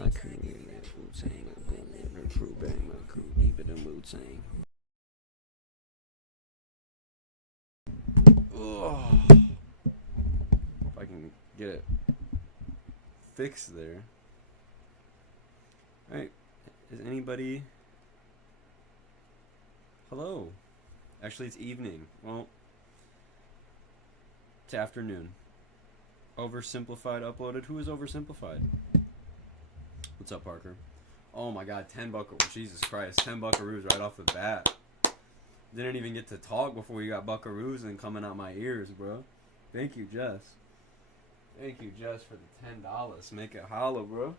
my crew, Wu-Tang, my boom, her crew, bang my crew, leave it in Wu-Tang. If I can get it fixed there. Alright, is anybody... Hello. Actually, it's evening. Well, it's afternoon. Oversimplified uploaded. Who is oversimplified? What's up, Parker? Oh my god, 10 buckaroos. Jesus Christ, 10 buckaroos right off the bat. Didn't even get to talk before we got buckaroos and coming out my ears, bro. Thank you, Jess. Thank you, Jess, for the $10. Make it holla, bro.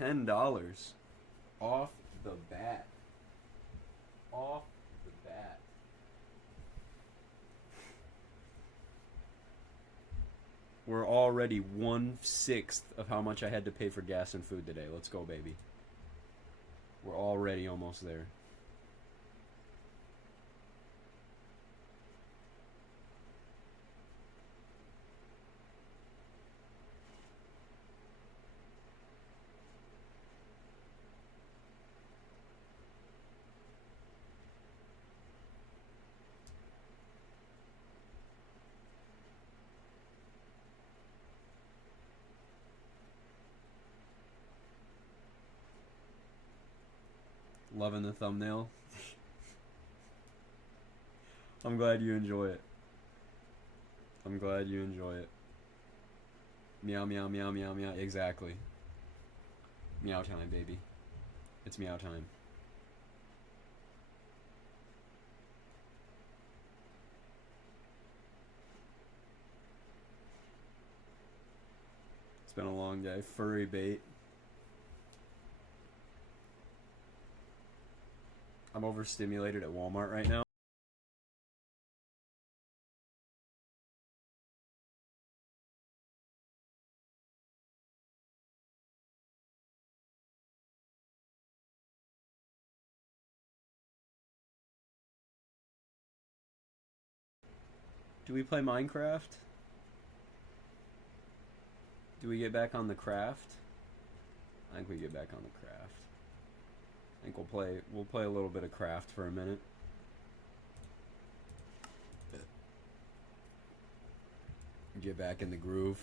$10 off the bat. Off the bat. We're already 1/6 of how much I had to pay for gas and food today. Let's go, baby. We're already almost there. Loving the thumbnail. I'm glad you enjoy it. I'm glad you enjoy it. Meow, meow, meow, meow, meow. Exactly. Meow time, baby. It's meow time. It's been a long day. Furry bait. I'm overstimulated at Walmart right now. Do we play Minecraft? Do we get back on the craft? I think we get back on the craft. I think we'll play a little bit of craft for a minute. Get back in the groove.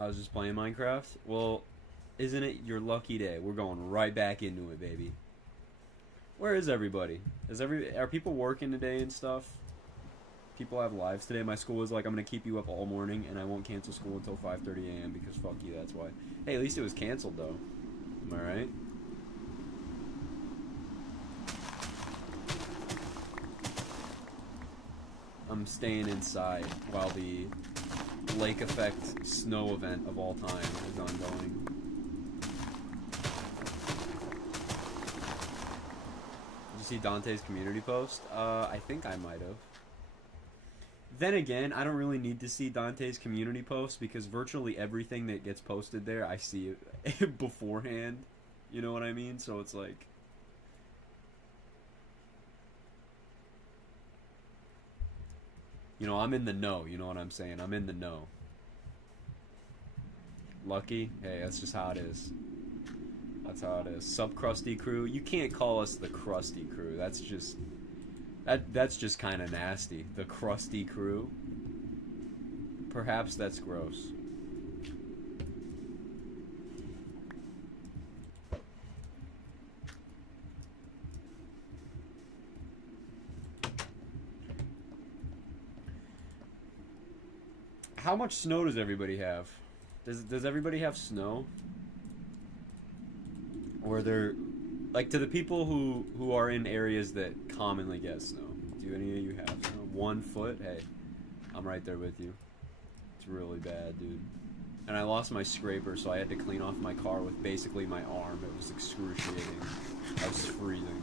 I was just playing Minecraft. Well, isn't it your lucky day? We're going right back into it, baby. Where is everybody? Are people working today and stuff? People have lives today. My school was like, I'm going to keep you up all morning and I won't cancel school until 5:30 a.m. because fuck you, that's why. Hey, at least it was canceled though. Am I right? I'm staying inside while the lake effect snow event of all time is ongoing. Did you see Dante's community post? I think I might have. Then again, I don't really need to see Dante's community post because virtually everything that gets posted there, I see it beforehand. You know what I mean? So it's like... You know, I'm in the know. You know what I'm saying? I'm in the know. Lucky? Hey, that's just how it is. That's how it is. Sub-crusty crew? You can't call us the crusty crew. That's just... That's just kind of nasty. The crusty crew. Perhaps that's gross. How much snow does everybody have? Does everybody have snow? Or they're... Like, to the people who are in areas that commonly get snow, do any of you have snow? 1 foot? Hey, I'm right there with you. It's really bad, dude. And I lost my scraper, so I had to clean off my car with basically my arm. It was excruciating. I was freezing.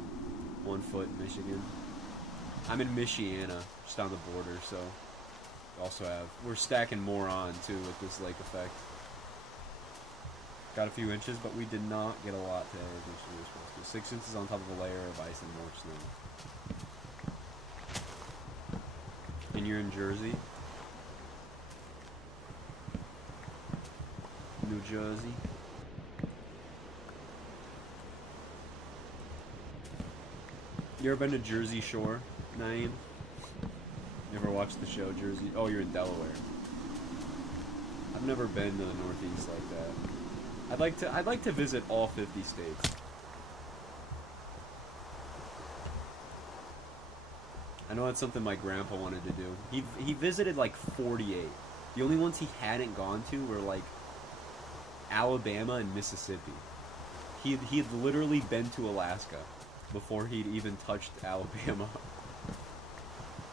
1 foot in Michigan. I'm in Michiana, just on the border, so... Also have... We're stacking more on, too, with this lake effect. Got a few inches, but we did not get a lot today as much as we were supposed to. 6 inches on top of a layer of ice and more snow. and you're in Jersey. New Jersey. You ever been to Jersey Shore, Naeem? You ever watched the show Jersey? Oh, you're in Delaware. I've never been to the Northeast like that. I'd like to visit all 50 states. I know that's something my grandpa wanted to do. He visited like 48. The only ones he hadn't gone to were like Alabama and Mississippi. He'd literally been to Alaska before he'd even touched Alabama.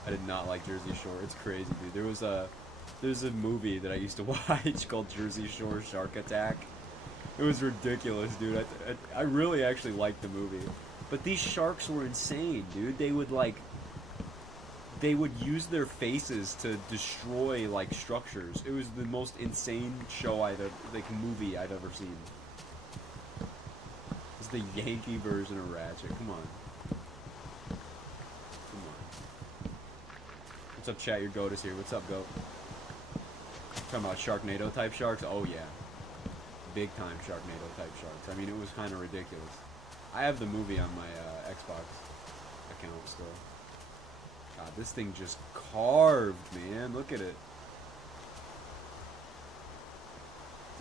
I did not like Jersey Shore. It's crazy, dude. There's a movie that I used to watch called Jersey Shore Shark Attack. It was ridiculous, dude. I really actually liked the movie. But these sharks were insane, dude. They would use their faces to destroy like structures. It was the most insane movie I've ever seen. It's the Yankee version of Ratchet. Come on. What's up, chat? Your goat is here. What's up, goat? Talking about Sharknado type sharks? Oh yeah, big time Sharknado type sharks. I mean, it was kind of ridiculous. I have the movie on my Xbox account still. God, this thing just carved, man. Look at it.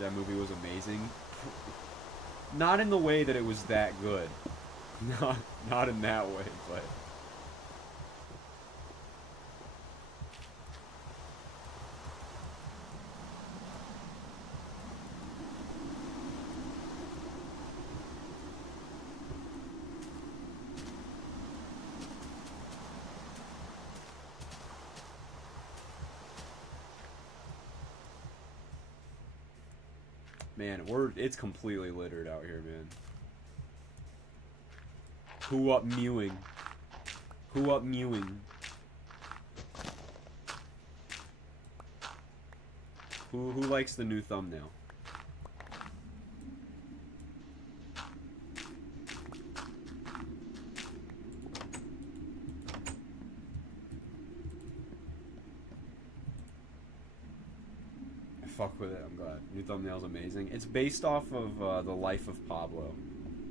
That movie was amazing. Not in the way that it was that good. Not in that way, but. Man, it's completely littered out here, man. Who up mewing? Who up mewing? Who likes the new thumbnail? Fuck with it, I'm glad. New thumbnail's amazing. It's based off of The Life of Pablo.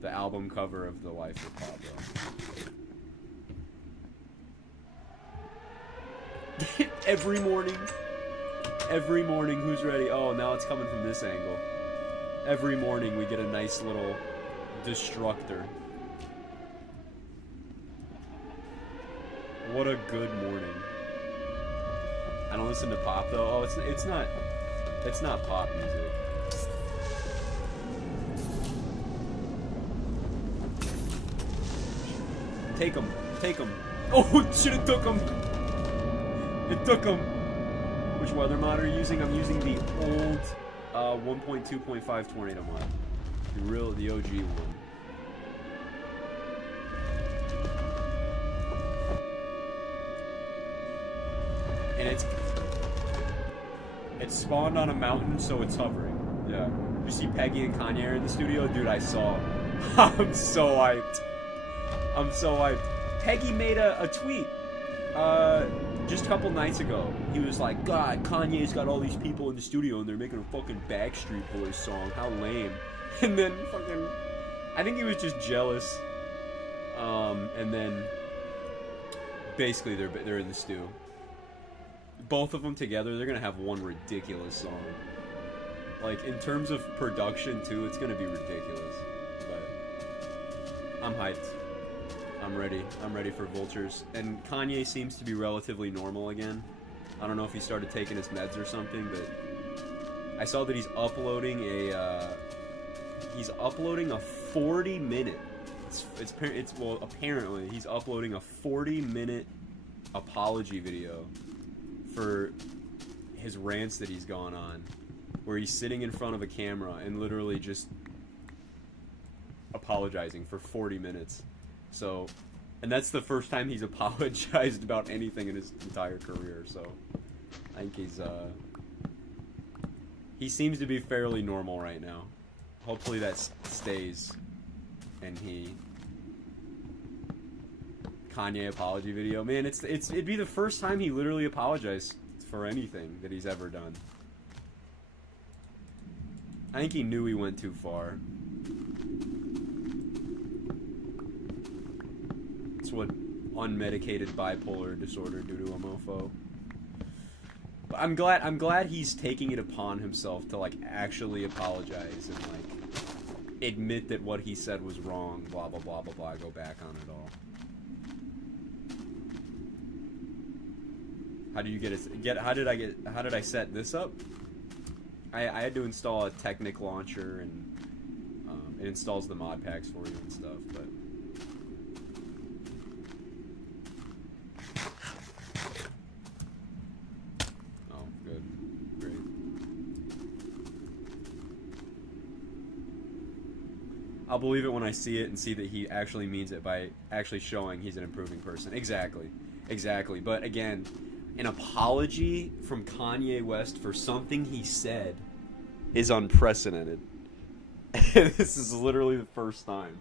The album cover of The Life of Pablo. Every morning, who's ready? Oh, now it's coming from this angle. Every morning we get a nice little destructor. What a good morning. I don't listen to pop though. Oh, it's not pop music. Take him. Take him. Oh, shit, it took him. It took him. Which weather mod are you using? I'm using the old 1.2.5 tornado mod. The OG one. And it's spawned on a mountain, so it's hovering. Yeah. You see Peggy and Kanye are in the studio? Dude, I saw. I'm so hyped. I'm so hyped. Peggy made a tweet just a couple nights ago. He was like, God, Kanye's got all these people in the studio and they're making a fucking Backstreet Boys song. How lame. And then fucking... I think he was just jealous. And then... Basically, they're in the stew. Both of them together, they're gonna have one ridiculous song. Like, in terms of production, too, it's gonna be ridiculous. But... I'm hyped. I'm ready. I'm ready for Vultures. And Kanye seems to be relatively normal again. I don't know if he started taking his meds or something, but I saw that he's uploading a 40-minute. Well, apparently he's uploading a 40-minute apology video for his rants that he's gone on, where he's sitting in front of a camera and literally just apologizing for 40 minutes. So, and that's the first time he's apologized about anything in his entire career, so I think he seems to be fairly normal right now. Hopefully that stays, and he Kanye apology video. Man, it'd be the first time he literally apologized for anything that he's ever done. I think he knew he went too far. It's what unmedicated bipolar disorder do to a mofo. But I'm glad he's taking it upon himself to like actually apologize and like admit that what he said was wrong, blah blah blah blah blah, go back on it all. How do you how did I set this up? I had to install a Technic launcher, and it installs the mod packs for you and stuff, but oh, good. Great. I'll believe it when I see it and see that he actually means it by actually showing he's an improving person. Exactly. But again, an apology from Kanye West for something he said is unprecedented. This is literally the first time.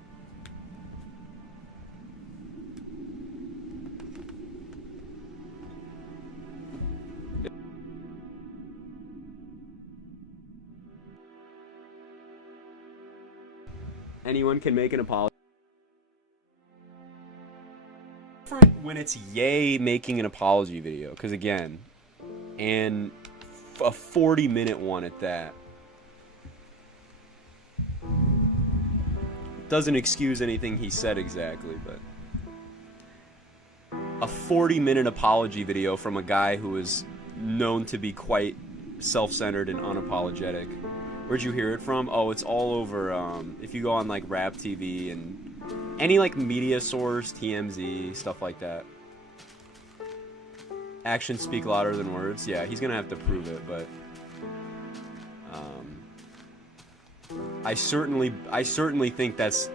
Anyone can make an apology. When it's Ye making an apology video, because again, and a 40-minute one at that, doesn't excuse anything he said exactly, but a 40-minute apology video from a guy who is known to be quite self-centered and unapologetic. Where'd you hear it from? Oh, it's all over, if you go on like Rap TV and any like media source, TMZ, stuff like that. Actions speak louder than words. Yeah, he's gonna have to prove it, but I certainly think that's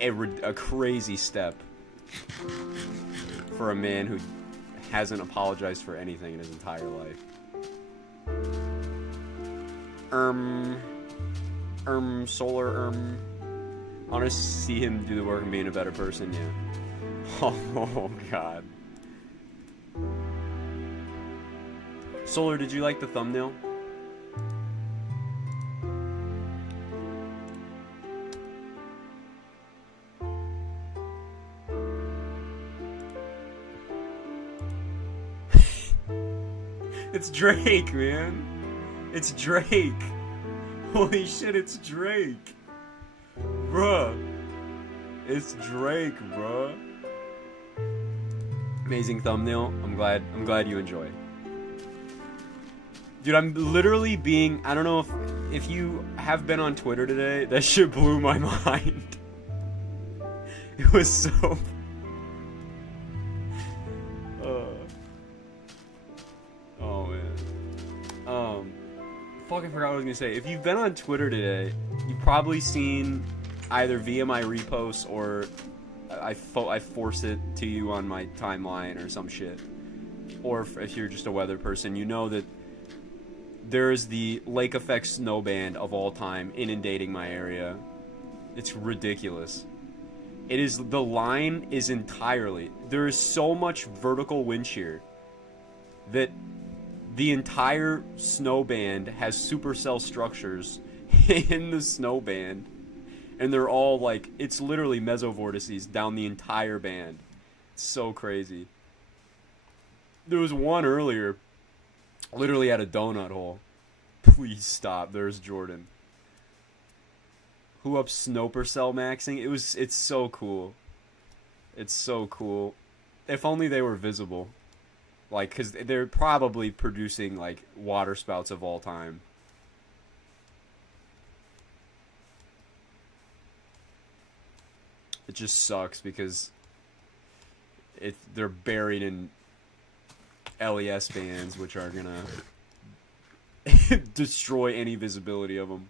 a crazy step for a man who hasn't apologized for anything in his entire life. Solar, I want to see him do the work and being a better person, yeah. Oh, God. Solar, did you like the thumbnail? It's Drake, man. It's Drake. Holy shit, it's Drake. Bruh. It's Drake, bruh. Amazing thumbnail. I'm glad you enjoy. Dude, I'm literally being, I don't know if you have been on Twitter today, that shit blew my mind. It was so oh man. Fucking forgot what I was gonna say. If you've been on Twitter today, you've probably seen either via my reposts or I force it to you on my timeline or some shit. Or if you're just a weather person, you know that there's the lake effect snow band of all time inundating my area. It's ridiculous. The line is entirely, there is so much vertical wind shear that the entire snow band has supercell structures in the snow band, and they're all like, it's literally mesovortices down the entire band. It's so crazy. There was one earlier, literally at a donut hole. Please stop. There's Jordan. Who up Snowpercell maxing? It's so cool. It's so cool. If only they were visible. Like, because they're probably producing, like, water spouts of all time. It just sucks because they're buried in LES bands, which are gonna destroy any visibility of them.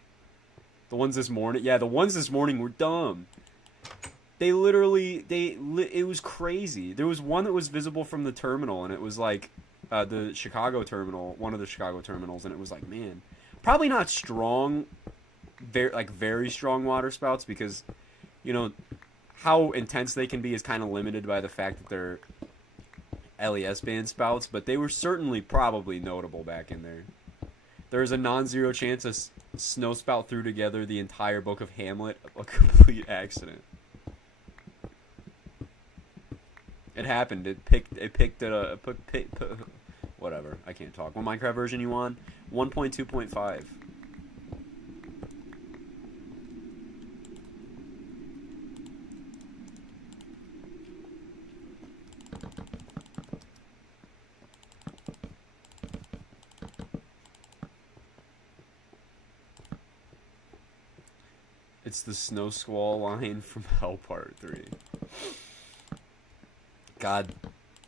The ones this morning, yeah, the ones this morning were dumb. They literally, it was crazy. There was one that was visible from the terminal, and it was like the Chicago terminal, one of the Chicago terminals, and it was like, man, probably not strong, very strong water spouts, because, you know, how intense they can be is kind of limited by the fact that they're LES band spouts, but they were certainly probably notable back in there. There's a non-zero chance a snow spout threw together the entire book of Hamlet, a complete accident. It happened. It picked whatever. I can't talk. What Minecraft version you on? 1.2.5. It's the snow squall line from Hell Part 3. God,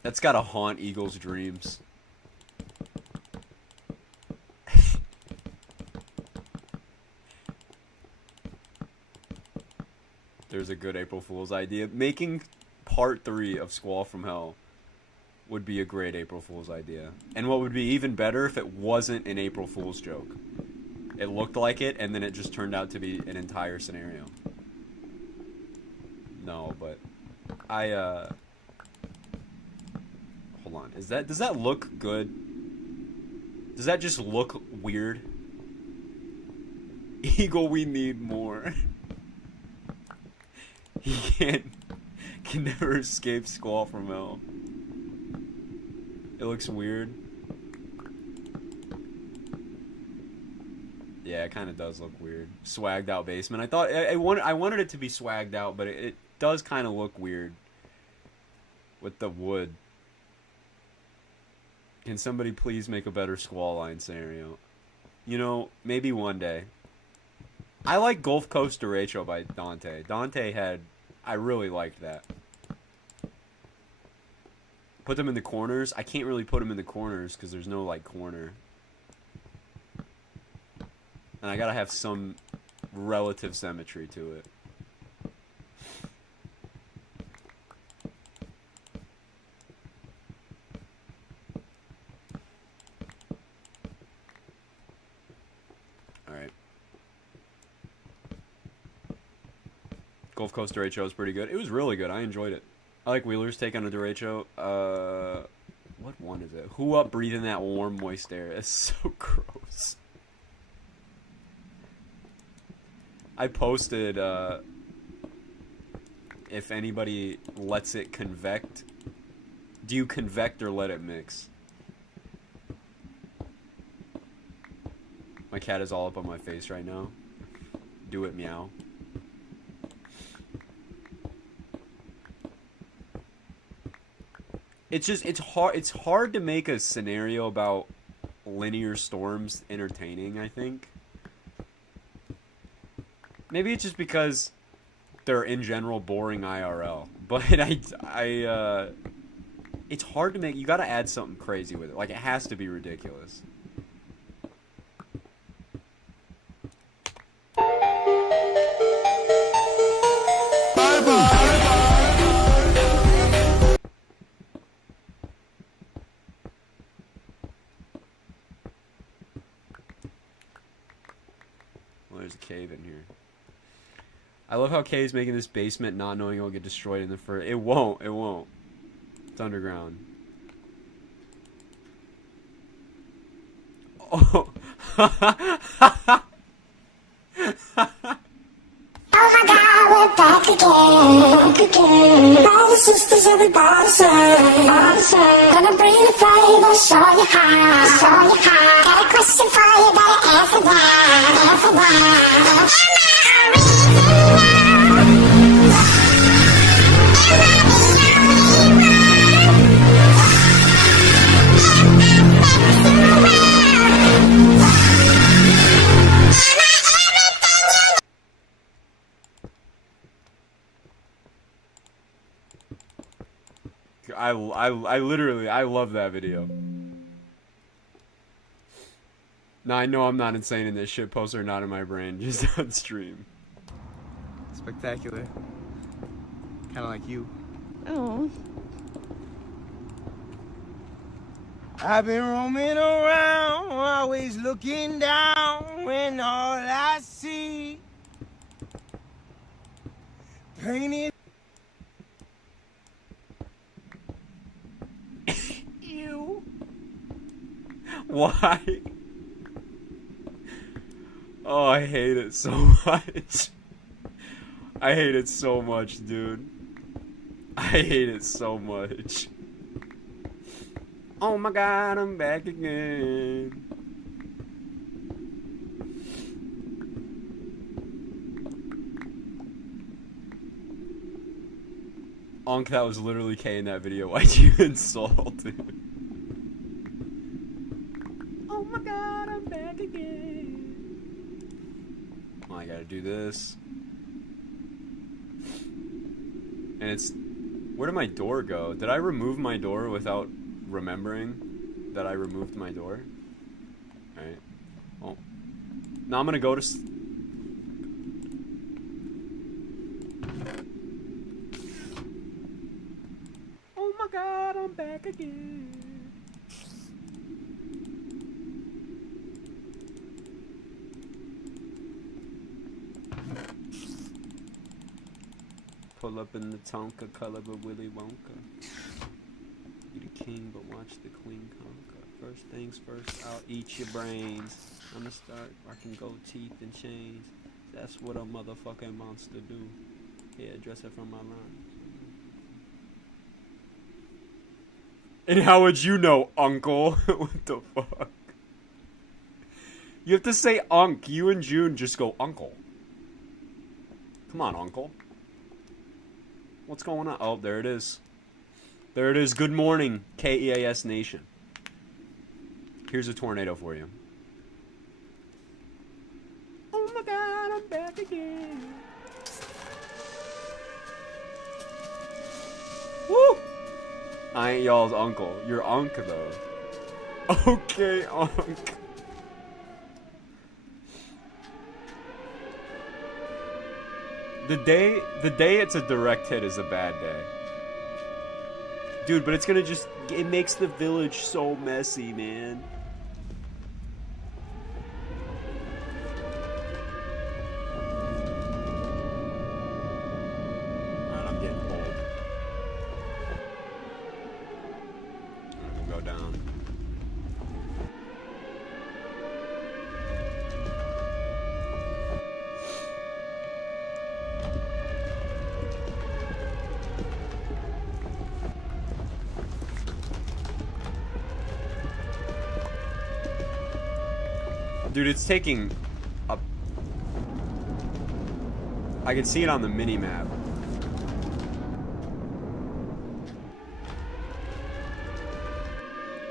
that's gotta haunt Eagle's dreams. There's a good April Fool's idea. Making Part 3 of Squall from Hell would be a great April Fool's idea. And what would be even better if it wasn't an April Fool's joke. It looked like it, and then it just turned out to be an entire scenario. No, but hold on. Does that look good? Does that just look weird? Eagle, we need more. He can never escape Squall from Hell. It looks weird. Yeah, it kind of does look weird. Swagged out basement. I thought I wanted it to be swagged out, but it does kind of look weird with the wood. Can somebody please make a better Squall line scenario? You know, maybe one day. I like Gulf Coast Derecho by Dante. I really liked that. Put them in the corners. I can't really put them in the corners because there's no, like, corner. And I gotta have some relative symmetry to it. Alright. Gulf Coast Derecho is pretty good. It was really good. I enjoyed it. I like Wheeler's take on a Derecho. What one is it? Who up breathing that warm, moist air? It's so gross. I posted, if anybody lets it convect. Do you convect or let it mix? My cat is all up on my face right now. Do it, meow. It's hard to make a scenario about linear storms entertaining, I think. Maybe it's just because they're in general boring IRL, but it's hard to make. You got to add something crazy with it. Like, it has to be ridiculous. Well, there's a cave in here. I love how Kay's making this basement not knowing it'll get destroyed in the first... It won't. It won't. It's underground. Oh. Oh my God, we're back again. Brothers, sisters, everybody say. Gonna bring the flavor, show you how. Got a question for you, better answer now. I love that video. Now I know I'm not insane and that shit posts are not in my brain, just on stream. Spectacular. Kind of like you. Oh. I've been roaming around, always looking down when all I see painted. you. Why? Oh, I hate it so much. I hate it so much, dude. I hate it so much. Oh my god, I'm back again. Onk, that was literally K in that video. Why'd you insult, dude? Oh my god, I'm back again. Oh, I gotta do this. And it's... Where did my door go? Did I remove my door without remembering that I removed my door? Alright. Well, now I'm gonna go to... Oh my god, I'm back again. Pull up in the Tonka, color of Willy Wonka. Be the king, but watch the queen conquer. First things first, I'll eat your brains. I'ma start rocking gold teeth and chains. That's what a motherfucking monster do. Yeah, dress it from my line. And how would you know, uncle? What the fuck? You have to say unk. You and June just go uncle. Come on, uncle. What's going on? Oh, there it is. There it is. Good morning, KEAS Nation. Here's a tornado for you. Oh my god, I'm back again. Woo! I ain't y'all's uncle. You're Unk, though. Okay, Unk. The day it's a direct hit is a bad day. Dude, but it's gonna just... It makes the village so messy, man. Alright, I'm getting old. We'll go down. Dude, it's taking a... I can see it on the mini-map.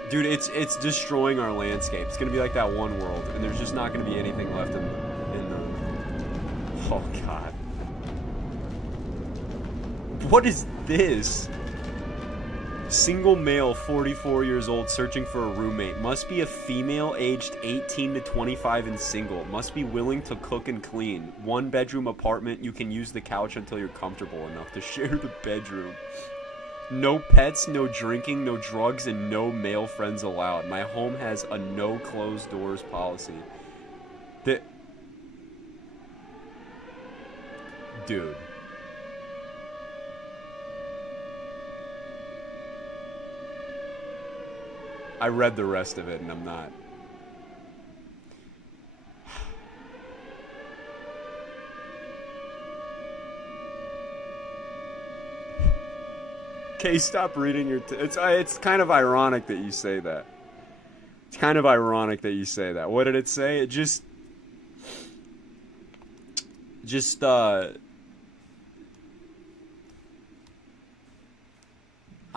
Dude, it's destroying our landscape. It's gonna be like that one world, and there's just not gonna be anything left in the... Oh, God. What is this? Single male, 44 years old, searching for a roommate. Must be a female aged 18 to 25 and single. Must be willing to cook and clean. 1-bedroom apartment. You can use the couch until you're comfortable enough to share the bedroom. No pets, no drinking, no drugs, and no male friends allowed. My home has a no closed doors policy. Dude. I read the rest of it and I'm not. Okay, stop reading your... It's kind of ironic that you say that. It's kind of ironic that you say that. What did it say? It just... I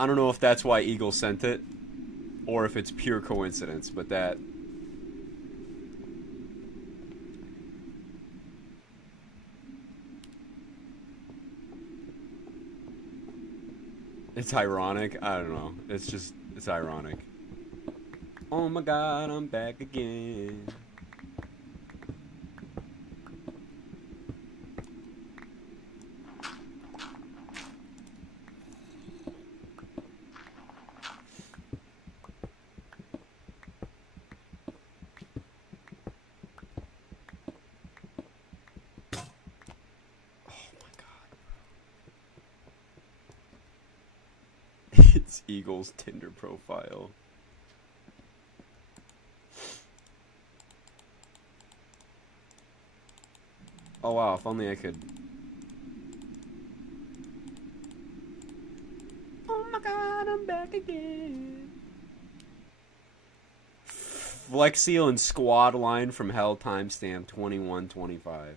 don't know if that's why Eagle sent it, or if it's pure coincidence, but that... It's ironic. I don't know. It's ironic. Oh my god, I'm back again. It's Eagle's Tinder profile. Oh wow, if only I could. Oh my god, I'm back again. Flexio and Squad Line from Hell timestamp 2125.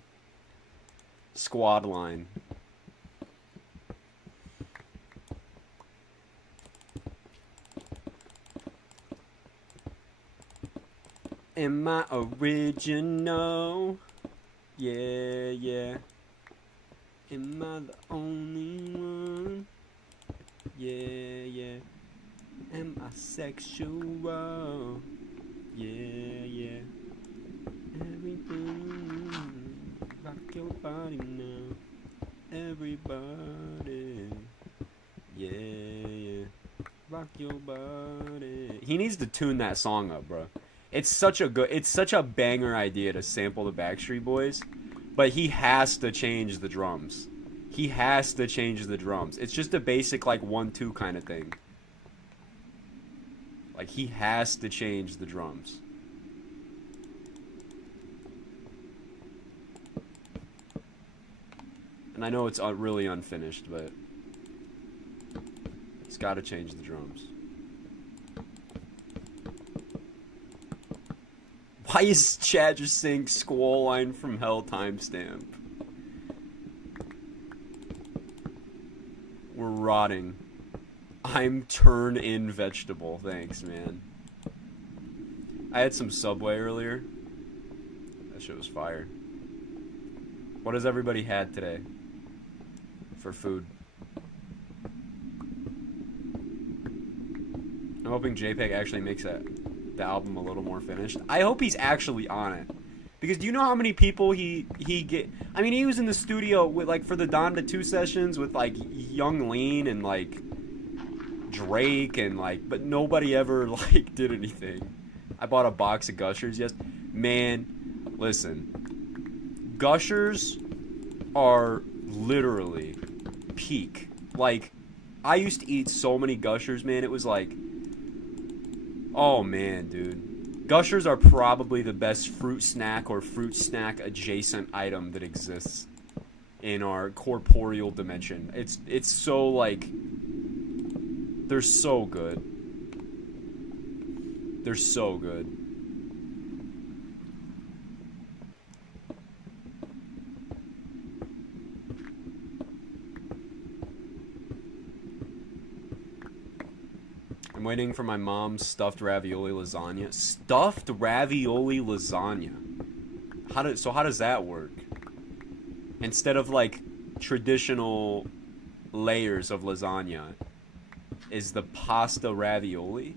Squad Line. Am I original? Yeah, yeah. Am I the only one? Yeah, yeah. Am I sexual? Yeah, yeah. Everything. Rock your body now. Everybody. Yeah, yeah. Rock your body. He needs to tune that song up, bro. It's such a banger idea to sample the Backstreet Boys, but he has to change the drums. He has to change the drums. It's just a basic like 1-2 kind of thing. Like he has to change the drums. And I know it's really unfinished, but he's got to change the drums. Why is Chad just saying Squall Line from Hell timestamp? We're rotting. I'm turn-in vegetable. Thanks, man. I had some Subway earlier. That shit was fire. What has everybody had today for food? I'm hoping JPEG actually makes the album a little more finished. I hope he's actually on it. Because do you know how many people he get? I mean, he was in the studio with like for the Donda 2 sessions with like Young Lean and like Drake and like, but nobody ever like did anything. I bought a box of Gushers. Yes, man. Listen, Gushers are literally peak. Like, I used to eat so many Gushers, man. It was like, oh man, dude. Gushers are probably the best fruit snack or fruit snack adjacent item that exists in our corporeal dimension. It's so like, they're so good. They're so good. I'm waiting for my mom's stuffed ravioli lasagna. Stuffed ravioli lasagna. How does that work? Instead of like traditional layers of lasagna, is the pasta ravioli?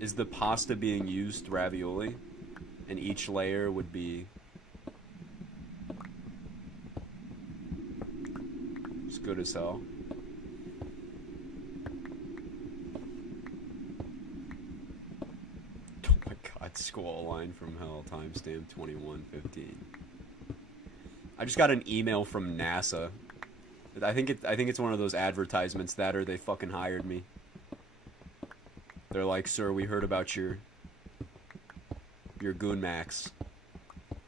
Is the pasta being used ravioli? And each layer would be... It's good as hell. Squall Line from Hell timestamp 2115. I just got an email from NASA. I think it's one of those advertisements that or they fucking hired me. They're like, "Sir, we heard about your goon max.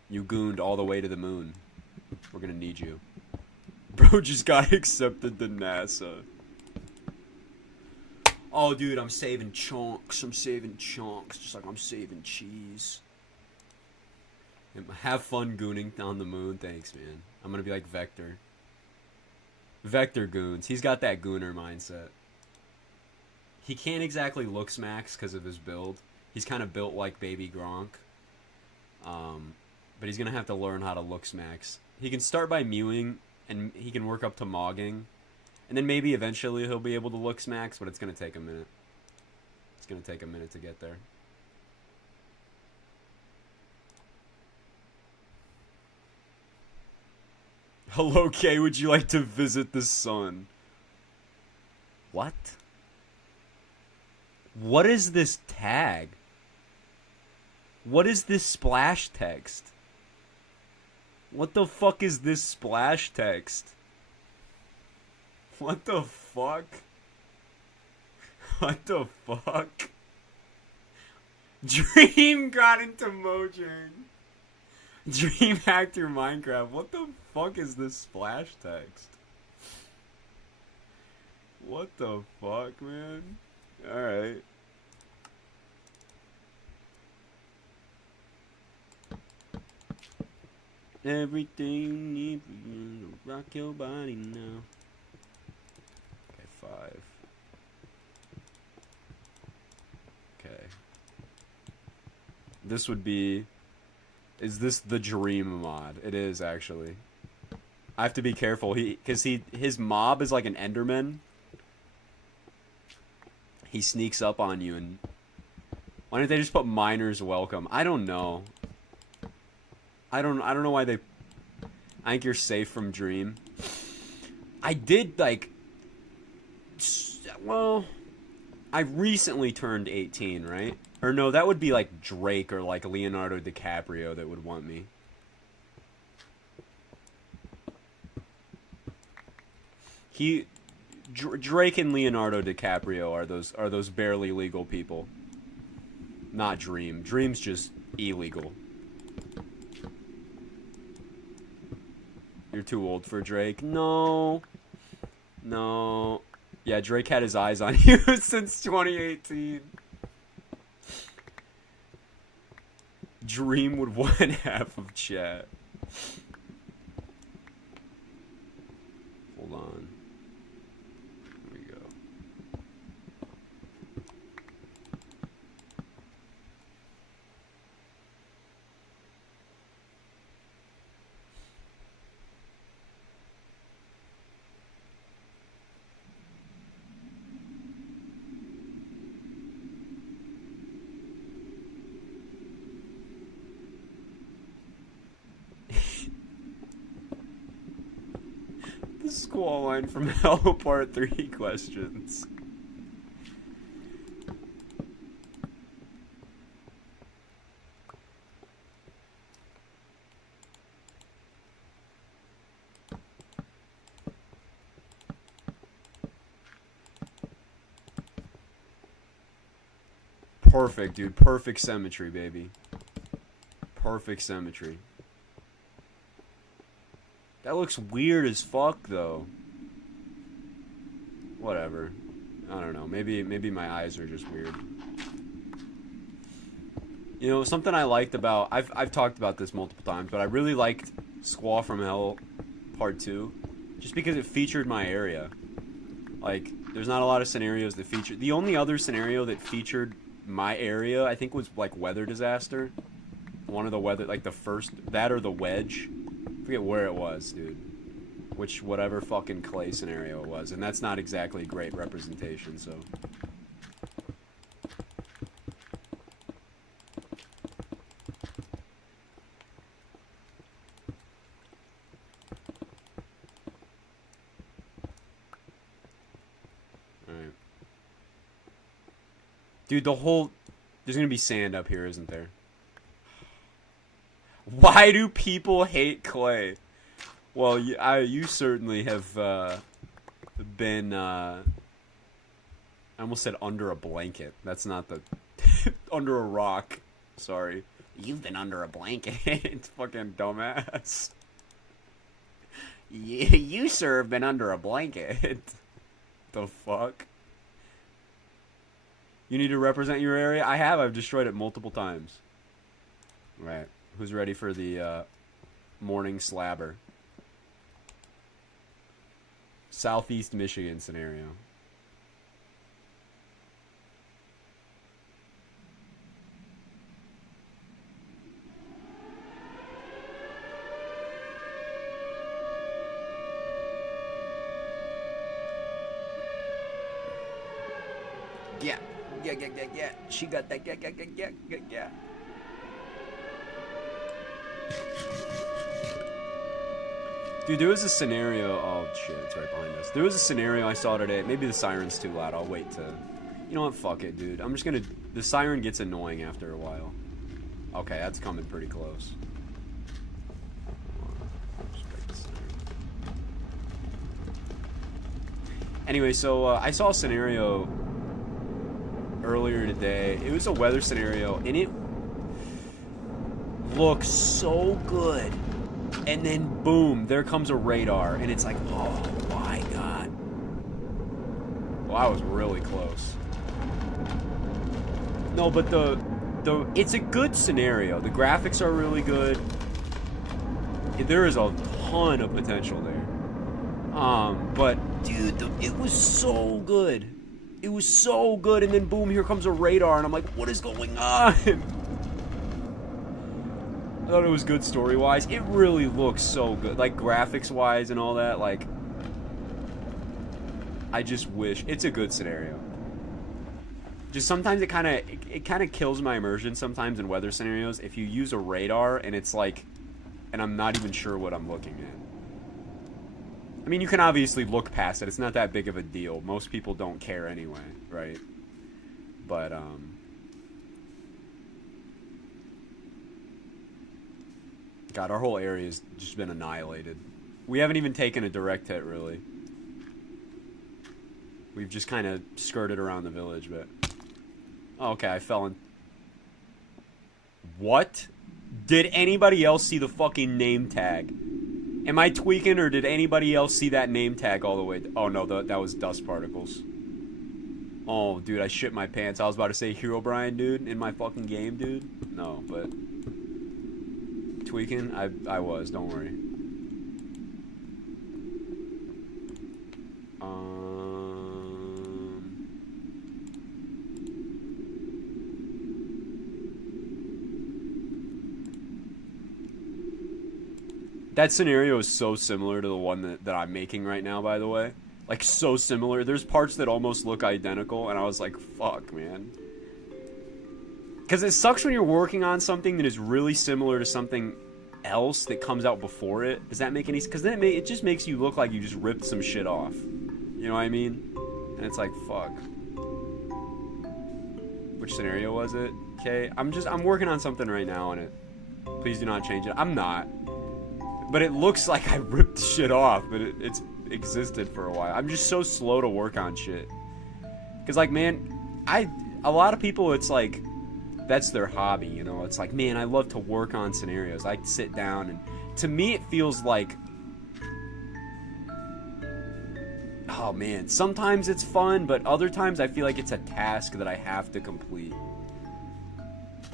You gooned all the way to the moon. We're gonna need you." Bro just got accepted to NASA. Oh, dude, I'm saving chunks. I'm saving chunks, just like I'm saving cheese. Have fun gooning on the moon. Thanks, man. I'm gonna be like Vector. Vector goons. He's got that gooner mindset. He can't exactly look smacks because of his build. He's kind of built like Baby Gronk. But he's gonna have to learn how to look smacks. He can start by mewing, and he can work up to mogging. And then maybe eventually he'll be able to look smacks, but it's going to take a minute. It's going to take a minute to get there. Hello, Kay, would you like to visit the sun? What? What is this tag? What is this splash text? What the fuck is this splash text? What the fuck? What the fuck? Dream got into Mojang. Dream hacked your Minecraft. What the fuck is this splash text? What the fuck, man? Alright. Everything you need to rock your body now. Okay, 5. Okay. This would be... Is this the Dream mod? It is, actually. I have to be careful. His mob is like an Enderman. He sneaks up on you and... Why don't they just put miners welcome? I don't know. I don't know why they... I think you're safe from Dream. I did, like... Well... I recently turned 18, right? Or no, that would be like Drake or like Leonardo DiCaprio that would want me. Drake and Leonardo DiCaprio are those barely legal people. Not Dream. Dream's just illegal. You're too old for Drake. No. No. Yeah, Drake had his eyes on you since 2018. Dream would one half of chat. Hold on. Here we go. The squall line from Hell Part 3 questions. Perfect, dude. Perfect symmetry, baby. Perfect symmetry. That looks weird as fuck, though. Whatever. I don't know. Maybe my eyes are just weird. You know, something I liked about... I've talked about this multiple times, but I really liked Squall from Hell Part 2. Just because it featured my area. Like, there's not a lot of scenarios that feature... The only other scenario that featured my area, I think, was, like, weather disaster. One of the weather... Like, the first... That or the wedge. I forget where it was, dude. Whatever fucking clay scenario it was. And that's not exactly a great representation, so... Alright. Dude, the whole... There's gonna be sand up here, isn't there? Why do people hate clay? Well, you certainly have been, I almost said under a blanket. That's not the... under a rock. Sorry. You've been under a blanket. Fucking dumbass. You, sir, have been under a blanket. The fuck? You need to represent your area? I have. I've destroyed it multiple times. Right. Who's ready for the morning slabber? Southeast Michigan scenario. Yeah. She got that. Yeah. Dude, there was a scenario... Oh, shit, it's right behind us. There was a scenario I saw today. Maybe the siren's too loud. I'll wait to... You know what? Fuck it, dude. I'm just gonna... The siren gets annoying after a while. Okay, that's coming pretty close. Anyway, so I saw a scenario earlier today. It was a weather scenario, and it looks so good. And then, boom, there comes a radar, and it's like, oh my god. Well, I was really close. No, but it's a good scenario. The graphics are really good. There is a ton of potential there. But dude, it was so good. It was so good, and then boom, here comes a radar, and I'm like, what is going on? I thought it was good story-wise. It really looks so good, like graphics-wise and all that. Like, I just wish it's a good scenario. Just sometimes it kind of kills my immersion sometimes in weather scenarios if you use a radar and it's like, and I'm not even sure what I'm looking at. I mean, you can obviously look past it. It's not that big of a deal. Most people don't care anyway, right? But God, our whole area's just been annihilated. We haven't even taken a direct hit, really. We've just kind of skirted around the village, but... Oh, okay, I fell in... What? Did anybody else see the fucking name tag? Am I tweaking, or did anybody else see that name tag all the way... Oh, no, that was dust particles. Oh, dude, I shit my pants. I was about to say Herobrine, dude, in my fucking game, dude. No, but... Tweaking? I was, don't worry. That scenario is so similar to the one that I'm making right now, by the way. Like, so similar. There's parts that almost look identical, and I was like, fuck, man. Because it sucks when you're working on something that is really similar to something else that comes out before it. Does that make any sense? Because then it just makes you look like you just ripped some shit off. You know what I mean? And it's like, fuck. Which scenario was it? Okay, I'm working on something right now on it. Please do not change it. I'm not. But it looks like I ripped the shit off, but it's existed for a while. I'm just so slow to work on shit. Because, like, man, a lot of people, it's like, that's their hobby, you know? It's like, man, I love to work on scenarios. I sit down, and to me, it feels like, oh, man, sometimes it's fun, but other times I feel like it's a task that I have to complete.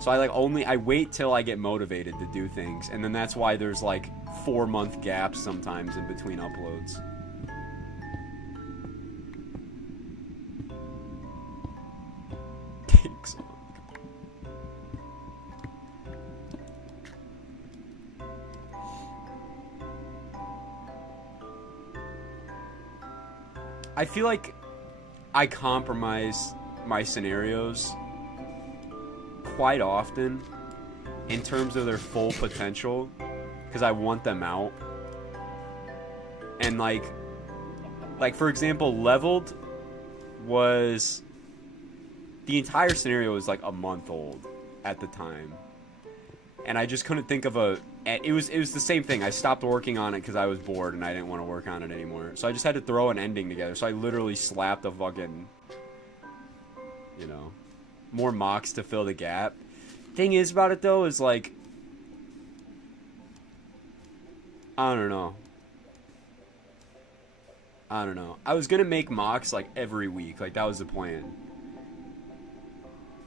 So I wait till I get motivated to do things, and then that's why there's like 4-month gaps sometimes in between uploads. Thanks. I feel like I compromise my scenarios quite often in terms of their full potential because I want them out. And like for example, Leveled was, the entire scenario was like a month old at the time, and I just couldn't think of it was the same thing. I stopped working on it because I was bored and I didn't want to work on it anymore, so I just had to throw an ending together. So I literally slapped a fucking, you know, more mocks to fill the gap. Thing is about it though is like, I don't know. I was gonna make mocks like every week, like that was the plan.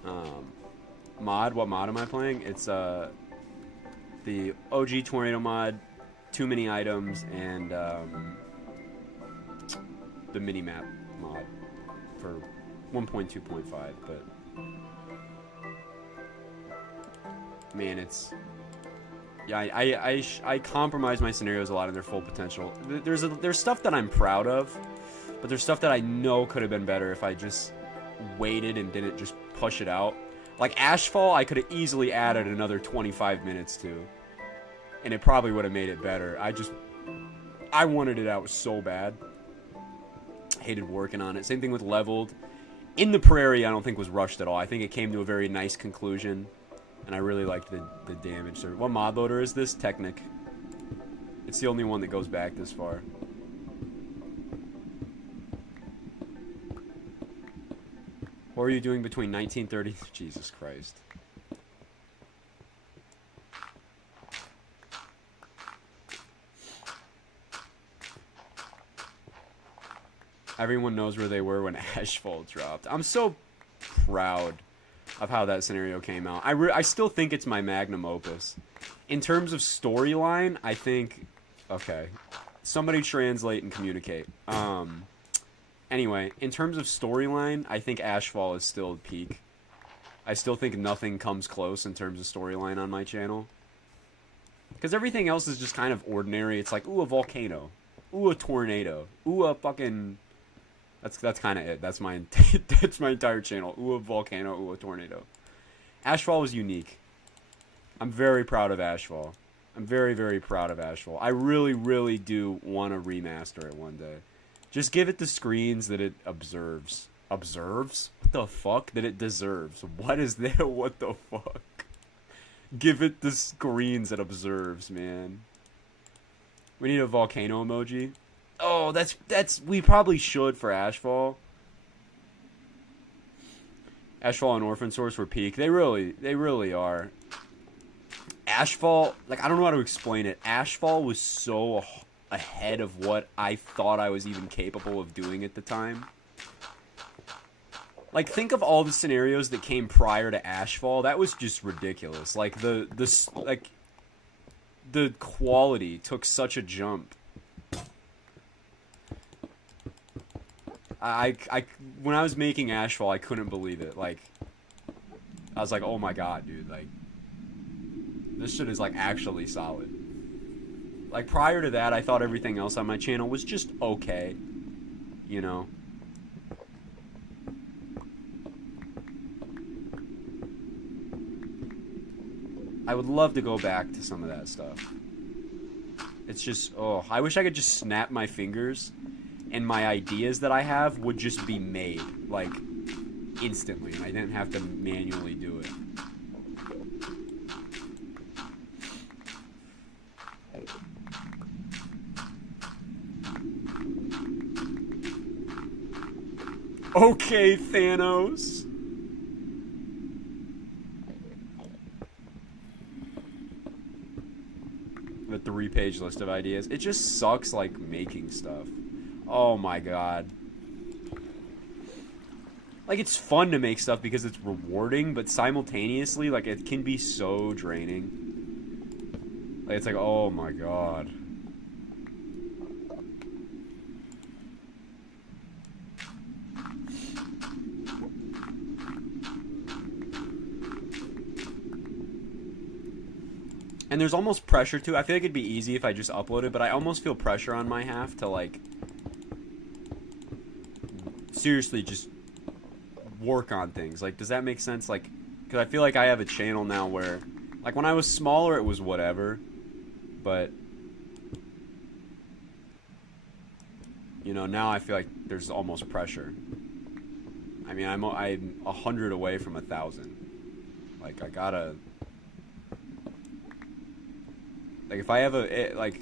What mod am I playing? It's the OG Tornado mod, too many items, and the mini map mod for 1.2.5, but man, it's, yeah, I compromise my scenarios a lot in their full potential. There's stuff that I'm proud of, but there's stuff that I know could have been better if I just waited and didn't just push it out. Like Ashfall, I could have easily added another 25 minutes to, and it probably would have made it better. I wanted it out so bad. Hated working on it. Same thing with Leveled. In the Prairie, I don't think was rushed at all. I think it came to a very nice conclusion. And I really liked the damage. What mod loader is this? Technic. It's the only one that goes back this far. What were you doing between 1930? Jesus Christ. Everyone knows where they were when Ashfall dropped. I'm so proud of how that scenario came out. I still think it's my magnum opus. In terms of storyline, I think... Okay. Somebody translate and communicate. Anyway, in terms of storyline, I think Ashfall is still peak. I still think nothing comes close in terms of storyline on my channel. Because everything else is just kind of ordinary. It's like, ooh, a volcano. Ooh, a tornado. Ooh, a fucking... That's kind of it. That's my that's my entire channel. Ooh, a volcano. Ooh, a tornado. Ashfall was unique. I'm very proud of Ashfall. I'm very, very proud of Ashfall. I really, really do want to remaster it one day. Just give it the screens that it observes. Observes? What the fuck? That it deserves. What is that? What the fuck? Give it the screens it observes, man. We need a volcano emoji. Oh, that's we probably should for Ashfall. Ashfall and Orphan Source were peak. They really are. Ashfall, like, I don't know how to explain it. Ashfall was so ahead of what I thought I was even capable of doing at the time. Like, think of all the scenarios that came prior to Ashfall. That was just ridiculous. Like, the quality took such a jump. When I was making Ashfall, I couldn't believe it. Like, I was like, oh my god, dude, like, this shit is, like, actually solid. Like, prior to that, I thought everything else on my channel was just okay, you know? I would love to go back to some of that stuff. It's just, oh, I wish I could just snap my fingers and my ideas that I have would just be made, like, instantly. I didn't have to manually do it. Okay, Thanos. The 3-page list of ideas. It just sucks, like, making stuff. Oh my god. Like, it's fun to make stuff because it's rewarding, but simultaneously, like, it can be so draining. Like, it's like, oh my god. And there's almost pressure too. I feel like it'd be easy if I just uploaded, but I almost feel pressure on my half to, like, seriously just work on things. Like, does that make sense? Like, because I feel like I have a channel now where, like, when I was smaller it was whatever, but, you know, now I feel like there's almost pressure. I mean, I'm 100 away from 1,000. Like, I gotta, like, if I have a, like,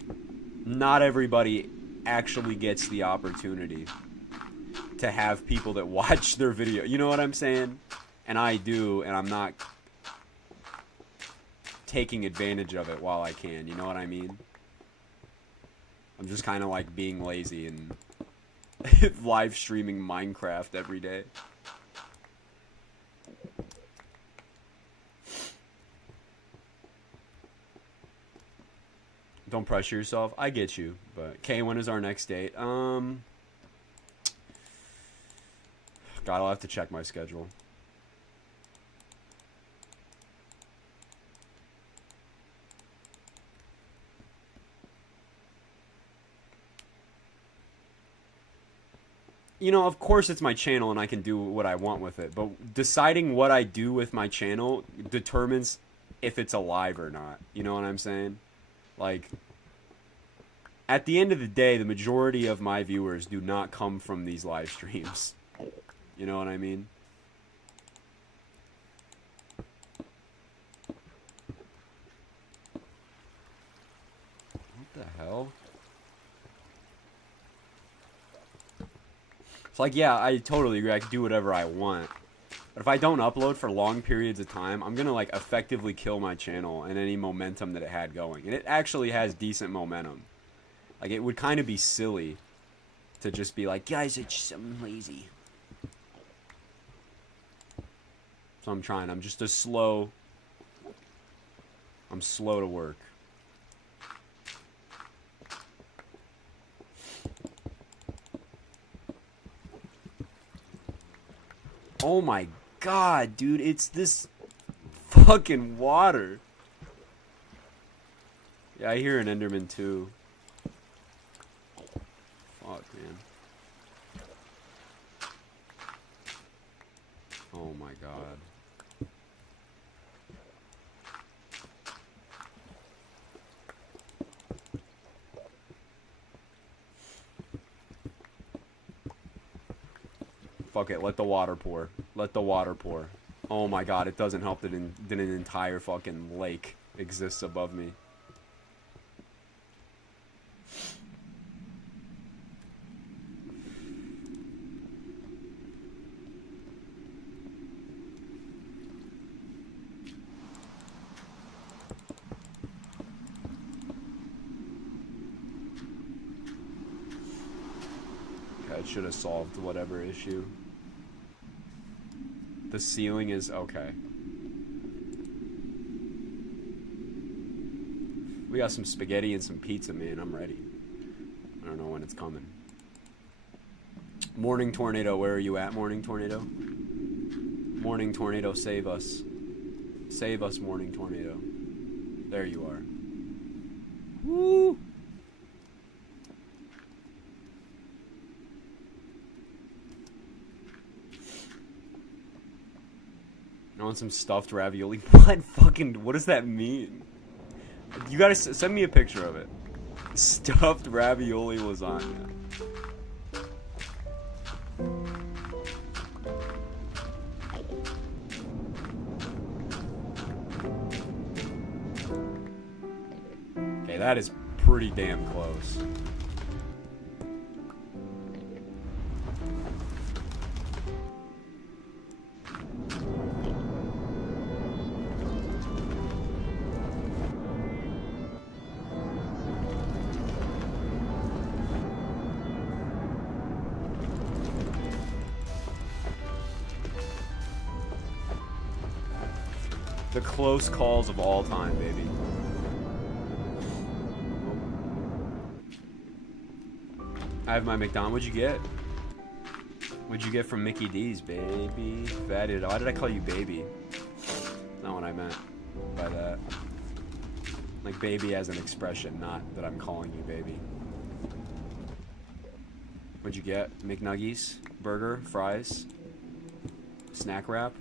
not everybody actually gets the opportunity to have people that watch their video. You know what I'm saying? And I do, and I'm not taking advantage of it while I can. You know what I mean? I'm just kind of like being lazy and live streaming Minecraft every day. Don't pressure yourself. I get you. But, Kay, when is our next date? God, I'll have to check my schedule. You know, of course it's my channel and I can do what I want with it, but deciding what I do with my channel determines if it's alive or not. You know what I'm saying? Like, at the end of the day, the majority of my viewers do not come from these live streams. You know what I mean? What the hell? It's like, yeah, I totally agree. I can do whatever I want. But if I don't upload for long periods of time, I'm gonna like effectively kill my channel and any momentum that it had going. And it actually has decent momentum. Like, it would kind of be silly to just be like, guys, I'm lazy. So I'm trying. I'm just I'm slow to work. Oh my god, dude, it's this fucking water. Yeah, I hear an Enderman too. Fuck, man. Oh my god. Fuck it, let the water pour. Let the water pour. Oh my god, it doesn't help that an entire fucking lake exists above me. Okay, it should have solved whatever issue. The ceiling is okay. We got some spaghetti and some pizza, man. I'm ready. I don't know when it's coming. Morning Tornado, where are you at, Morning Tornado? Morning Tornado, save us. Save us, Morning Tornado. There you are. Woo! I want some stuffed ravioli. What does that mean? You gotta send me a picture of it. Stuffed ravioli lasagna. Okay, that is pretty damn close. The close calls of all time, baby. I have my McDonald's. What'd you get? What'd you get from Mickey D's, baby? Fatted. Why did I call you baby? That's not what I meant by that. Like baby as an expression, not that I'm calling you baby. What'd you get? McNuggies? Burger? Fries? Snack wrap?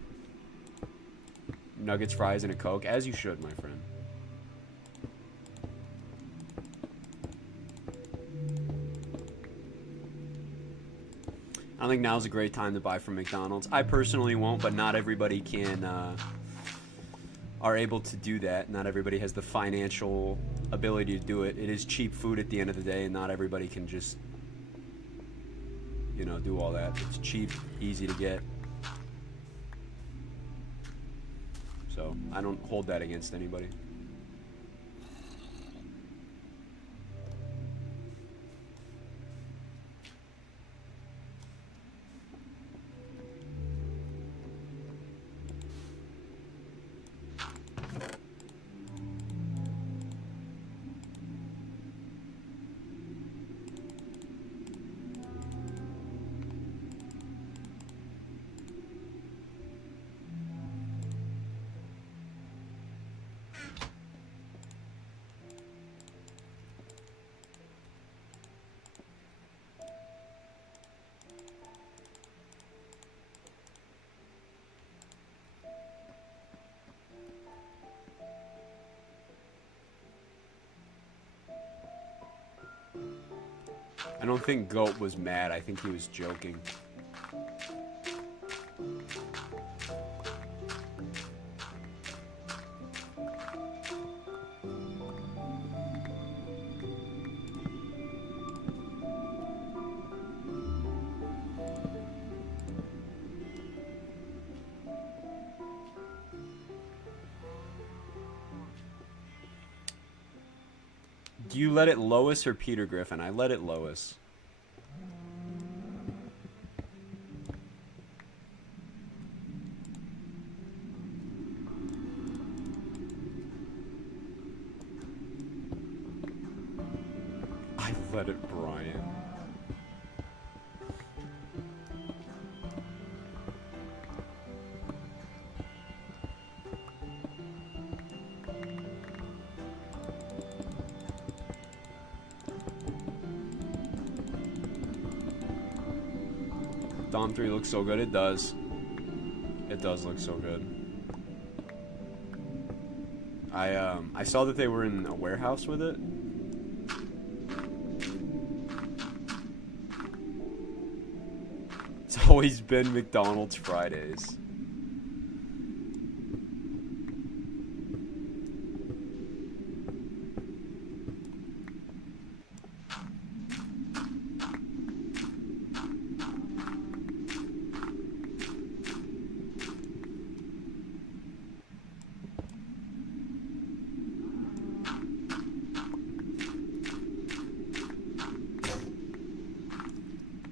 Nuggets, fries, and a Coke, as you should, my friend. I don't think now's a great time to buy from McDonald's. I personally won't, but not everybody are able to do that. Not everybody has the financial ability to do it. It is cheap food at the end of the day, and not everybody can just, you know, do all that. It's cheap, easy to get. So, I don't hold that against anybody. I don't think Goat was mad. I think he was joking. Do you let it Lois or Peter Griffin? I let it Lois. I let it Brian. Dawn 3 looks so good. It does. It does look so good. I saw that they were in a warehouse with it. It's always been McDonald's Fridays.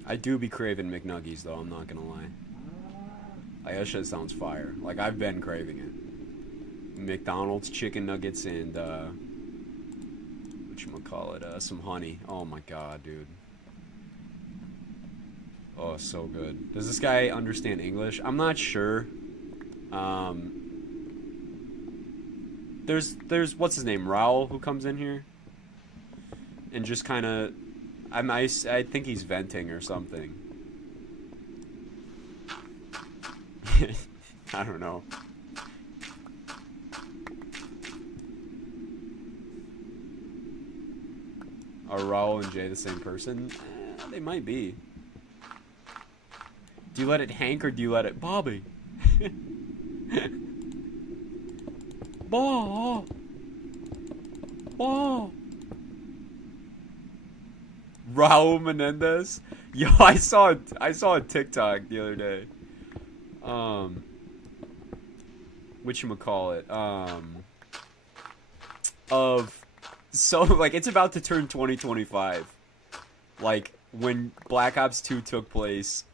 I do be craving McNuggies, though, I'm not gonna lie. Like, that shit sounds fire. Like, I've been craving it. McDonald's chicken nuggets and, whatchamacallit, some honey. Oh my god, dude. Oh, so good. Does this guy understand English? I'm not sure. There's, what's his name, Raul, who comes in here? And just kind of... I think he's venting or something. I don't know. Are Raul and Jay the same person? They might be. Do you let it Hank or do you let it Bobby? Ball. Ball. Raul Menendez? Yo, I saw a TikTok the other day. Whatchamacallit? So, like, it's about to turn 2025. Like, when Black Ops 2 took place,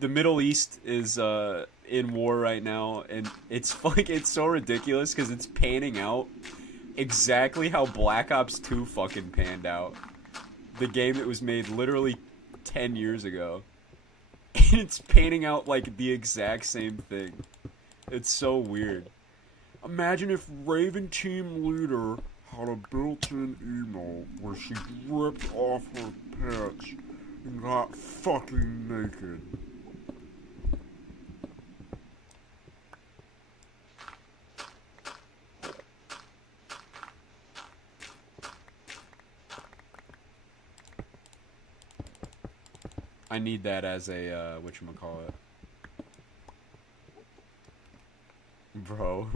the Middle East is, in war right now, and it's, like, it's so ridiculous, because it's panning out exactly how Black Ops 2 fucking panned out. The game that was made literally 10 years ago. And it's painting out like the exact same thing. It's so weird. Imagine if Raven Team Leader had a built-in emote where she ripped off her pants and got fucking naked. I need that as a, whatchamacallit. Bro.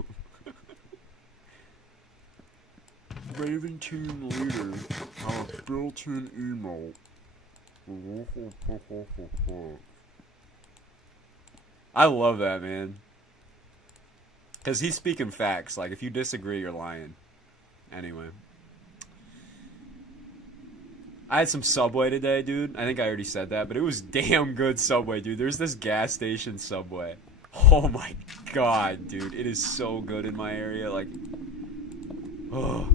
Raven Team Leader have a built-in emote. I love that, man. Because he's speaking facts. Like, if you disagree, you're lying. Anyway. I had some Subway today, dude. I think I already said that, but it was damn good Subway, dude. There's this gas station Subway. Oh my god, dude. It is so good in my area. Like, oh.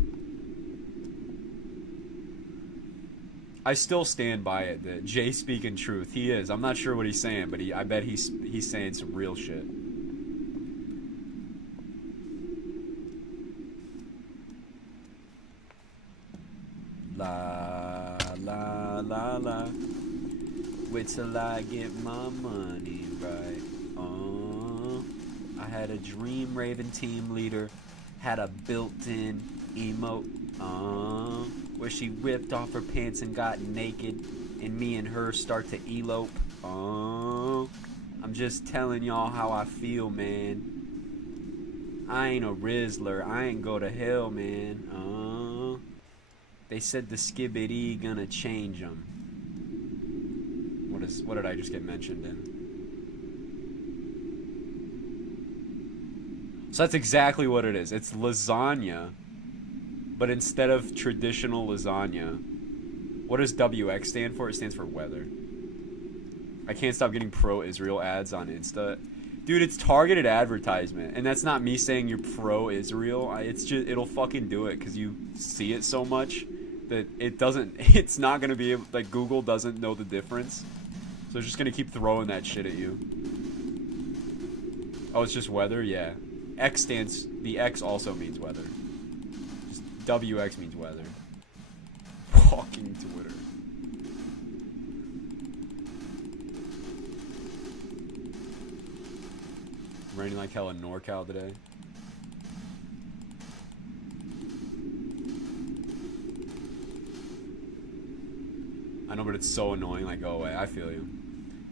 I still stand by it that Jay speaking truth. He is. I'm not sure what he's saying, but I bet he's saying some real shit. La la la la. Wait till I get my money right. I had a dream Raven Team Leader had a built-in emote. Where she ripped off her pants and got naked, and me and her start to elope. I'm just telling y'all how I feel, man. I ain't a Rizzler. I ain't go to hell, man. They said the skibbity gonna change them. What did I just get mentioned in? So that's exactly what it is. It's lasagna but instead of traditional lasagna, what does WX stand for? It stands for weather. I can't stop getting pro-Israel ads on Insta. Dude, it's targeted advertisement, and that's not me saying you're pro-Israel. It's just, it'll fucking do it because you see it so much that it's not going to be able, like, Google doesn't know the difference. So it's just going to keep throwing that shit at you. Oh, it's just weather? Yeah. The X also means weather. Just WX means weather. Fucking Twitter. Raining like hell in NorCal today. I know, but it's so annoying. Like, go away. I feel you.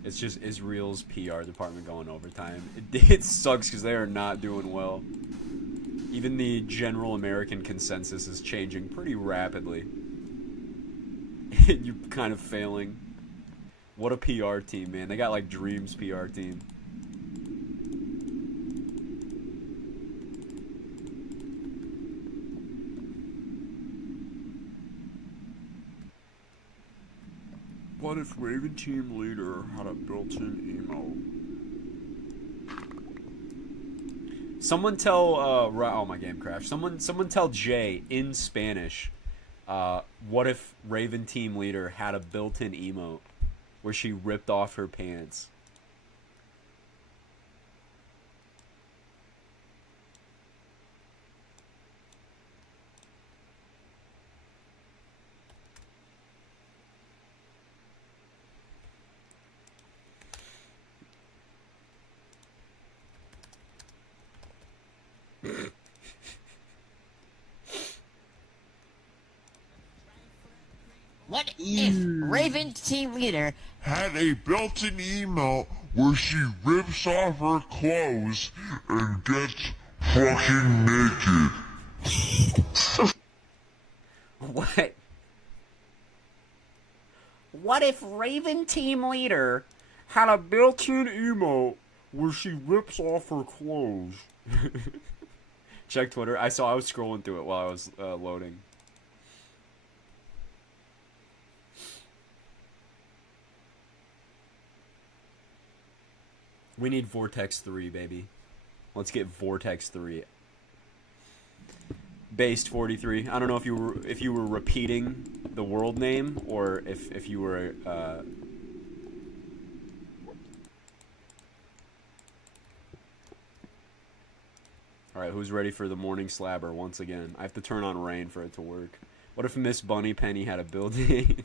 It's just Israel's PR department going overtime. It sucks because they are not doing well. Even the general American consensus is changing pretty rapidly. You're kind of failing. What a PR team, man. They got like Dreams PR team. What if Raven team leader had a built-in emo? Someone tell oh, my game crashed. Someone tell Jay in Spanish. What if Raven team leader had a built-in emote where she ripped off her pants? What if Raven team leader had a built-in emote where she rips off her clothes and gets fucking naked? What? What if Raven team leader had a built-in emote where she rips off her clothes? Check Twitter. I was scrolling through it while I was loading. We need Vortex 3, baby. Let's get Vortex 3. Based 43. I don't know if you were repeating the world name or if you were Alright, who's ready for the morning slabber once again? I have to turn on rain for it to work. What if Miss Bunny Penny had a building?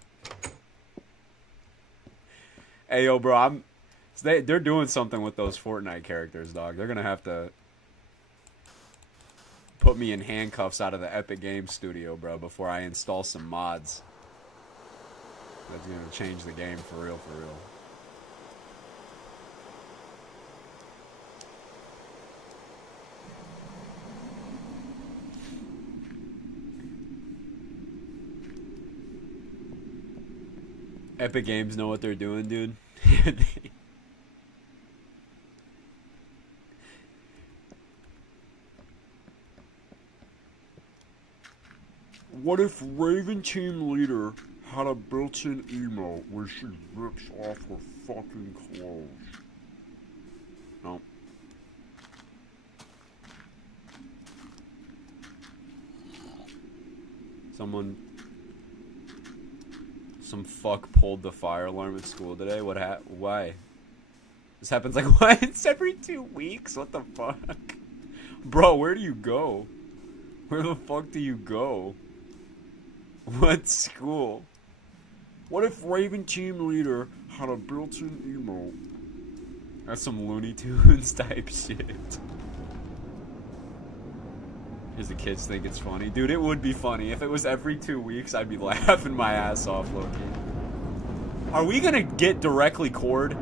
Hey, yo, bro, they're doing something with those Fortnite characters, dog. They're gonna have to put me in handcuffs out of the Epic Games studio, bro, before I install some mods. That's gonna change the game for real, for real. Epic Games know what they're doing, dude. What if Raven team leader had a built-in emote where she rips off her fucking clothes? No. Some fuck pulled the fire alarm at school today. Why? This happens like once every 2 weeks? What the fuck? Bro, where do you go? Where the fuck do you go? What school? What if Raven team leader had a built-in emote? That's some Looney Tunes type shit. Because the kids think it's funny. Dude, it would be funny. If it was every 2 weeks, I'd be laughing my ass off, Loki. Are we gonna get directly cored?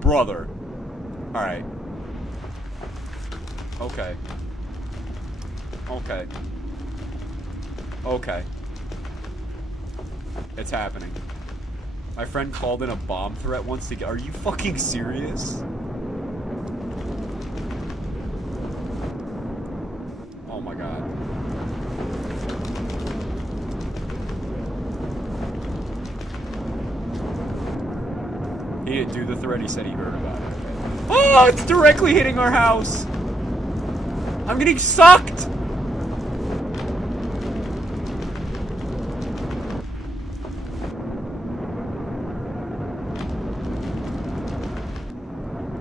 Brother. Alright. Okay. Okay. Okay. It's happening. My friend called in a bomb threat once to get... Are you fucking serious? Oh my god. He didn't do the threat, he said he heard about it. Oh, it's directly hitting our house! I'm getting sucked!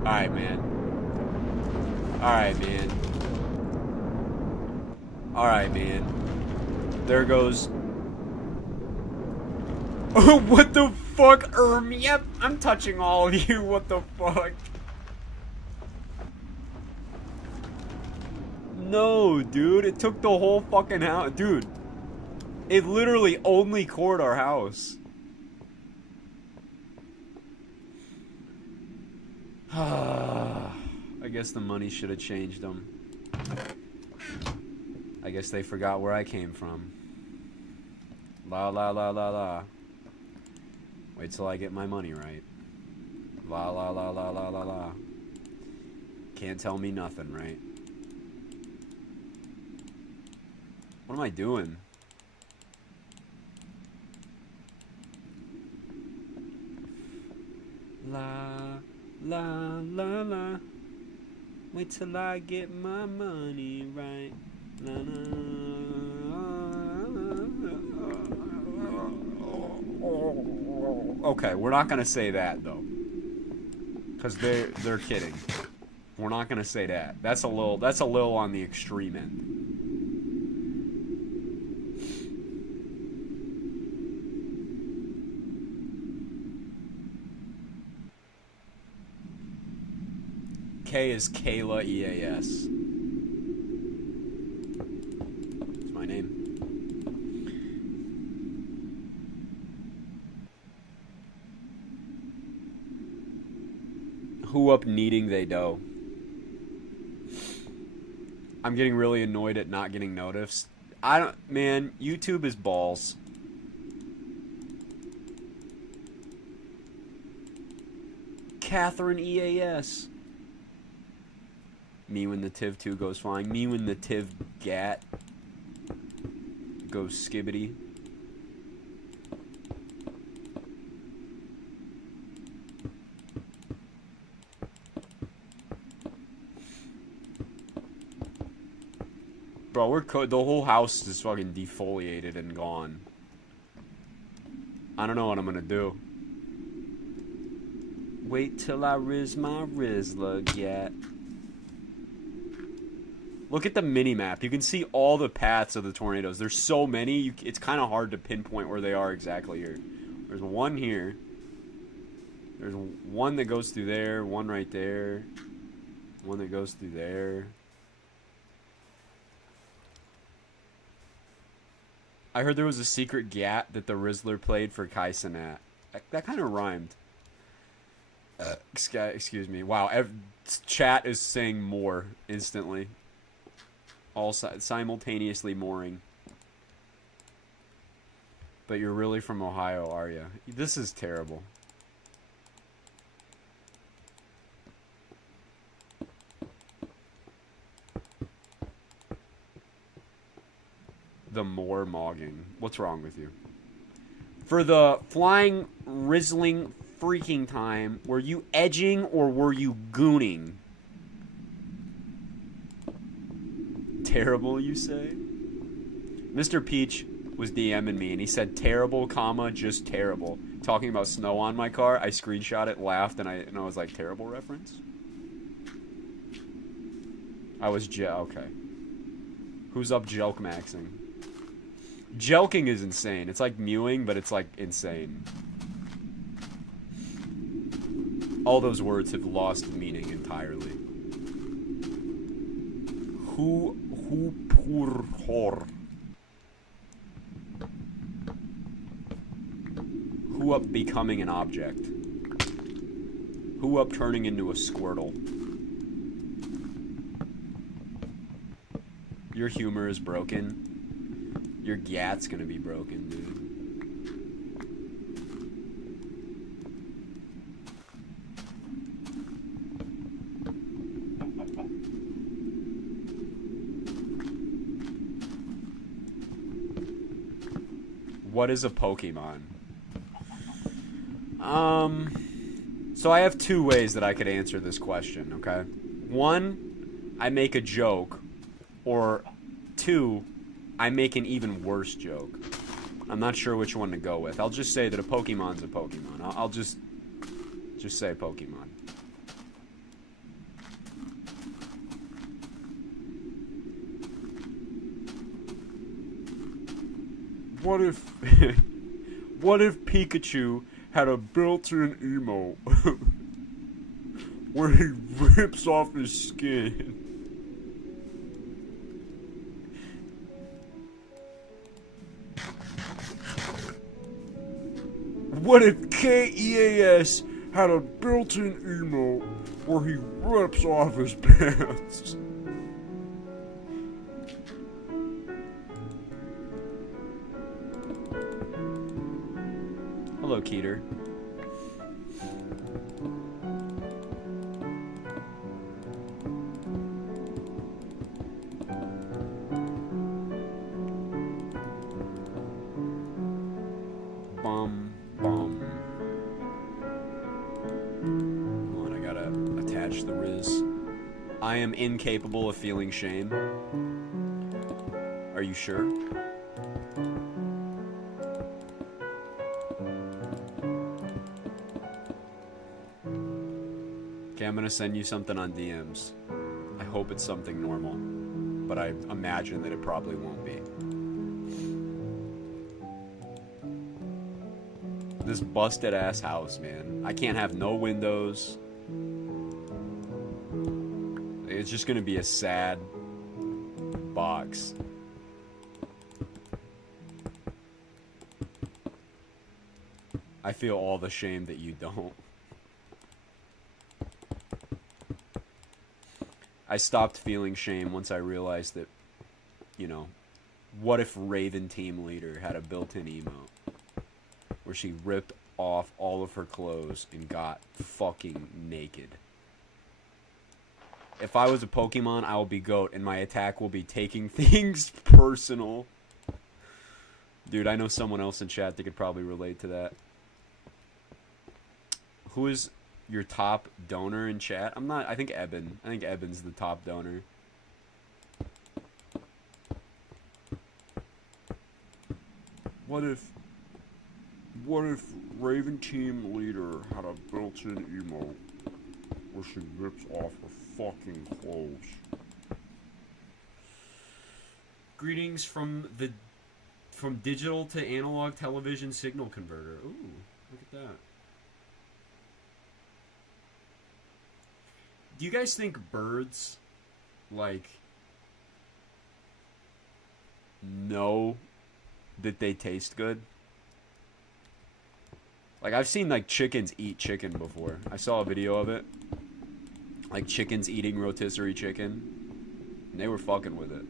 Alright, man. Alright, man. Alright, man. There goes... Oh, what the fuck, Yep, I'm touching all of you. What the fuck? No, dude. It took the whole fucking house. Dude. It literally only cored our house. I guess the money should have changed them. I guess they forgot where I came from. La la la la la. Wait till I get my money right. La la la la la la la. Can't tell me nothing, right? What am I doing? La la la la. Wait till I get my money right. La, okay, we're not gonna say that though, cause they're kidding. We're not gonna say that. That's a little on the extreme end. K is Kayla EAS. It's my name. Who up needing they dough? I'm getting really annoyed at not getting noticed. Man, YouTube is balls. Catherine EAS. Me when the Tiv 2 goes flying. Me when the Tiv Gat goes skibbity. Bro, the whole house is fucking defoliated and gone. I don't know what I'm gonna do. Wait till I riz my Rizzler Gat. Look at the mini-map. You can see all the paths of the tornadoes. There's so many, it's kind of hard to pinpoint where they are exactly here. There's one here. There's one that goes through there, one right there. One that goes through there. I heard there was a secret Gat that the Rizzler played for Kaisenat. That kind of rhymed. Excuse me. Wow, chat is saying more instantly. All simultaneously mooring. But you're really from Ohio, are you? This is terrible. The more mogging. What's wrong with you? For the flying, rizzling, freaking time, were you edging or were you gooning? Terrible, you say? Mr. Peach was DMing me and he said terrible, comma, just terrible. Talking about snow on my car. I screenshot it, laughed, and I was like, terrible reference? I was okay. Who's up jelk maxing? Jelking is insane. It's like mewing, but it's like insane. All those words have lost meaning entirely. Who pur hor? Who up becoming an object? Who up turning into a Squirtle? Your humor is broken. Your gat's gonna be broken, dude. What is a Pokemon? So I have two ways that I could answer this question, okay? One, I make a joke, or two, I make an even worse joke. I'm not sure which one to go with. I'll just say that a Pokemon's a Pokemon. I'll just say Pokemon. What if what if Pikachu had a built-in emote where he rips off his skin? What if KEAS had a built-in emote where he rips off his pants? Hello, Keeter. Bum. Hold on, I gotta attach the Riz. I am incapable of feeling shame. Are you sure? Okay, I'm gonna send you something on DMs. I hope it's something normal, but I imagine that it probably won't be. This busted ass house, man. I can't have no windows. It's just gonna be a sad box. I feel all the shame that you don't. I stopped feeling shame once I realized that, you know, what if Raven Team Leader had a built-in emote where she ripped off all of her clothes and got fucking naked. If I was a Pokemon, I will be Goat, and my attack will be taking things personal. Dude, I know someone else in chat that could probably relate to that. Who is your top donor in chat? I think Eben. I think Eben's the top donor. What if Raven Team Leader had a built-in emote where she rips off her fucking clothes? Greetings from digital to analog television signal converter. Ooh, look at that. Do you guys think birds, like, know that they taste good? Like, I've seen, like, chickens eat chicken before. I saw a video of it. Like, chickens eating rotisserie chicken. And they were fucking with it.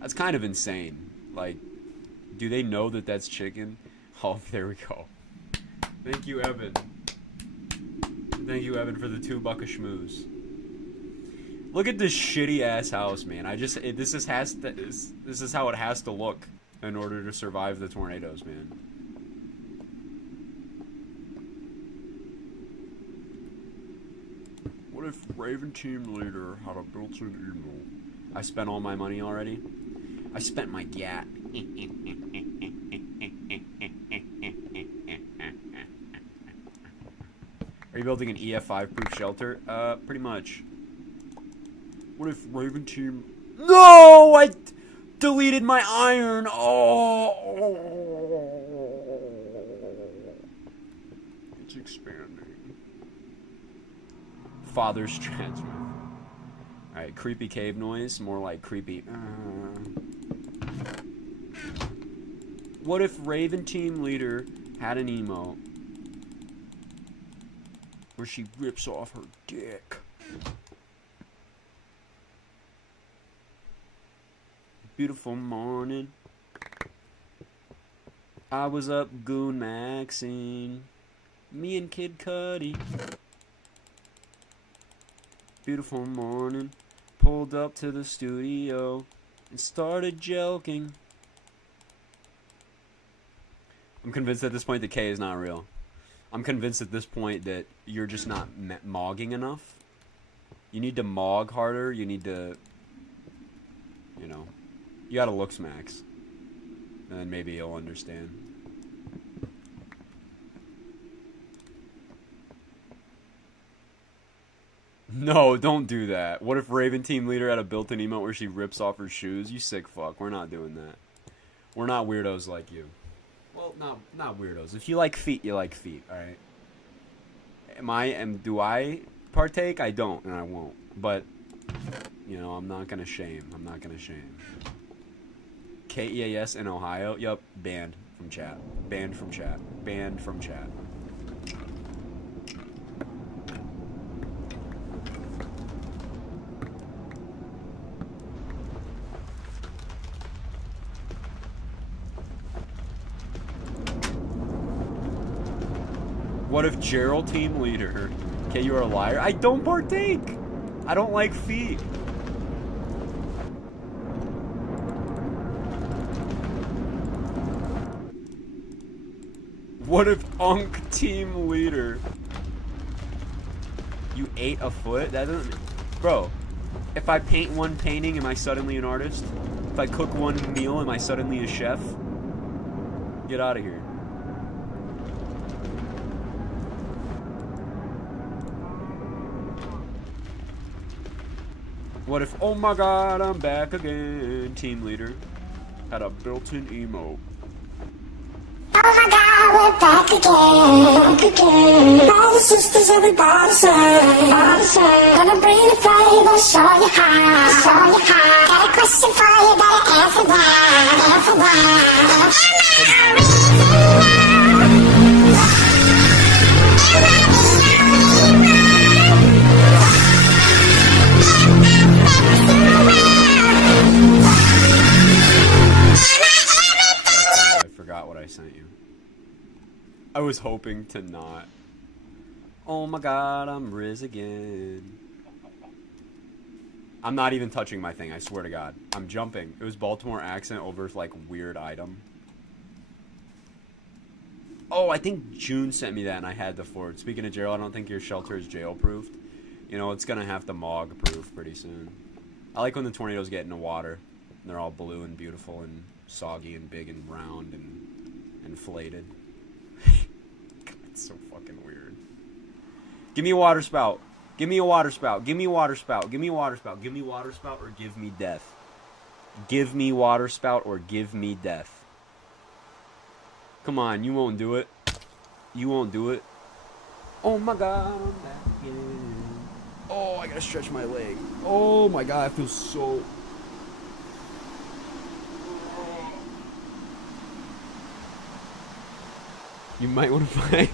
That's kind of insane. Like, do they know that that's chicken? Oh, there we go. Thank you, Evan. Thank you, Evan, for the $2 of schmooze. Look at this shitty ass house, man. This is how it has to look in order to survive the tornadoes, man. What if Raven Team Leader had a built-in emote? I spent all my money already. I spent my gat. Are you building an EF5 proof shelter? Pretty much. What if Raven Team... No! I deleted my iron! Oh! It's expanding. Father's transmit. Alright, creepy cave noise. More like creepy... What if Raven Team Leader had an emote where she rips off her dick? Beautiful morning. I was up goon maxing. Me and Kid Cudi. Beautiful morning. Pulled up to the studio and started jelking. I'm convinced at this point that K is not real. I'm convinced at this point that you're just not mogging enough. You need to mog harder. You need to, you know, you gotta looks max. And then maybe you'll understand. No, don't do that. What if Raven Team Leader had a built-in emote where she rips off her shoes? You sick fuck. We're not doing that. We're not weirdos like you. Well, not weirdos. If you like feet, you like feet, alright? Do I partake? I don't, and I won't. But, you know, I'm not gonna shame. I'm not gonna shame. KEAS in Ohio? Yup, banned from chat. Banned from chat. Banned from chat. What if Gerald Team Leader? Okay, you are a liar. I don't partake. I don't like feet. What if Unk Team Leader? You ate a foot? That doesn't... Bro, if I paint one painting, am I suddenly an artist? If I cook one meal, am I suddenly a chef? Get out of here. What if, oh my god, I'm back again, Team Leader had a built-in emote. Oh my god, we're back again. Brothers, sisters, everybody say. Gonna bring the flavor, show you how. Got a question for you, better answer I forgot what I sent you. I was hoping to not. Oh my god, I'm Riz again. I'm not even touching my thing, I swear to god. I'm jumping. It was Baltimore accent over like weird item. Oh, I think June sent me that and I had to forward. Speaking of jail, I don't think your shelter is jail-proofed. You know, it's gonna have to mog-proof pretty soon. I like when the tornadoes get in the water. And they're all blue and beautiful and soggy and big and round and inflated. God, it's so fucking weird. Give me a water spout. Give me a water spout. Give me a water spout. Give me a water spout. Give me water spout or give me death. Give me water spout or give me death. Come on, you won't do it. You won't do it. Oh my god, I'm back again. Oh, I gotta stretch my leg. Oh my god, I feel so... You might want to find...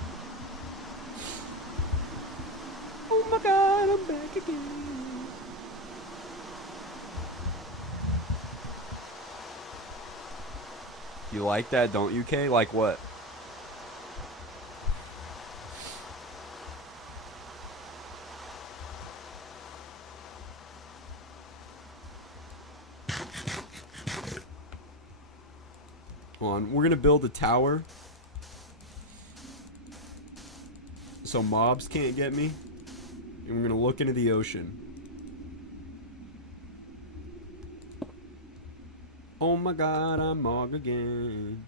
Oh my god, I'm back again. You like that, don't you, Kay? Like what? Hold on, we're gonna build a tower so mobs can't get me, and we're gonna look into the ocean. Oh my god, I'm Mog again.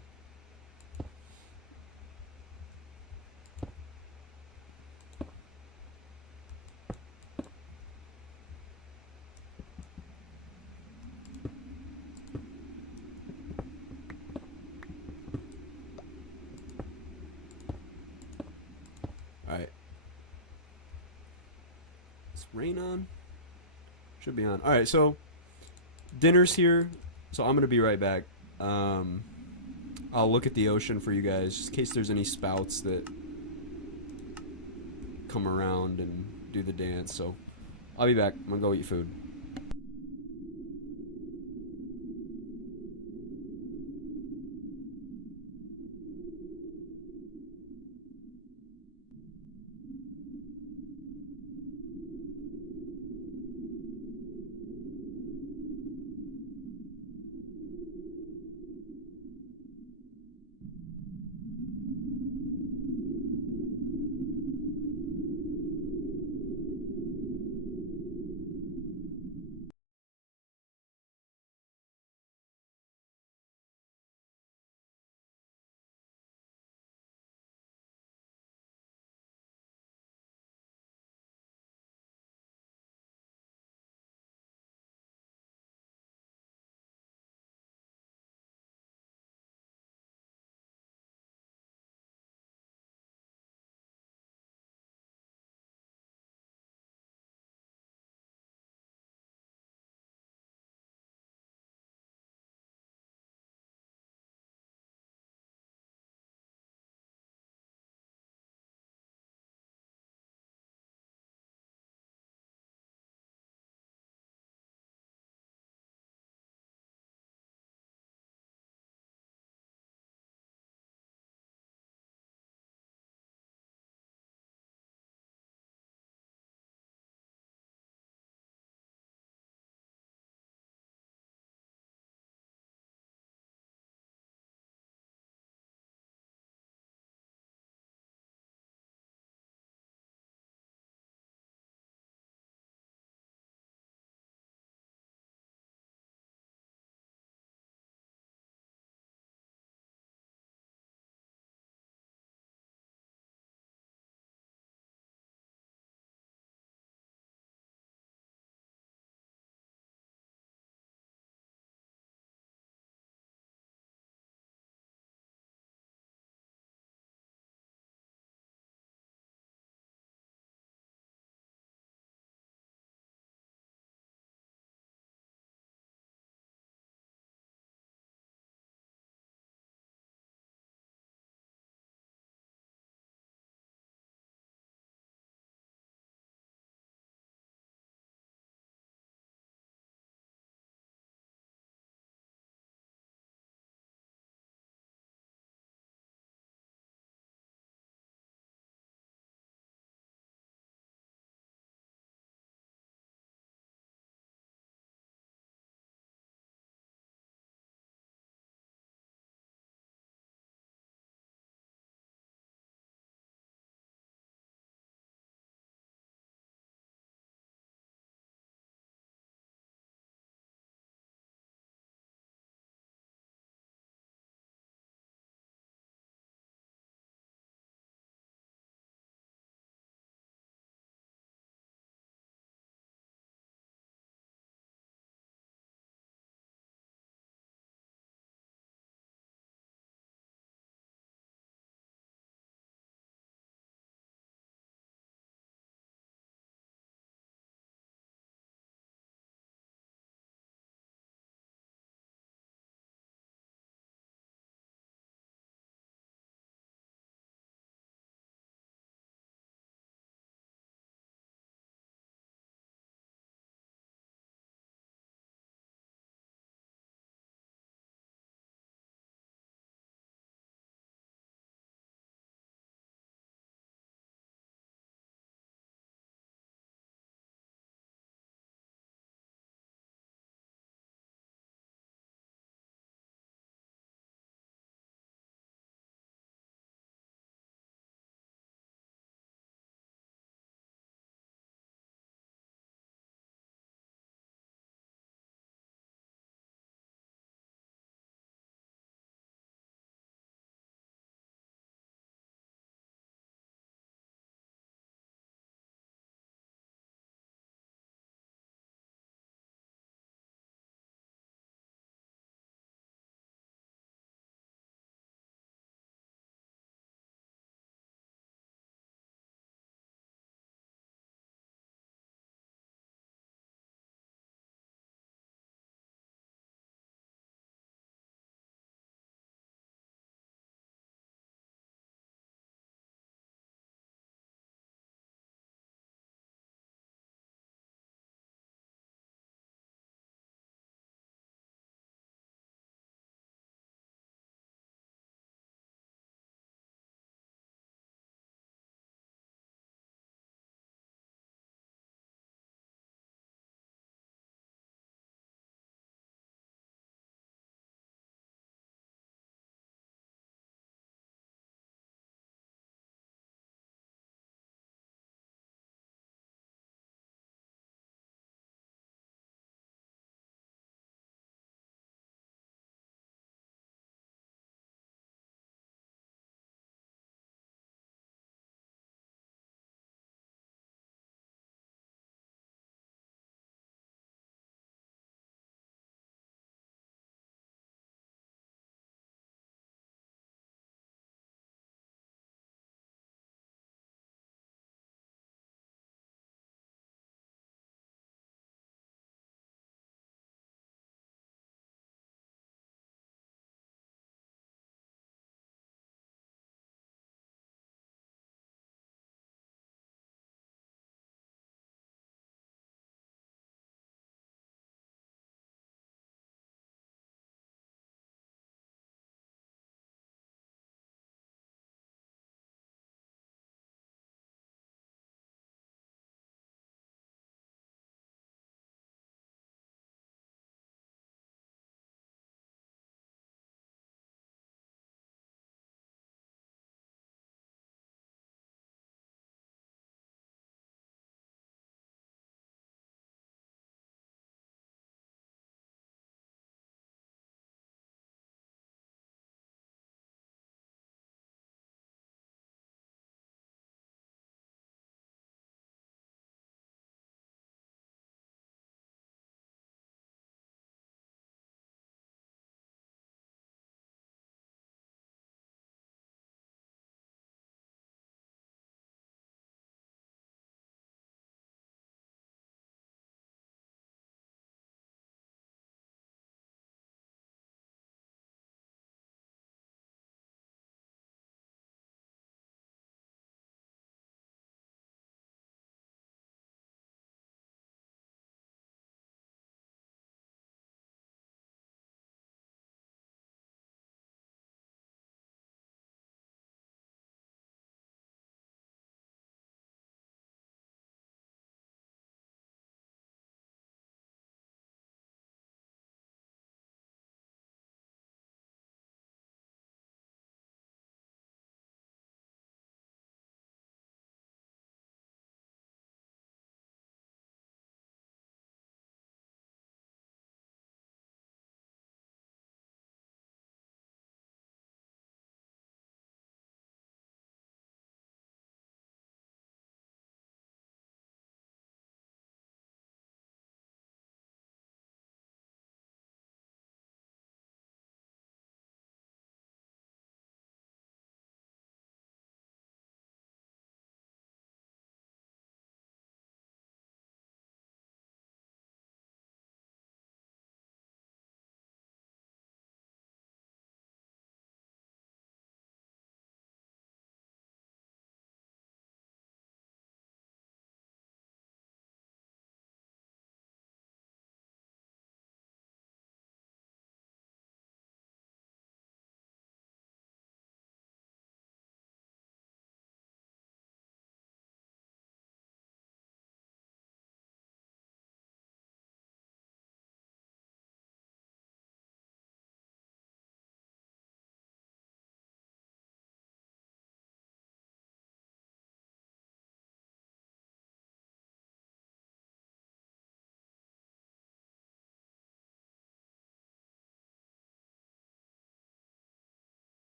Alright. Is rain on? Should be on. Alright, so dinner's here. So I'm gonna be right back. I'll look at the ocean for you guys, just in case there's any spouts that come around and do the dance. So I'll be back. I'm gonna go eat food.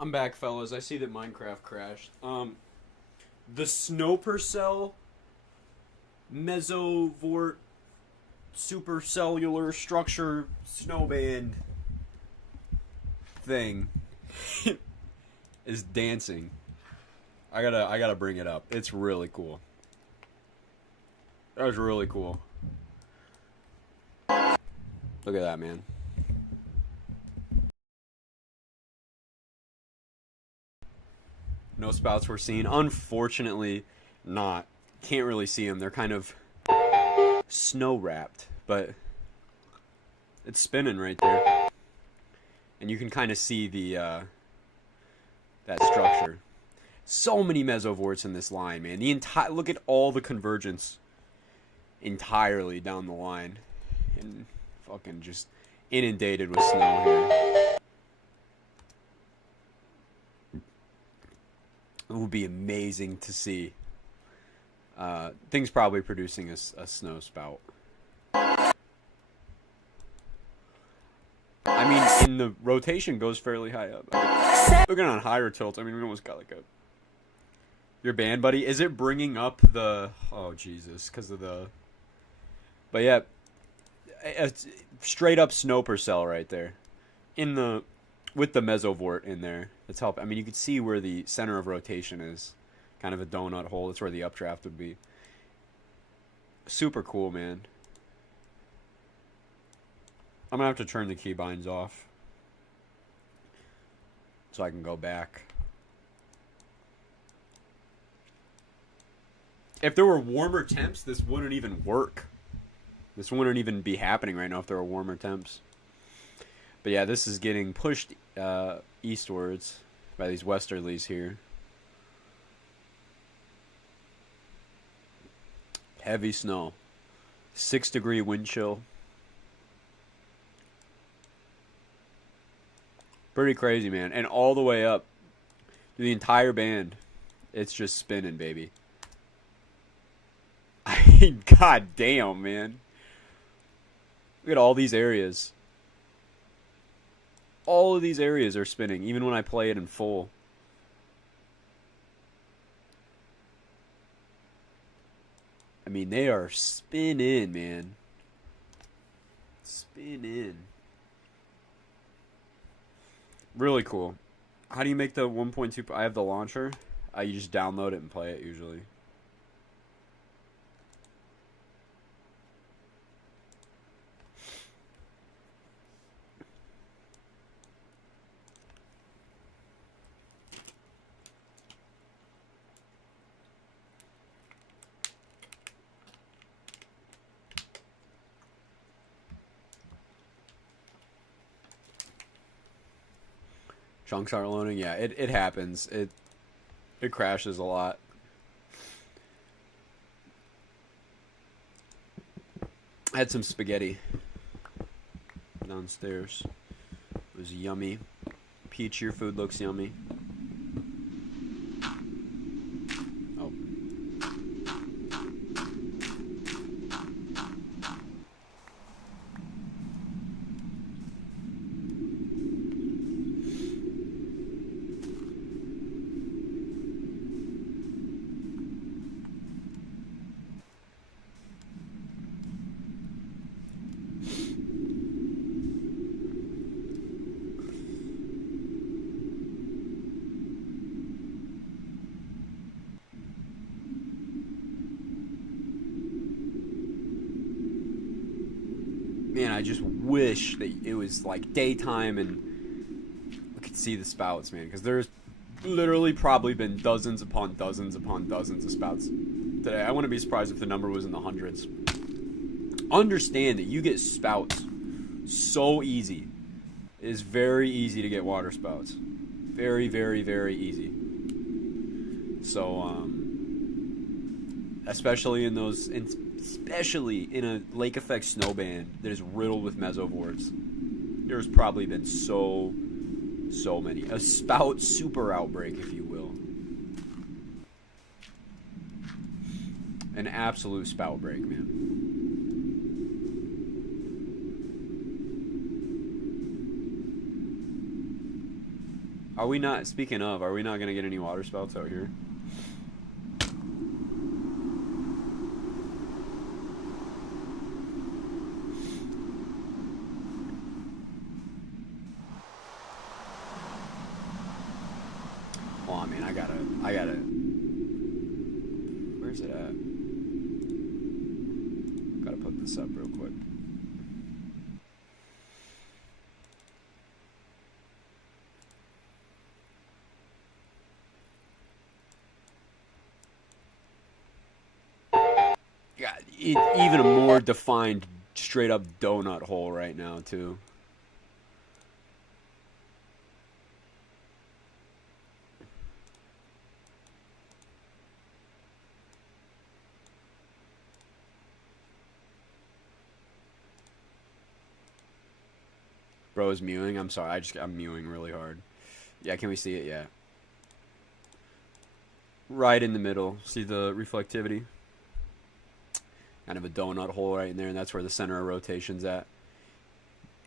I'm back, fellas. I see that Minecraft crashed. The Snowpercell Mesovort supercellular structure snowband thing is dancing. I gotta bring it up. It's really cool. That was really cool. Look at that, man. No spouts were seen. Unfortunately, not. Can't really see them. They're kind of snow wrapped, but it's spinning right there, and you can kind of see the that structure. So many mesovorts in this line, man. The entire look at all the convergence entirely down the line, and fucking just inundated with snow here. It would be amazing to see. Things probably producing a snow spout. I mean, and the rotation goes fairly high up. Looking on higher tilts, I mean, we almost got like a... Your band, buddy? Is it bringing up the... Oh, Jesus, because of the... But yeah, a straight up Snowpercell right there. In the... With the mesovort in there. That's helping. I mean, you can see where the center of rotation is. Kind of a donut hole. That's where the updraft would be. Super cool, man. I'm going to have to turn the keybinds off. So I can go back. If there were warmer temps, this wouldn't even work. This wouldn't even be happening right now if there were warmer temps. But yeah, this is getting pushed eastwards by these westerlies here. Heavy snow. 6-degree wind chill. Pretty crazy, man. And all the way up through the entire band, it's just spinning, baby. God damn, man. Look at all these areas. All of these areas are spinning, even when I play it in full. I mean, they are spinning, man. Spinning. Really cool. How do you make the 1.2? I have the launcher. You just download it and play it usually. Chunks aren't loading. Yeah, it happens. It crashes a lot. I had some spaghetti downstairs. It was yummy. Peach, your food looks yummy. Oh. Man, I just wish that it was like daytime and we could see the spouts, man, because there's literally probably been dozens upon dozens upon dozens of spouts today. I wouldn't be surprised if the number was in the hundreds. Understand that you get spouts so easy. It is very easy to get water spouts. Very, very, very easy. So, especially in those... Especially in a lake effect snowband that is riddled with mesovorts. There's probably been so many. A spout super outbreak, if you will. An absolute spout break, man. Are we not, speaking of, are we not going to get any water spouts out here? Well, I mean, I gotta, where's it at? Gotta put this up real quick. God, even a more defined, straight up donut hole right now, too. Bro is mewing. I'm sorry. I'm mewing really hard. Yeah, can we see it? Yeah. Right in the middle. See the reflectivity? Kind of a donut hole right in there, and that's where the center of rotation's at.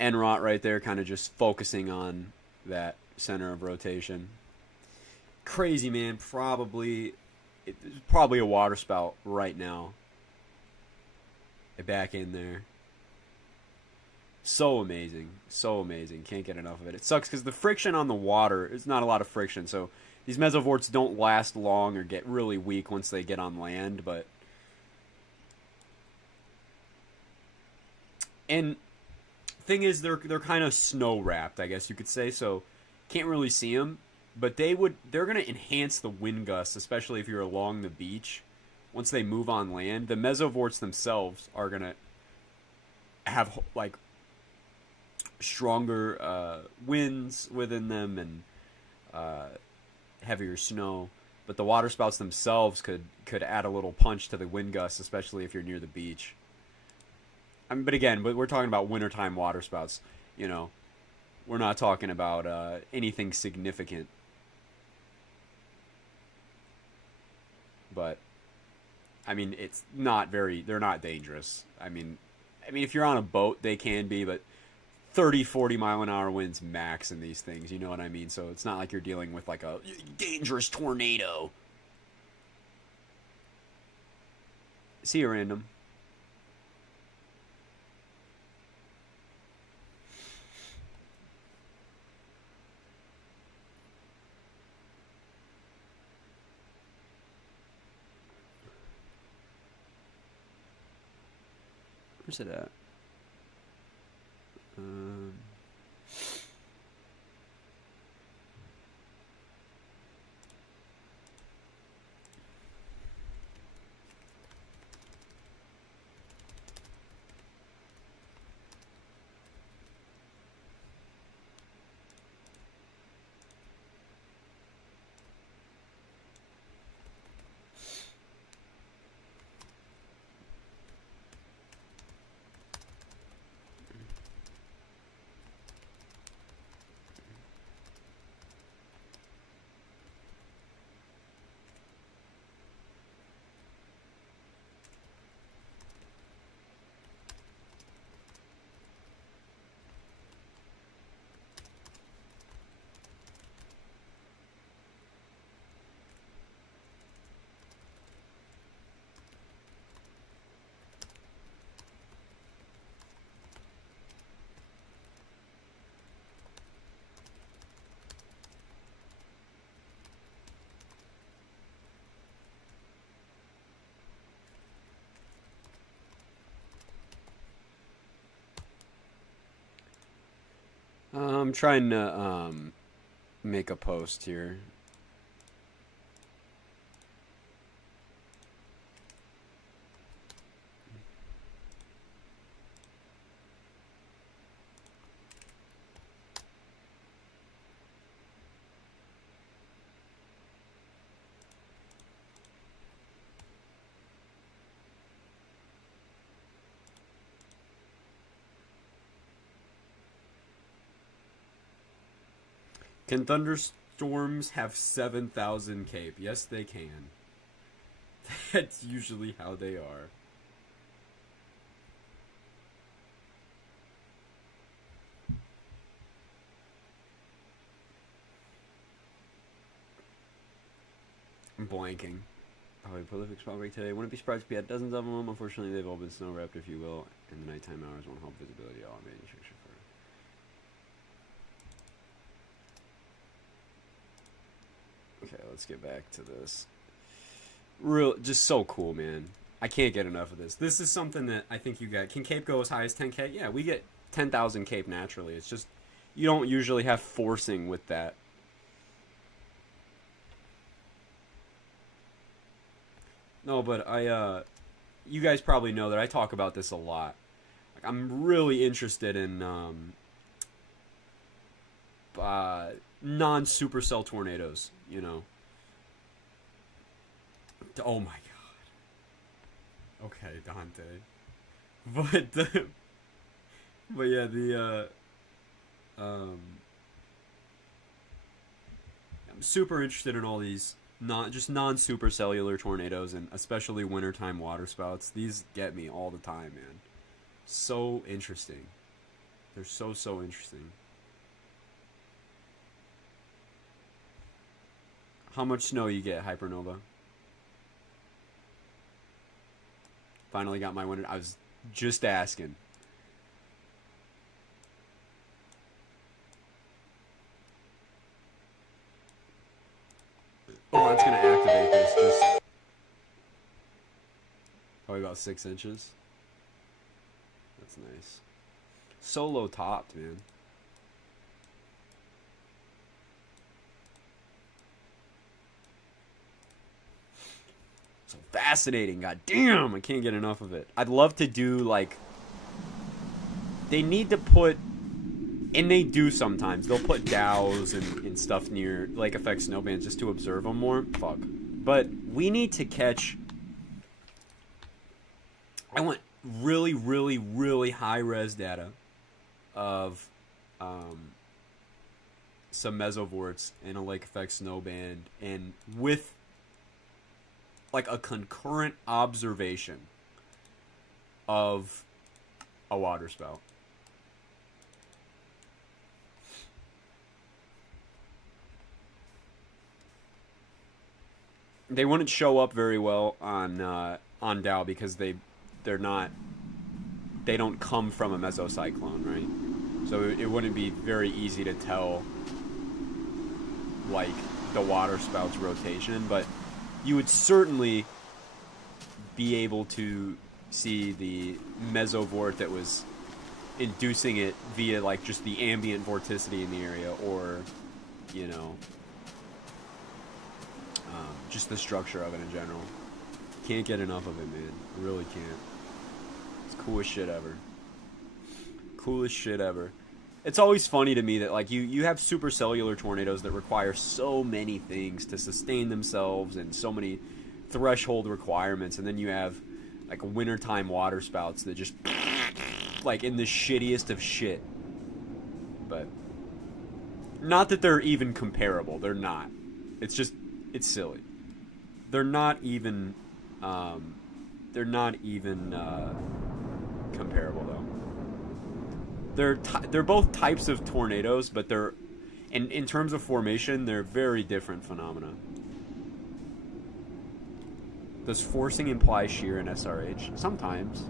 ENJYOoe right there, kind of just focusing on that center of rotation. Crazy, man. Probably a water spout right now. Back in there. So amazing. So amazing. Can't get enough of it. It sucks because the friction on the water is not a lot of friction, so these mesovorts don't last long or get really weak once they get on land, but... And thing is, they're kind of snow wrapped, I guess you could say, so can't really see them, but they're going to enhance the wind gusts, especially if you're along the beach. Once they move on land, the mesovorts themselves are going to have, like, stronger winds within them and heavier snow, but the water spouts themselves could add a little punch to the wind gusts, especially if you're near the beach. I mean, but again, we're talking about wintertime water spouts. You know, we're not talking about anything significant. But I mean, they're not dangerous. I mean, if you're on a boat, they can be, but 30, 40 mile an hour winds max in these things, you know what I mean? So it's not like you're dealing with like a dangerous tornado. See you, random. Where's it at? I'm trying to make a post here. Can thunderstorms have 7,000 cape? Yes, they can. That's usually how they are. ranking. Probably a prolific spot break today. Wouldn't be surprised if we had dozens of them. Unfortunately, they've all been snow wrapped, if you will, and the nighttime hours won't help visibility at all. I made a picture for it. Okay, let's get back to this. Just so cool, man. I can't get enough of this. This is something that I think you got. Can Cape go as high as 10K? Yeah, we get 10,000 Cape naturally. It's just you don't usually have forcing with that. No, but you guys probably know that I talk about this a lot. Like, I'm really interested in non-supercell tornadoes, you know. Oh my god. Okay, Dante. But yeah, I'm super interested in all these just non-supercellular tornadoes, and especially wintertime waterspouts. These get me all the time, man. So interesting. They're so interesting. How much snow you get, Hypernova? Finally got my winter. I was just asking. Oh, that's gonna activate this. Just probably about 6 inches. That's nice. So low topped, man. So fascinating. God damn, I can't get enough of it. I'd love to do like. They need to put. And they do sometimes. They'll put dows and stuff near lake effect snowbands just to observe them more. Fuck. But we need to catch... I want really high-res data of some mesovorts in a lake effect snowband, and with like a concurrent observation of a waterspout. They wouldn't show up very well on Dow because they don't come from a mesocyclone, right? So it wouldn't be very easy to tell like the waterspout's rotation, but you would certainly be able to see the mesovort that was inducing it via like just the ambient vorticity in the area, or you know, just the structure of it in general. Can't get enough of it, man. I really can't. It's coolest shit ever. Coolest shit ever. It's always funny to me that like you have supercellular tornadoes that require so many things to sustain themselves and so many threshold requirements, and then you have like wintertime waterspouts that just like in the shittiest of shit. But not that they're even comparable. They're not. It's just it's silly. They're not even comparable though. They're both types of tornadoes, but they're in terms of formation, they're very different phenomena. Does forcing imply shear in SRH? Sometimes.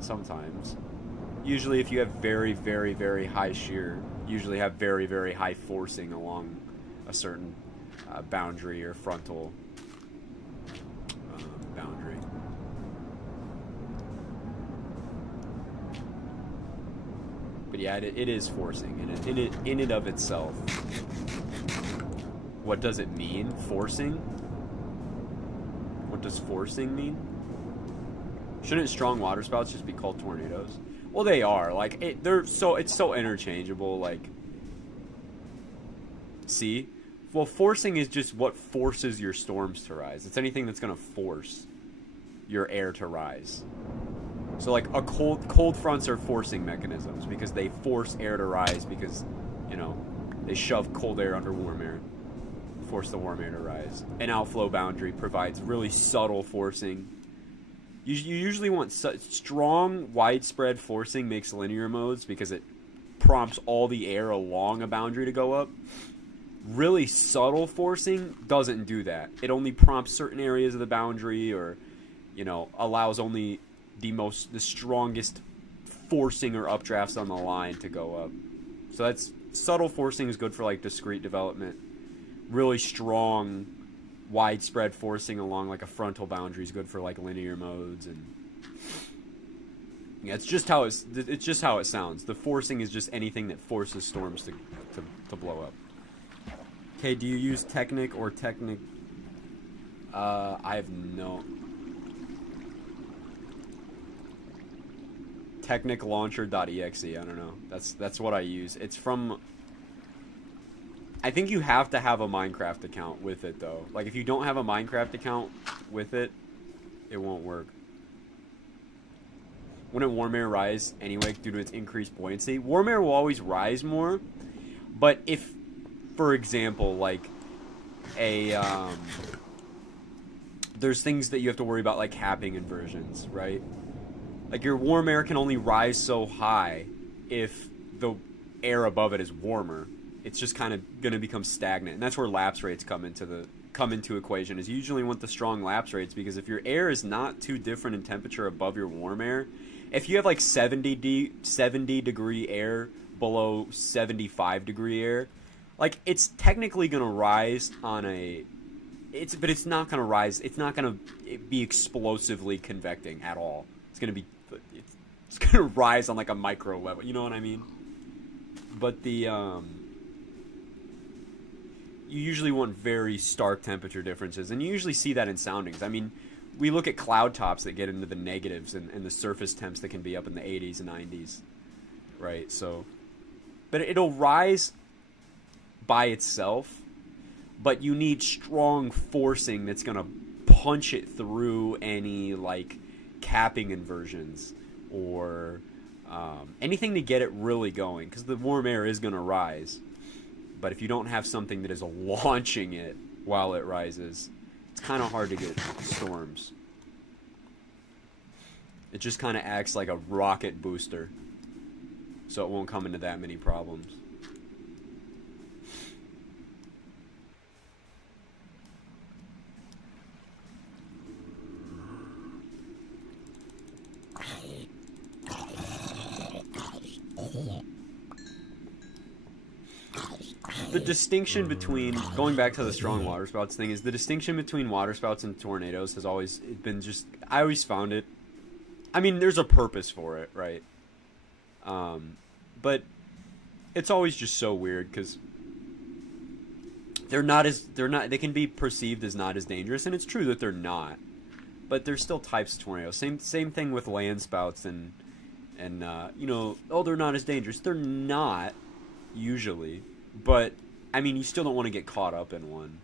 Sometimes. Usually if you have very high shear, you usually have very high forcing along a certain boundary or frontal boundary. But yeah, it is forcing in it of itself. What does it mean? Forcing? What does forcing mean? Shouldn't strong waterspouts just be called tornadoes? Well, they are. Like it's so interchangeable. Like, see, well, forcing is just what forces your storms to rise. It's anything that's gonna force your air to rise. So like a cold fronts are forcing mechanisms because they force air to rise because, you know, they shove cold air under warm air, force the warm air to rise. An outflow boundary provides really subtle forcing. You usually want strong, widespread forcing makes linear modes because it prompts all the air along a boundary to go up. Really subtle forcing doesn't do that. It only prompts certain areas of the boundary, or, you know, allows only the strongest forcing or updrafts on the line to go up. So that's subtle forcing is good for like discrete development. Really strong, widespread forcing along like a frontal boundary is good for like linear modes, and yeah, it's just how it sounds. The forcing is just anything that forces storms to blow up. Okay, do you use Technic or Technic? I have no. TechnicLauncher.exe. I don't know. That's what I use. It's from. I think you have to have a Minecraft account with it though. Like if you don't have a Minecraft account with it, it won't work. Wouldn't warm air rise anyway due to its increased buoyancy? Warm air will always rise more, but if, for example, like there's things that you have to worry about like capping inversions, right? Like your warm air can only rise so high if the air above it is warmer. It's just kind of going to become stagnant, and that's where lapse rates come into equation. Is you usually want the strong lapse rates, because if your air is not too different in temperature above your warm air, if you have like 70 degree air below 75 degree air, like it's technically going to rise on but it's not going to rise. It's not going to be explosively convecting at all. It's going to rise on like a micro level. You know what I mean? But you usually want very stark temperature differences, and you usually see that in soundings. I mean, we look at cloud tops that get into the negatives, and the surface temps that can be up in the 80s and 90s, right? So, but it'll rise by itself, but you need strong forcing that's going to punch it through any, like, capping inversions or anything to get it really going, because the warm air is going to rise. But if you don't have something that is launching it while it rises, it's kind of hard to get storms. It just kind of acts like a rocket booster, so it won't come into that many problems. The distinction between, going back to the strong waterspouts thing, is the distinction between waterspouts and tornadoes has always been just, I always found it, I mean, there's a purpose for it, right? But it's always just so weird, because they can be perceived as not as dangerous, and it's true that they're not, but there's still types of tornadoes. Same thing with land spouts and you know, oh, they're not as dangerous. They're not, usually. But, I mean, you still don't want to get caught up in one.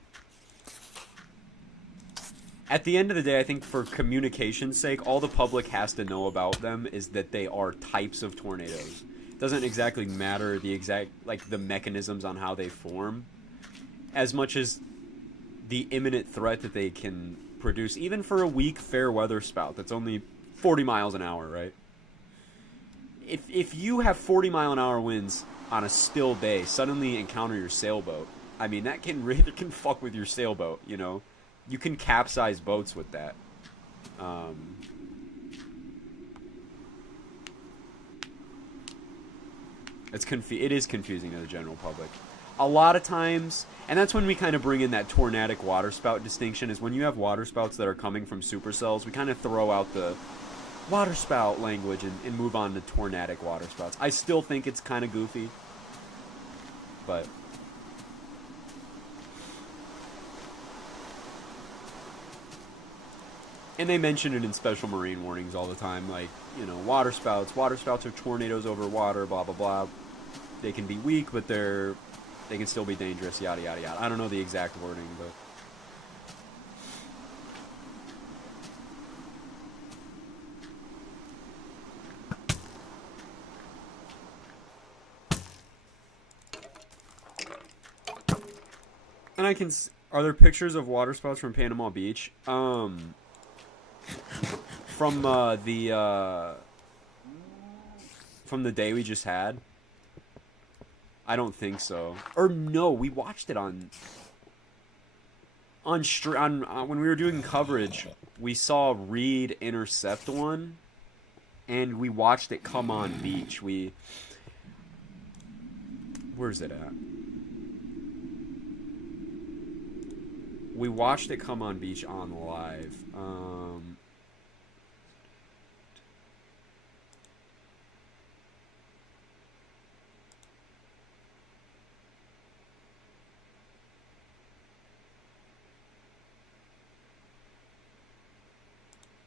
At the end of the day, I think for communication's sake, all the public has to know about them is that they are types of tornadoes. It doesn't exactly matter the mechanisms on how they form, as much as the imminent threat that they can produce, even for a weak, fair weather spout that's only 40 miles an hour, right? If you have 40 mile an hour winds on a still day, suddenly encounter your sailboat, I mean, that can really fuck with your sailboat, you know? You can capsize boats with that. It is confusing to the general public. A lot of times, and that's when we kind of bring in that tornadic waterspout distinction, is when you have waterspouts that are coming from supercells, we kind of throw out the waterspout language and move on to tornadic waterspouts. I still think it's kind of goofy, but and they mention it in special marine warnings all the time, like, you know, waterspouts are tornadoes over water, blah blah blah. They can be weak, but they can still be dangerous, yada yada yada. I don't know the exact wording, but and are there pictures of waterspouts from Panama Beach? From the day we just had. I don't think so. Or no, we watched it on when we were doing coverage. We saw Reed intercept one, and we watched it come on beach. Where's it at? We watched it come on beach on live.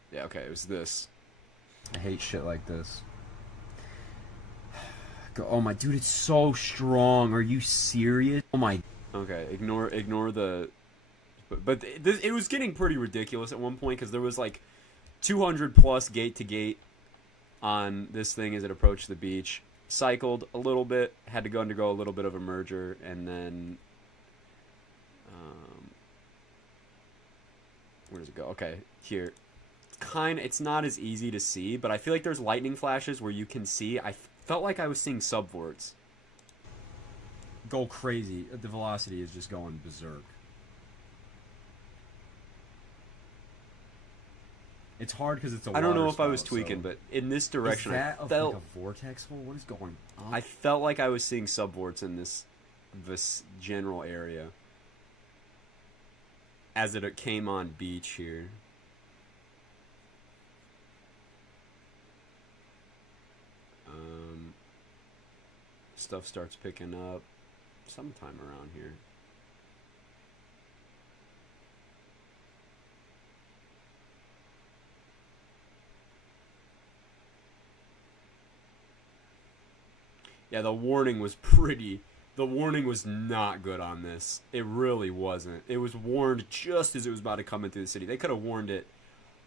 Yeah, okay, it was this. I hate shit like this. Oh my dude, it's so strong. Are you serious? Oh my. Okay, ignore the. But it was getting pretty ridiculous at one point because there was like 200 plus gate to gate on this thing as it approached the beach. Cycled a little bit, had to undergo a little bit of a merger, and then where does it go? Okay, here. It's not as easy to see, but I feel like there's lightning flashes where you can see. I felt like I was seeing subvorts go crazy. The velocity is just going berserk. It's hard because it's a. I don't know if I was tweaking, but in this direction, I felt like a vortex hole. What is going on? I felt like I was seeing subvorts in this general area as it came on beach here. Stuff starts picking up sometime around here. Yeah, the warning was not good on this. It really wasn't. It was warned just as it was about to come into the city. They could have warned it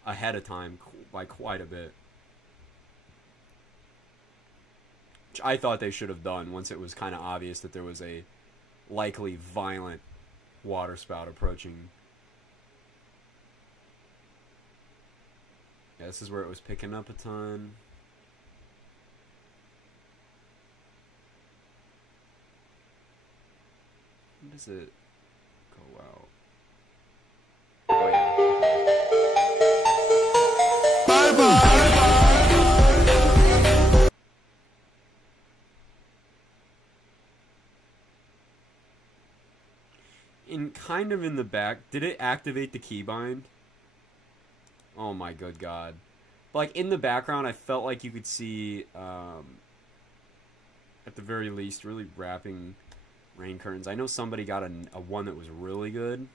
ahead of time by quite a bit. Which I thought they should have done once it was kind of obvious that there was a likely violent waterspout approaching. Yeah, this is where it was picking up a ton. When does it go out? Oh yeah. Bye-bye! Kind of in the back, did it activate the keybind? Oh my good god. Like in the background, I felt like you could see, at the very least, really wrapping rain curtains. I know somebody got a one that was really good.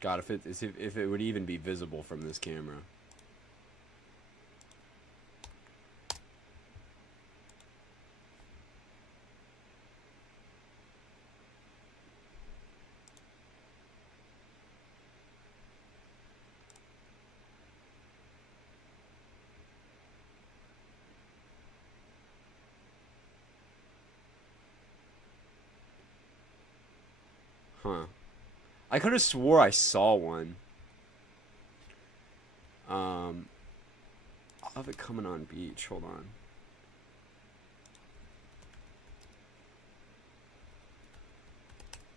God, if it would even be visible from this camera. Huh. I could have swore I saw one. I'll have it coming on beach. Hold on.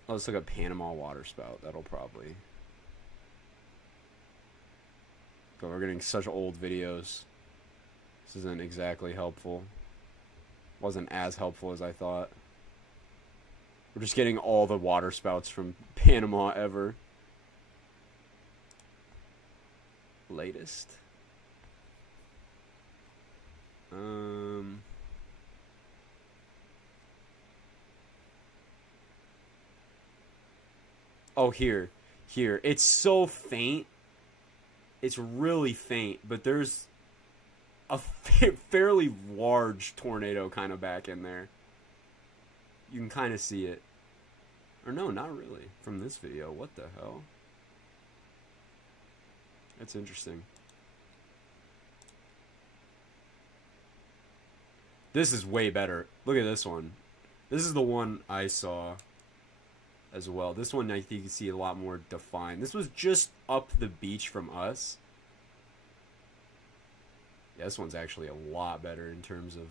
Oh, it's like a Panama waterspout. That'll probably... But we're getting such old videos. This isn't exactly helpful. Wasn't as helpful as I thought. We're just getting all the waterspouts from Panama ever. Latest. Oh, here. It's so faint. It's really faint, but there's a fairly large tornado kind of back in there. You can kind of see it. Or no, not really. From this video. What the hell? That's interesting. This is way better. Look at this one. This is the one I saw as well. This one I think you can see a lot more defined. This was just up the beach from us. Yeah, this one's actually a lot better in terms of...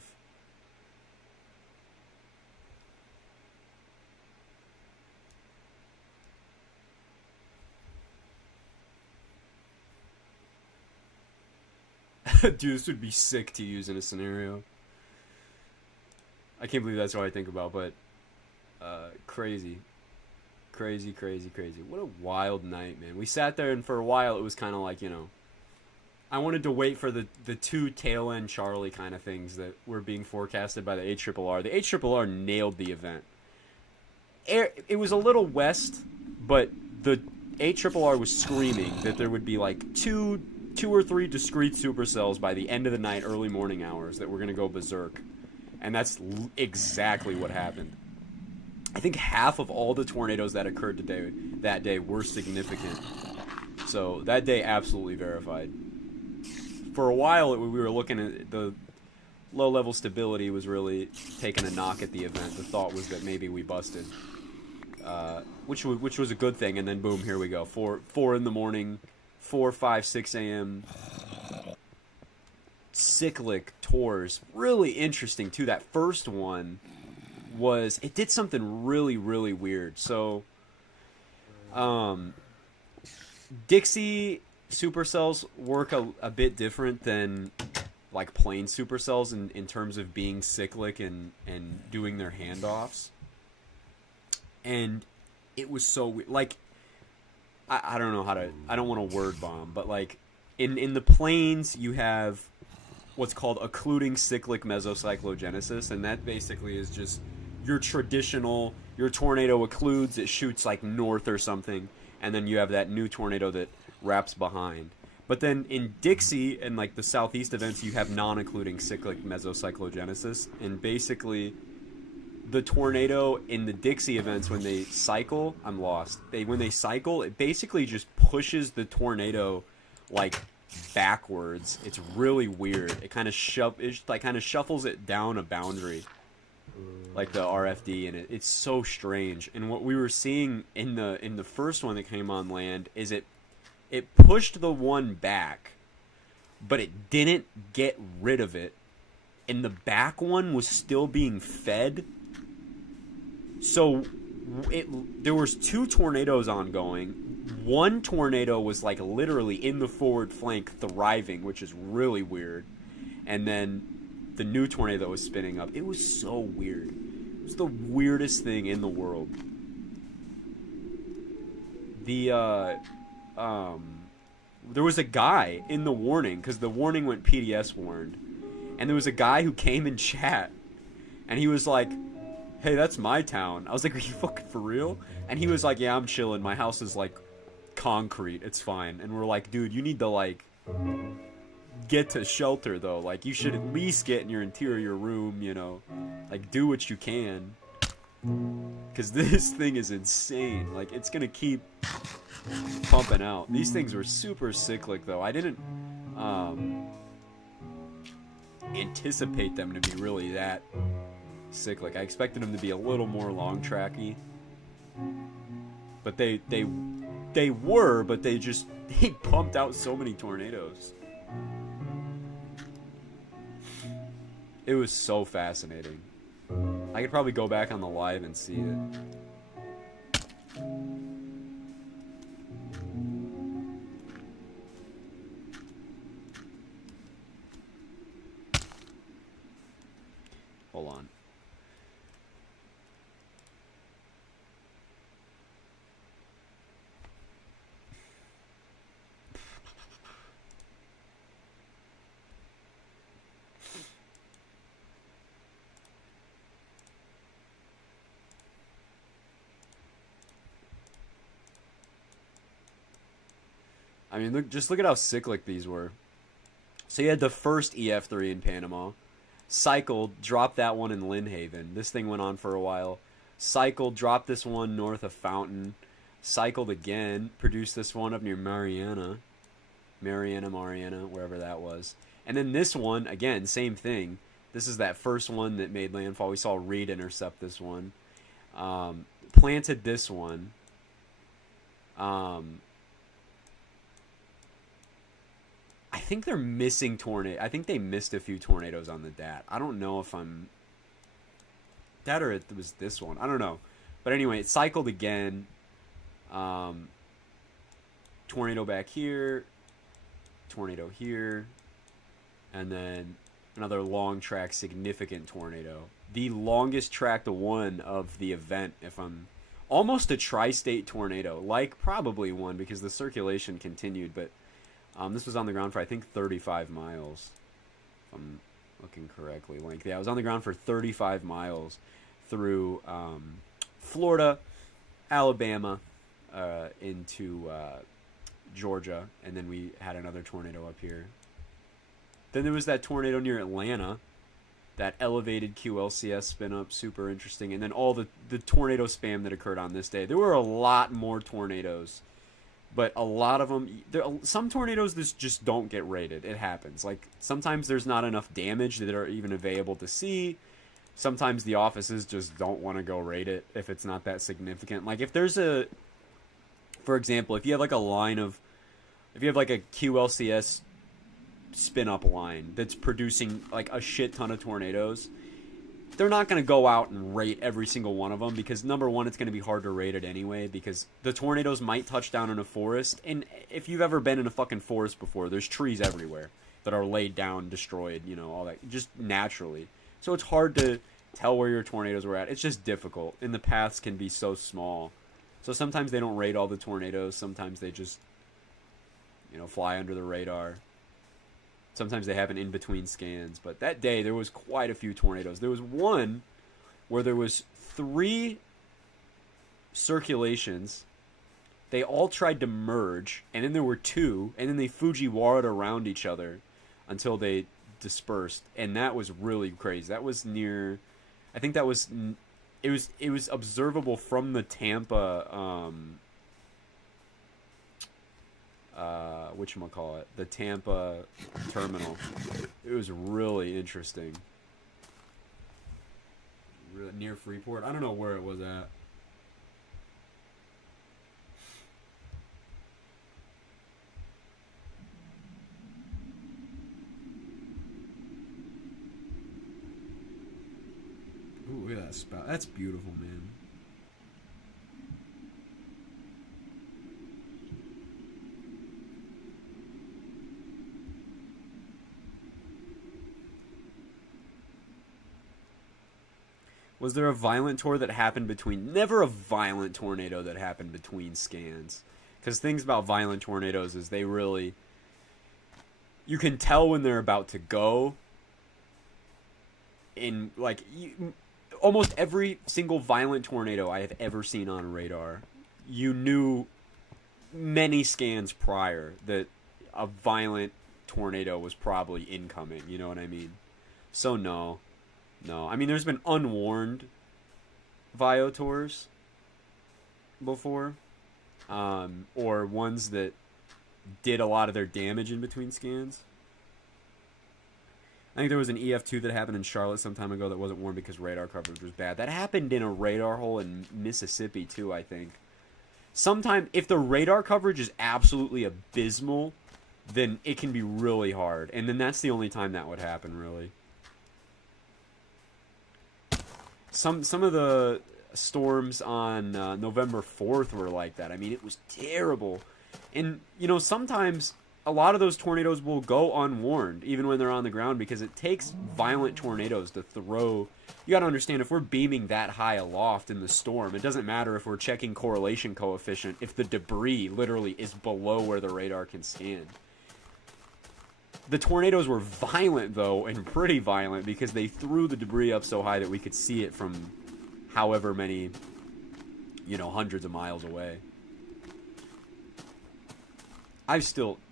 Dude, this would be sick to use in a scenario. I can't believe that's what I think about, but crazy. Crazy, crazy, crazy. What a wild night, man. We sat there, and for a while it was kind of like, you know, I wanted to wait for the two tail end Charlie kind of things that were being forecasted by the ARRR. The ARRR nailed the event. It was a little west, but the ARRR was screaming that there would be like two or three discrete supercells by the end of the night, early morning hours, that were going to go berserk. And that's exactly what happened. I think half of all the tornadoes that occurred that day were significant. So that day absolutely verified. For a while, we were looking at the low-level stability was really taking a knock at the event. The thought was that maybe we busted, which was a good thing. And then boom, here we go. 4 in the morning, 4, 5, 6 a.m. cyclic tours. Really interesting too. That first one it did something really, really weird. So, Dixie supercells work a bit different than like plain supercells in terms of being cyclic and doing their handoffs. And it was so weird. Like, I don't know how to, I don't want to word bomb, but like in the plains you have what's called occluding cyclic mesocyclogenesis, and that basically is just your traditional, your tornado occludes, it shoots like north or something, and then you have that new tornado that wraps behind. But then in Dixie and like the southeast events, you have non-occluding cyclic mesocyclogenesis, and basically the tornado in the Dixie events, when they cycle, I'm lost. When they cycle, it basically just pushes the tornado like backwards. It's really weird. It kind of shuffles it down a boundary, like the RFD, and it's so strange. And what we were seeing in the first one that came on land is it pushed the one back, but it didn't get rid of it, and the back one was still being fed. So there was 2 tornadoes ongoing. One tornado was like literally in the forward flank thriving, which is really weird. And then the new tornado was spinning up. It was so weird. It was the weirdest thing in the world. There was a guy in the warning, because the warning went PDS warned, and there was a guy who came in chat, and he was like, "Hey, that's my town." I was like, "Are you fucking for real?" And he was like, "Yeah, I'm chilling. My house is like concrete. It's fine." And we're like, "Dude, you need to like get to shelter though. Like, you should at least get in your interior room, you know, like do what you can, because this thing is insane. Like, it's gonna keep pumping out." These things were super cyclic though. I didn't anticipate them to be really that cyclic. I expected them to be a little more long tracky, but they were, but they pumped out so many tornadoes. It was so fascinating. I could probably go back on the live and see it. Hold on. I mean, just look at how cyclic these were. So you had the first EF3 in Panama, cycled, dropped that one in Lynn Haven. This thing went on for a while. cycled, dropped this one north of Fountain, cycled again, produced this one up near Mariana, wherever that was. And then this one, again, same thing. This is that first one that made landfall. We saw Reed intercept this one. Planted this one. I think they're missing tornado. I think they missed a few tornadoes on the DAT. I don't know if I'm... that or it was this one. I don't know. But anyway, it cycled again. Tornado back here. Tornado here. And then another long track significant tornado. The longest tracked one of the event, if I'm... almost a tri-state tornado. Like, probably one, because the circulation continued, but... this was on the ground for, I think, 35 miles. If I'm looking correctly. Like, yeah, I was on the ground for 35 miles through Florida, Alabama, into Georgia. And then we had another tornado up here. Then there was that tornado near Atlanta. That elevated QLCS spin up, super interesting. And then all the tornado spam that occurred on this day. There were a lot more tornadoes. But a lot of them, some tornadoes just don't get rated. It happens. Like, sometimes there's not enough damage that are even available to see. Sometimes the offices just don't want to go rate it if it's not that significant. Like, if there's a, for example, if you have like a line of, if you have like a QLCS spin-up line that's producing like a shit ton of tornadoes, they're not going to go out and rate every single one of them because, number one, it's going to be hard to rate it anyway because the tornadoes might touch down in a forest. And if you've ever been in a fucking forest before, there's trees everywhere that are laid down, destroyed, you know, all that, just naturally. So it's hard to tell where your tornadoes were at. It's just difficult. And the paths can be so small. So sometimes they don't rate all the tornadoes. Sometimes they just, you know, fly under the radar. Sometimes they happen in between scans. But that day, there was quite a few tornadoes. There was one where there was 3 circulations. They all tried to merge. And then there were 2. And then they Fujiwara'd around each other until they dispersed. And that was really crazy. That was near... I think that was... It was observable from the Tampa... whatchamacallit, the Tampa terminal. It was really interesting. Near Freeport. I don't know where it was at. Ooh, look at that spout. That's beautiful, man. Was there a violent tour that happened between... Never a violent tornado that happened between scans. Because things about violent tornadoes is they really... You can tell when they're about to go. In, like... almost every single violent tornado I have ever seen on radar, you knew many scans prior that a violent tornado was probably incoming. You know what I mean? So no. No, I mean, there's been unwarned Vio tours before, or ones that did a lot of their damage in between scans. I think there was an EF2 that happened in Charlotte some time ago that wasn't warned because radar coverage was bad. That happened in a radar hole in Mississippi too, I think. Sometime, if the radar coverage is absolutely abysmal, then it can be really hard. And then that's the only time that would happen, really. Some of the storms on November 4th were like that. I mean, it was terrible. And, you know, sometimes a lot of those tornadoes will go unwarned, even when they're on the ground, because it takes violent tornadoes to throw... You gotta understand, if we're beaming that high aloft in the storm, it doesn't matter if we're checking correlation coefficient if the debris literally is below where the radar can scan. The tornadoes were violent, though, and pretty violent, because they threw the debris up so high that we could see it from however many, you know, hundreds of miles away.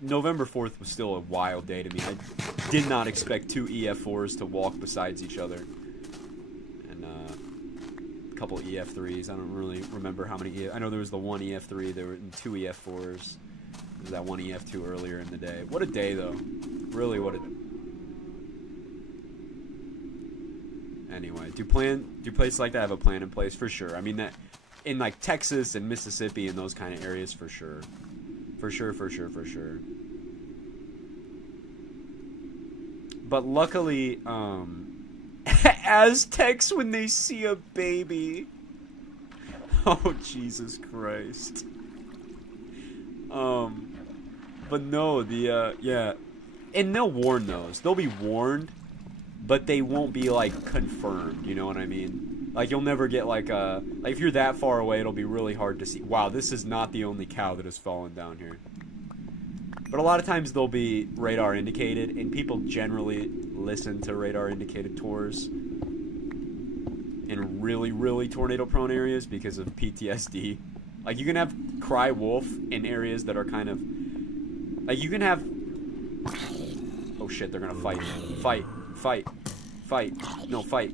November 4th was still a wild day to me. I did not expect 2 EF4s to walk besides each other. And, couple EF3s. I don't really remember how many. I know there was the one EF3. There were two EF4s. There was that one EF2 earlier in the day. What a day, though. Really, what a... Anyway, do places like that have a plan in place? For sure. I mean, that in like Texas and Mississippi and those kind of areas, for sure. For sure. But luckily, Aztecs when they see a baby. Oh, Jesus Christ. But no, yeah. And they'll warn those. They'll be warned, but they won't be, like, confirmed, you know what I mean? Like, you'll never get, like, if you're that far away, it'll be really hard to see. Wow, this is not the only cow that has fallen down here. But a lot of times they'll be radar indicated, and people generally listen to radar indicated tours in really, really tornado prone areas because of PTSD. Like, you can have cry wolf in areas that are kind of... Like, you can have... Oh shit, they're gonna fight. Fight. No, fight.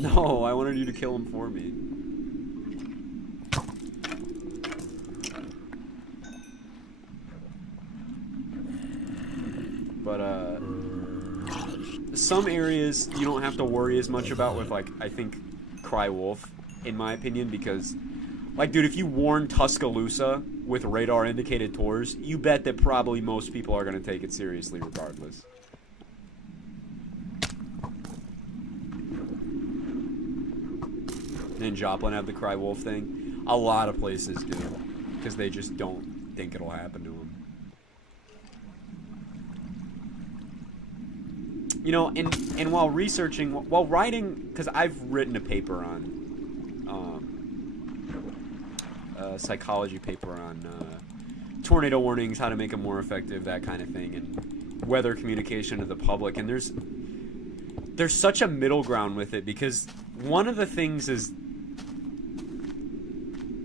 No, I wanted you to kill him for me. But, some areas you don't have to worry as much about with, like, I think, cry wolf, in my opinion, because, like, dude, if you warn Tuscaloosa with radar indicated tours, you bet that probably most people are going to take it seriously regardless. And Joplin have the cry wolf thing. A lot of places do, because they just don't think it'll happen to them. You know, and while researching, while writing, because I've written a paper on, a psychology paper on tornado warnings, how to make them more effective, that kind of thing, and weather communication to the public. And there's such a middle ground with it, because one of the things is,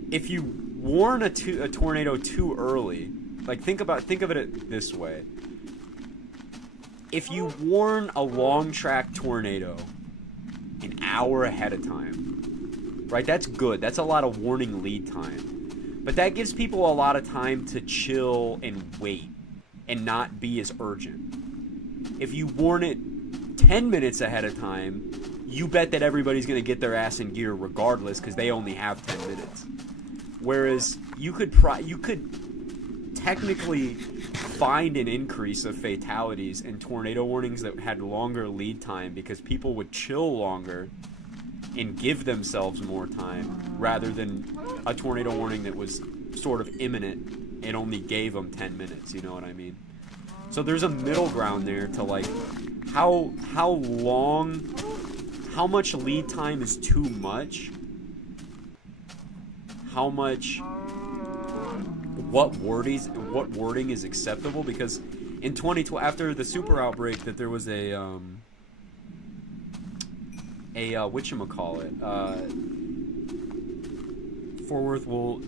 if you warn a tornado too early, like think of it this way. If you warn a long track tornado an hour ahead of time, right, that's good. That's a lot of warning lead time. But that gives people a lot of time to chill and wait and not be as urgent. If you warn it 10 minutes ahead of time, you bet that everybody's going to get their ass in gear regardless because they only have 10 minutes. Whereas you could technically find an increase of fatalities in tornado warnings that had longer lead time because people would chill longer and give themselves more time rather than a tornado warning that was sort of imminent and only gave them 10 minutes, you know what I mean? So there's a middle ground there to, like, how much lead time is too much, how much, what wording is acceptable, because in 2012, after the super outbreak, that there was a whatchamacallit, Fort Worth will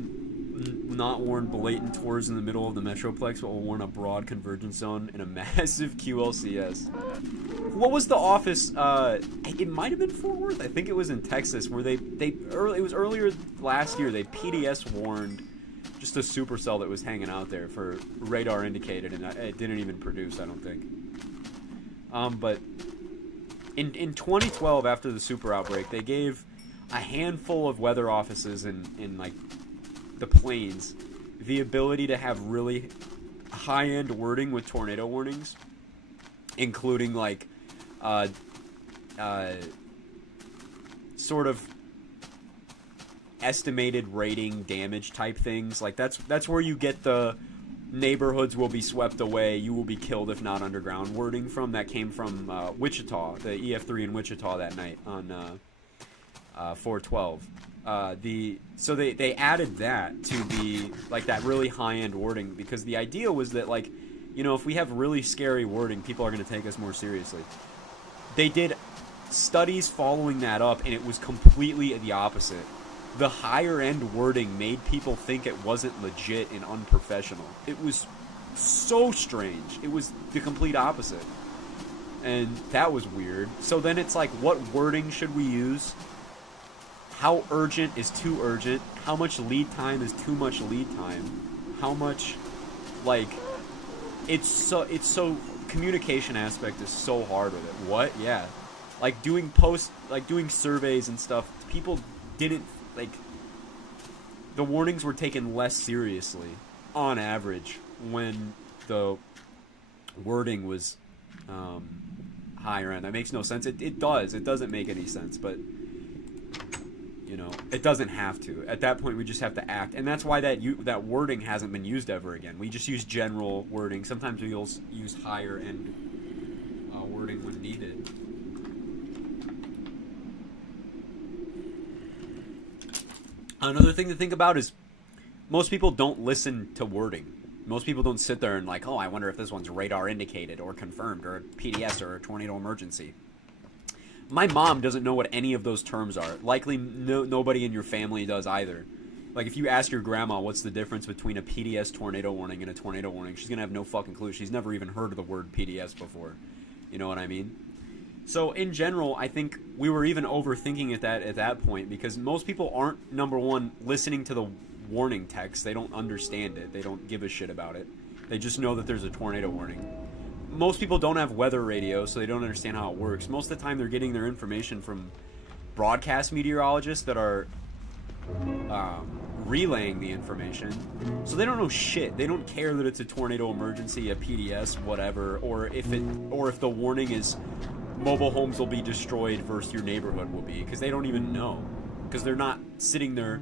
not warn blatant tours in the middle of the Metroplex, but will warn a broad convergence zone in a massive QLCS. What was the office? It might have been Fort Worth. I think it was in Texas, where it was earlier last year. They PDS warned just a supercell that was hanging out there for radar indicated, and it didn't even produce, I don't think. But in 2012, after the super outbreak, they gave a handful of weather offices in like the plains the ability to have really high-end wording with tornado warnings, including like sort of estimated rating damage type things. Like that's where you get the neighborhoods will be swept away, you will be killed if not underground wording from. That came from Wichita, the EF3 in Wichita that night on 4/12. So they added that to be like that really high-end wording, because the idea was that, like, you know, if we have really scary wording, people are going to take us more seriously. They did studies following that up, and it was completely the opposite. The higher-end wording made people think it wasn't legit and unprofessional. It was so strange. It was the complete opposite. And that was weird. So then it's like, what wording should we use? How urgent is too urgent? How much lead time is too much lead time? How much, like, it's so communication aspect is so hard with it. What? Yeah. Like doing surveys and stuff, people didn't, like, the warnings were taken less seriously on average when the wording was higher end. That makes no sense. It doesn't make any sense, but you know, it doesn't have to. At that point, we just have to act, and that's why that wording hasn't been used ever again. We just use general wording. Sometimes we'll use higher end wording when needed. Another thing to think about is most people don't listen to wording. Most people don't sit there and like, oh, I wonder if this one's radar indicated or confirmed or a PDS or a tornado emergency. My mom doesn't know what any of those terms are. Likely nobody in your family does either. Like if you ask your grandma what's the difference between a PDS tornado warning and a tornado warning, she's going to have no fucking clue. She's never even heard of the word PDS before. You know what I mean? So in general, I think we were even overthinking it at that point because most people aren't, number one, listening to the warning text. They don't understand it. They don't give a shit about it. They just know that there's a tornado warning. Most people don't have weather radio, so they don't understand how it works. Most of the time, they're getting their information from broadcast meteorologists that are relaying the information. So they don't know shit. They don't care that it's a tornado emergency, a PDS, whatever, or if the warning is mobile homes will be destroyed versus your neighborhood will be, because they don't even know, because they're not sitting there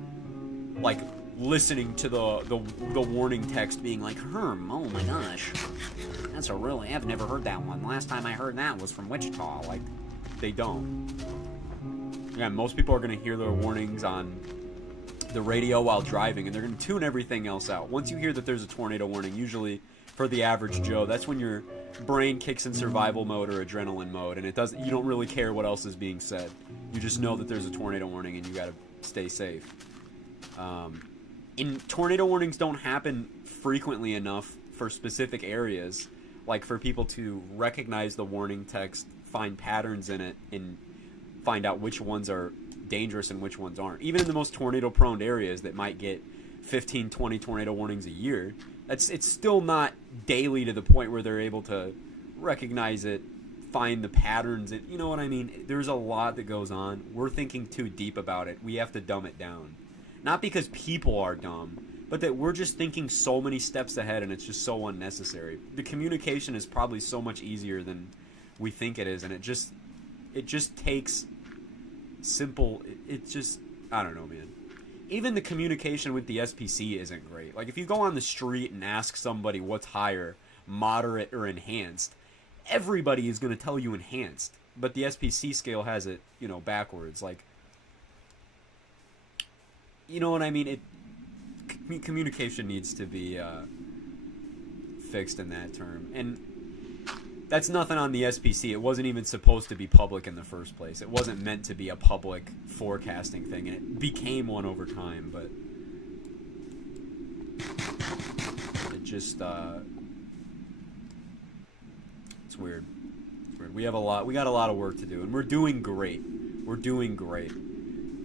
like listening to the warning text being like, oh my gosh, that's I've never heard that one. Last time I heard that was from Wichita. Like, they don't. Yeah, most people are going to hear their warnings on the radio while driving, and they're going to tune everything else out. Once you hear that there's a tornado warning, usually for the average Joe, that's when your brain kicks in survival mode or adrenaline mode, and you don't really care what else is being said. You just know that there's a tornado warning and you got to stay safe. And tornado warnings don't happen frequently enough for specific areas, like for people to recognize the warning text, find patterns in it, and find out which ones are dangerous and which ones aren't. Even in the most tornado-prone areas that might get 15, 20 tornado warnings a year, it's still not daily to the point where they're able to recognize it, find the patterns. You know what I mean? There's a lot that goes on. We're thinking too deep about it. We have to dumb it down. Not because people are dumb, but that we're just thinking so many steps ahead and it's just so unnecessary. The communication is probably so much easier than we think it is, and it just takes simple, I don't know, man. Even the communication with the SPC isn't great. Like, if you go on the street and ask somebody what's higher, moderate or enhanced, everybody is going to tell you enhanced. But the SPC scale has it, backwards. Like, you know what I mean? Communication needs to be fixed in that term. And that's nothing on the SPC. It wasn't even supposed to be public in the first place. It wasn't meant to be a public forecasting thing, and it became one over time, but it just it's weird. It's weird. We got a lot of work to do, and we're doing great. We're doing great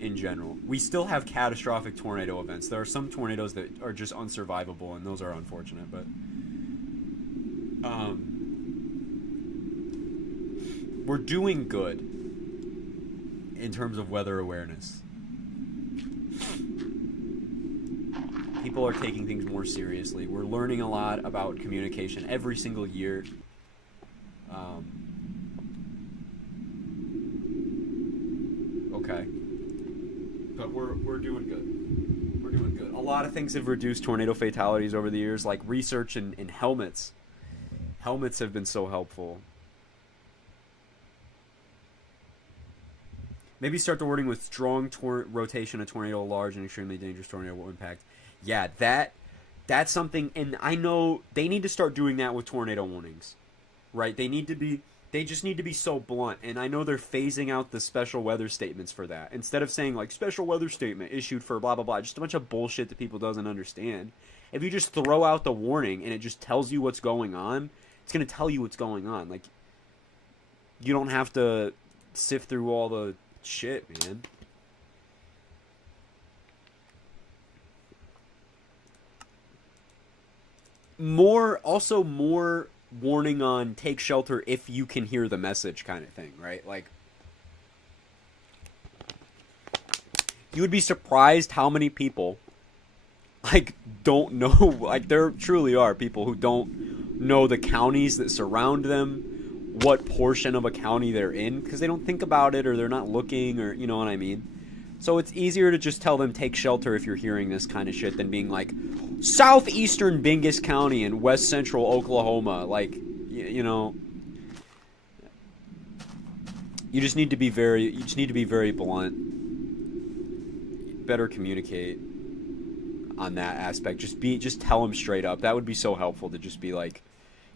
in general. We still have catastrophic tornado events. There are some tornadoes that are just unsurvivable, and those are unfortunate, but we're doing good in terms of weather awareness. People are taking things more seriously. We're learning a lot about communication every single year. Okay. But we're doing good. We're doing good. A lot of things have reduced tornado fatalities over the years, like research in helmets. Helmets have been so helpful. Maybe start the wording with strong rotation, a tornado, large and extremely dangerous tornado will impact. Yeah, that's something, and I know they need to start doing that with tornado warnings, right? They just need to be so blunt, and I know they're phasing out the special weather statements for that. Instead of saying, like, special weather statement issued for blah, blah, blah, just a bunch of bullshit that people doesn't understand. If you just throw out the warning and it just tells you what's going on, it's going to tell you what's going on. Like, you don't have to sift through all the shit, man. More warning on take shelter if you can hear the message kind of thing, right? Like, you would be surprised how many people, like, don't know, like, there truly are people who don't know the counties that surround them, what portion of a county they're in, because they don't think about it, or they're not looking, or, you know what I mean? So it's easier to just tell them take shelter if you're hearing this kind of shit than being like, southeastern Bingus County in west central Oklahoma. Like, you know, you just need to be very blunt. Better communicate on that aspect. Just tell them straight up. That would be so helpful to just be like,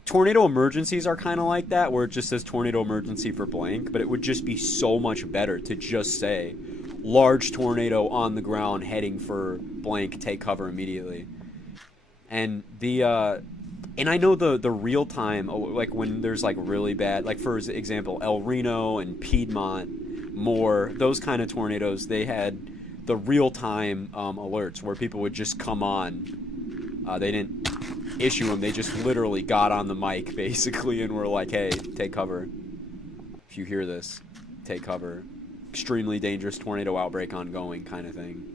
tornado emergencies are kind of like that, where it just says tornado emergency for blank, but it would just be so much better to just say, large tornado on the ground heading for blank, take cover immediately. And and I know the real time, like when there's like really bad, like for example, El Reno and Piedmont, Moore, those kind of tornadoes, they had the real time alerts where people would just come on. They didn't issue them, they just literally got on the mic basically and were like, hey, take cover. If you hear this, take cover. Extremely dangerous tornado outbreak ongoing kind of thing.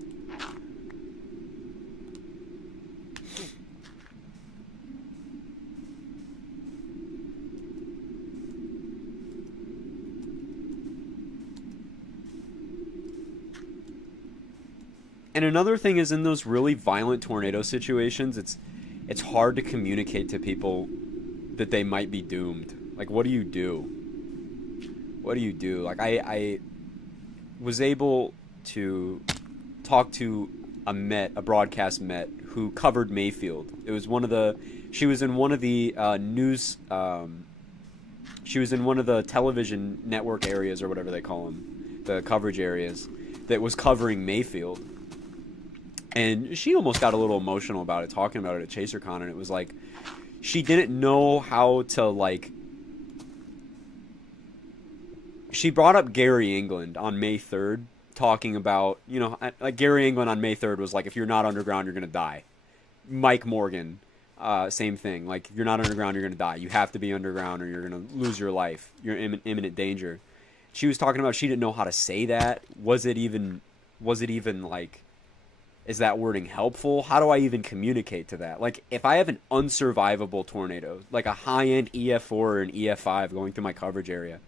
And another thing is, in those really violent tornado situations, it's hard to communicate to people that they might be doomed. Like, what do you do? What do you do? Like, I was able to talk to a broadcast Met who covered Mayfield. It was she was in one of the she was in one of the television network areas, or whatever they call them, the coverage areas, that was covering Mayfield. And she almost got a little emotional about it, talking about it at ChaserCon, and it was like, she didn't know how to, like, she brought up Gary England on May 3rd, talking about, you know, like Gary England on May 3rd was like, if you're not underground, you're going to die. Mike Morgan, same thing. Like, if you're not underground, you're going to die. You have to be underground or you're going to lose your life. You're in imminent danger. She was talking about she didn't know how to say that. Was it even like, is that wording helpful? How do I even communicate to that? Like, if I have an unsurvivable tornado, like a high-end EF4 or an EF5 going through my coverage area,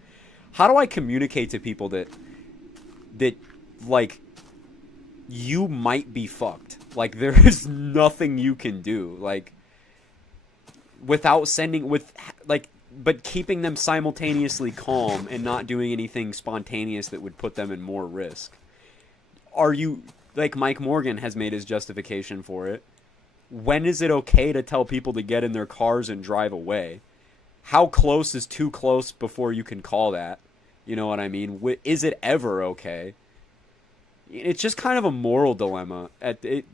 how do I communicate to people that like, you might be fucked? Like, there is nothing you can do. Like, without but keeping them simultaneously calm and not doing anything spontaneous that would put them in more risk. Are you, like Mike Morgan has made his justification for it, when is it okay to tell people to get in their cars and drive away? How close is too close before you can call that? You know what I mean? Is it ever okay? It's just kind of a moral dilemma.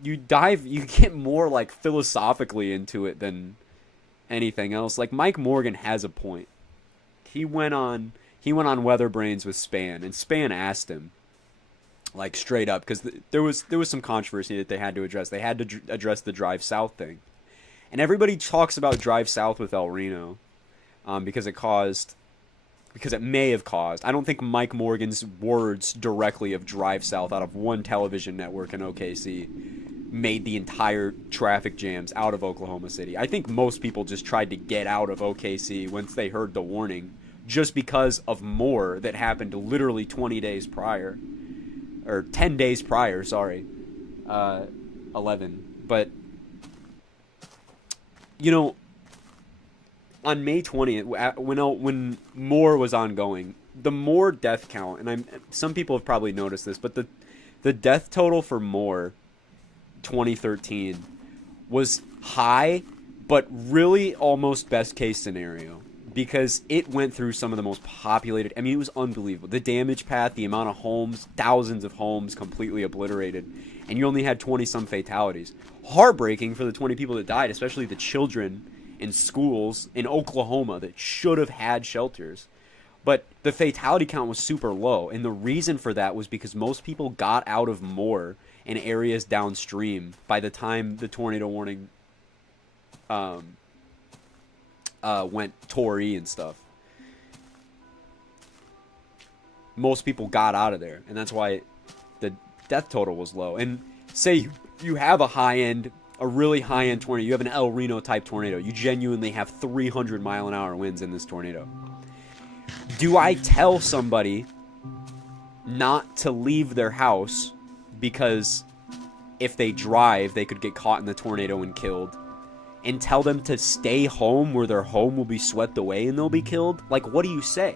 You get more like philosophically into it than anything else. Like, Mike Morgan has a point. He went on Weather Brains with Span, and Span asked him, like, straight up, because there was some controversy that they had to address. They had to address the Drive South thing, and everybody talks about Drive South with El Reno, because it may have caused. I don't think Mike Morgan's words directly of Drive South out of one television network in OKC made the entire traffic jams out of Oklahoma City. I think most people just tried to get out of OKC once they heard the warning, just because of more that happened literally 20 days prior. Or 10 days prior, sorry. 11. But, you know, on May 20th, when Moore was ongoing, the Moore death count, and some people have probably noticed this, but the death total for Moore 2013 was high, but really almost best case scenario, because it went through some of the most populated. I mean, it was unbelievable. The damage path, the amount of homes, thousands of homes completely obliterated, and you only had 20-some fatalities. Heartbreaking for the 20 people that died, especially the children in schools in Oklahoma that should have had shelters. But the fatality count was super low, and the reason for that was because most people got out of Moore and areas downstream by the time the tornado warning went Torrey and stuff. Most people got out of there, and that's why the death total was low. And say you have a really high-end tornado, you have an El Reno type tornado, you genuinely have 300 mile an hour winds in this tornado. Do I tell somebody not to leave their house because if they drive, they could get caught in the tornado and killed, and tell them to stay home where their home will be swept away and they'll be killed? Like, what do you say?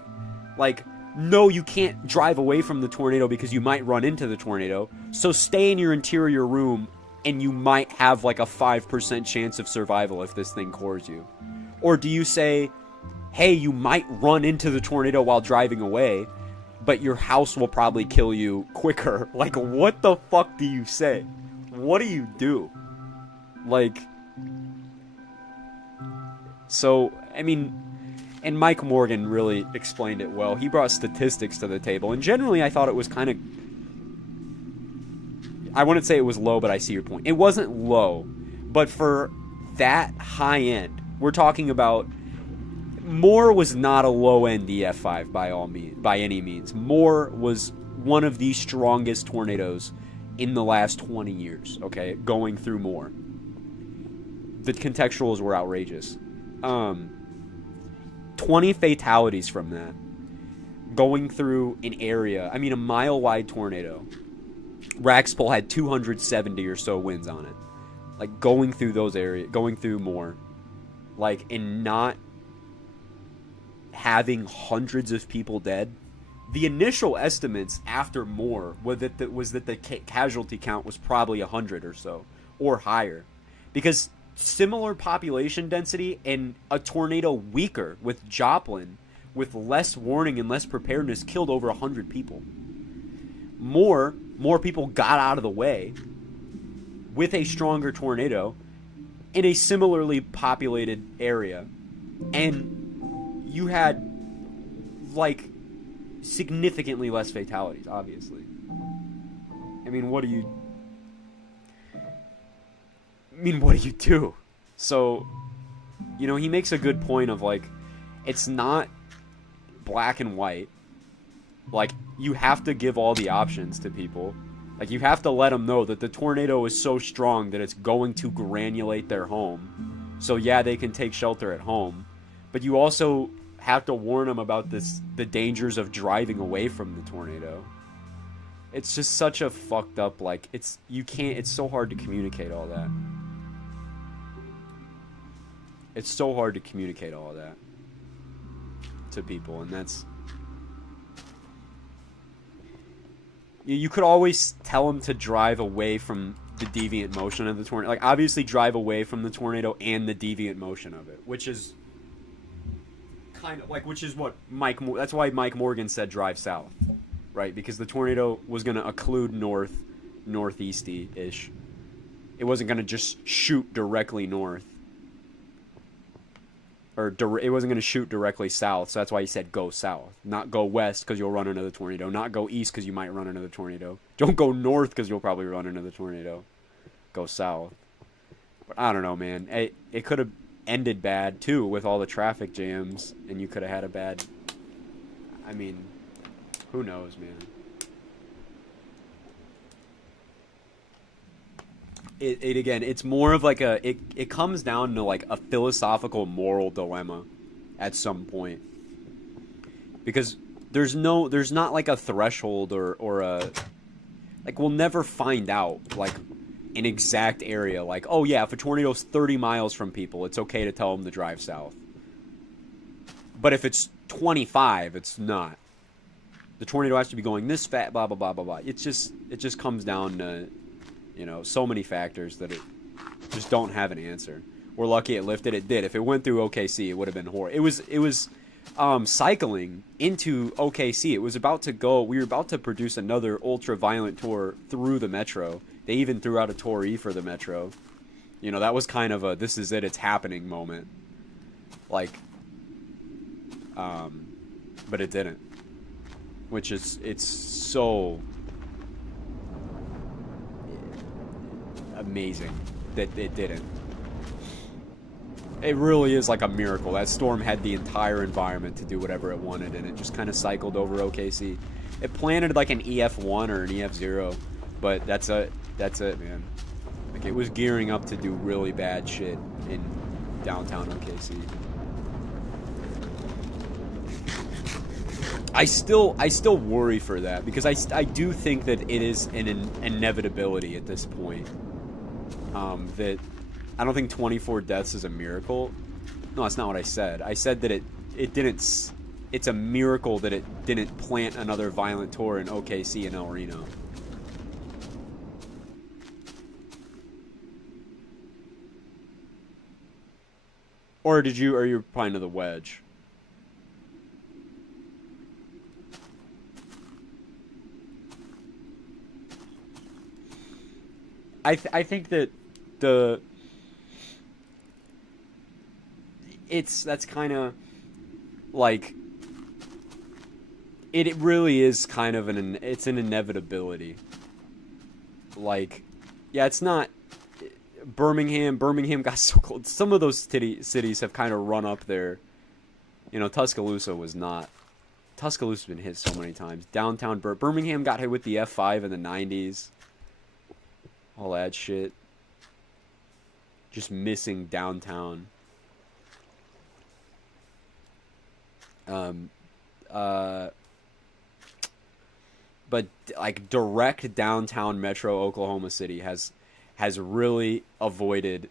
Like, no, you can't drive away from the tornado because you might run into the tornado, so stay in your interior room and you might have like a 5% chance of survival if this thing cores you. Or do you say, hey, you might run into the tornado while driving away, but your house will probably kill you quicker? Like, what the fuck do you say? What do you do? Like, so, I mean, and Mike Morgan really explained it well. He brought statistics to the table, and generally I thought it was kind of, I wouldn't say it was low, but I see your point. It wasn't low, but for that high end, we're talking about, Moore was not a low-end EF5 by any means. Moore was one of the strongest tornadoes in the last 20 years, okay, going through Moore. The contextuals were outrageous. 20 fatalities from that. Going through an area, I mean a mile-wide tornado. Raxpol had 270 or so winds on it. Like, going through those areas, going through Moore. Like, and not having hundreds of people dead. The initial estimates after Moore was that the casualty count was probably 100 or so, or higher, because similar population density and a tornado weaker with Joplin, with less warning and less preparedness, killed over 100 people. More people got out of the way with a stronger tornado in a similarly populated area, and you had like significantly less fatalities, obviously. I mean, what do you do? So, you know, he makes a good point of, like, it's not black and white. Like, you have to give all the options to people. Like, you have to let them know that the tornado is so strong that it's going to granulate their home. So, yeah, they can take shelter at home. But you also have to warn them about the dangers of driving away from the tornado. It's just such a fucked up, like, it's so hard to communicate all that. It's so hard to communicate all of that to people, and that's... You could always tell them to drive away from the deviant motion of the tornado. Like, obviously drive away from the tornado and the deviant motion of it, which is kind of like, which is what that's why Mike Morgan said drive south, right? Because the tornado was going to occlude northeasty-ish. It wasn't going to just shoot directly north. Or it wasn't going to shoot directly south, so that's why he said go south. Not go west because you'll run into the tornado. Not go east because you might run into the tornado. Don't go north because you'll probably run into the tornado. Go south. But I don't know, man. It could have ended bad, too, with all the traffic jams, and you could have had a bad... I mean, who knows, man. Again, it's more of like it comes down to like a philosophical moral dilemma at some point, because there's not like a threshold or a, like, we'll never find out like an exact area, like, oh yeah, if a tornado's 30 miles from people, it's okay to tell them to drive south, but if it's 25, it's not. The tornado has to be going this fast, blah blah blah blah blah. It just comes down to, you know, so many factors that it just don't have an answer. We're lucky it lifted. It did. If it went through OKC, it would have been horrible. It was cycling into OKC. It was about to go. We were about to produce another ultra violent tour through the metro. They even threw out a Torrey for the metro. You know, that was kind of a this is it, it's happening moment. Like, but it didn't. Which is, it's so amazing that it didn't. It really is like a miracle. That storm had the entire environment to do whatever it wanted, and it just kind of cycled over OKC. It planted like an EF1 or an EF0, but that's it, man. Like, it was gearing up to do really bad shit in downtown OKC. I still worry for that, because I do think that it is an inevitability at this point. That I don't think 24 deaths is a miracle. No, that's not what I said. I said that it didn't. It's a miracle that it didn't plant another violent tour in OKC and El Reno. Or are you applying to the wedge? I think that that's kind of like it really is kind of it's an inevitability. Like, yeah, it's not Birmingham got so cold. Some of those cities have kind of run up there. You know, Tuscaloosa was not. Tuscaloosa's been hit so many times. Downtown Birmingham got hit with the F5 in the 90s. All that shit. Just missing downtown. But like direct downtown metro Oklahoma City has really avoided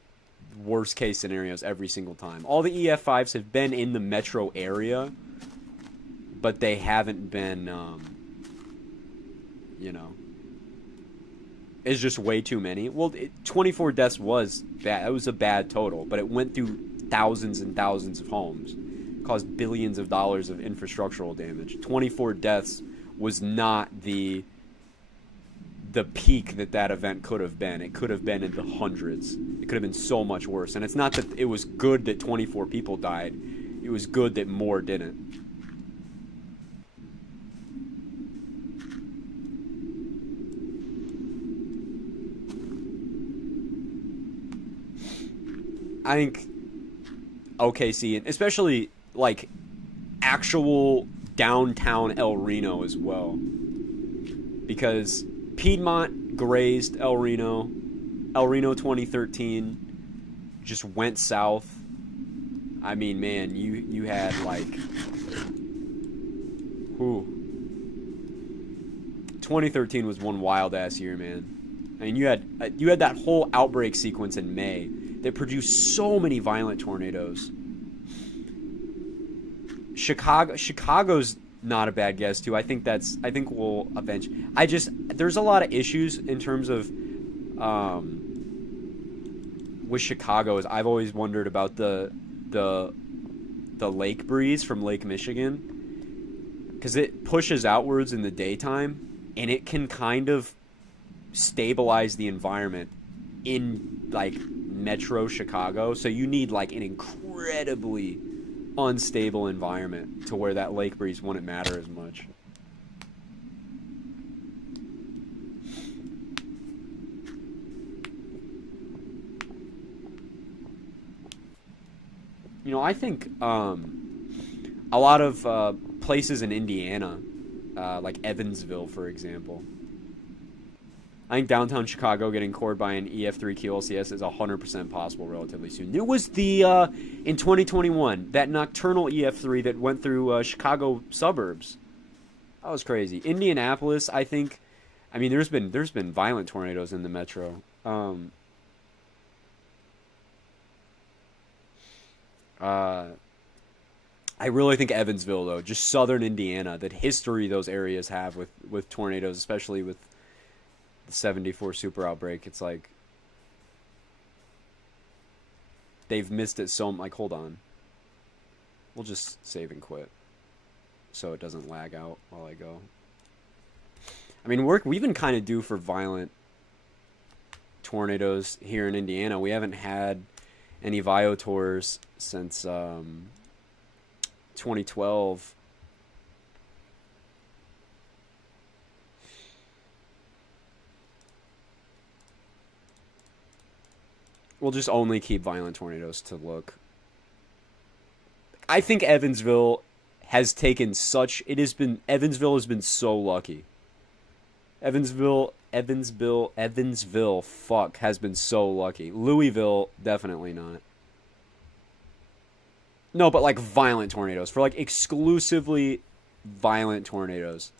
worst case scenarios every single time. All the EF5s have been in the metro area, but they haven't been, you know, it's just way too many. Well, 24 deaths was bad. It was a bad total, but it went through thousands and thousands of homes, caused billions of dollars of infrastructural damage. 24 deaths was not the peak that event could have been. It could have been in the hundreds. It could have been so much worse. And it's not that it was good that 24 people died. It was good that more didn't. I think OKC, especially like actual downtown El Reno as well, because Piedmont grazed El Reno 2013 just went south. I mean, man, you had like, whew. 2013 was one wild ass year, man. I mean, you had that whole outbreak sequence in May that produced so many violent tornadoes. Chicago's not a bad guess too. I think we'll eventually. There's a lot of issues in terms of with Chicago. Is I've always wondered about the lake breeze from Lake Michigan, because it pushes outwards in the daytime and it can kind of stabilize the environment in like metro Chicago. So you need like an incredibly unstable environment to where that lake breeze wouldn't matter as much. You know, I think a lot of places in Indiana, like Evansville, for example. I think downtown Chicago getting cored by an EF3 QLCS is 100% possible relatively soon. There was the, in 2021, that nocturnal EF3 that went through Chicago suburbs. That was crazy. Indianapolis, I think, I mean, there's been violent tornadoes in the metro. I really think Evansville, though, just southern Indiana, that history those areas have with tornadoes, especially with the 74 super outbreak. It's like they've missed it so like, hold on. We'll just save and quit so it doesn't lag out while I go. I mean, we've been kind of due for violent tornadoes here in Indiana. We haven't had any Vio tours since 2012 We'll just only keep violent tornadoes to look. I think Evansville has taken such... Evansville has been so lucky. Evansville, fuck, has been so lucky. Louisville, definitely not. No, but like violent tornadoes. For like exclusively violent tornadoes.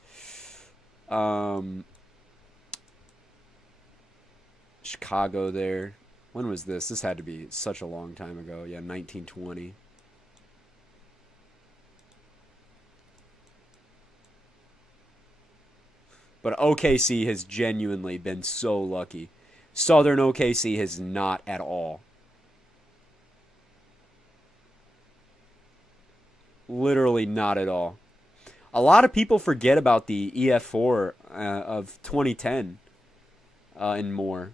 Chicago there. When was this? This had to be such a long time ago. Yeah, 1920. But OKC has genuinely been so lucky. Southern OKC has not at all. Literally not at all. A lot of people forget about the EF4 of 2010 and more.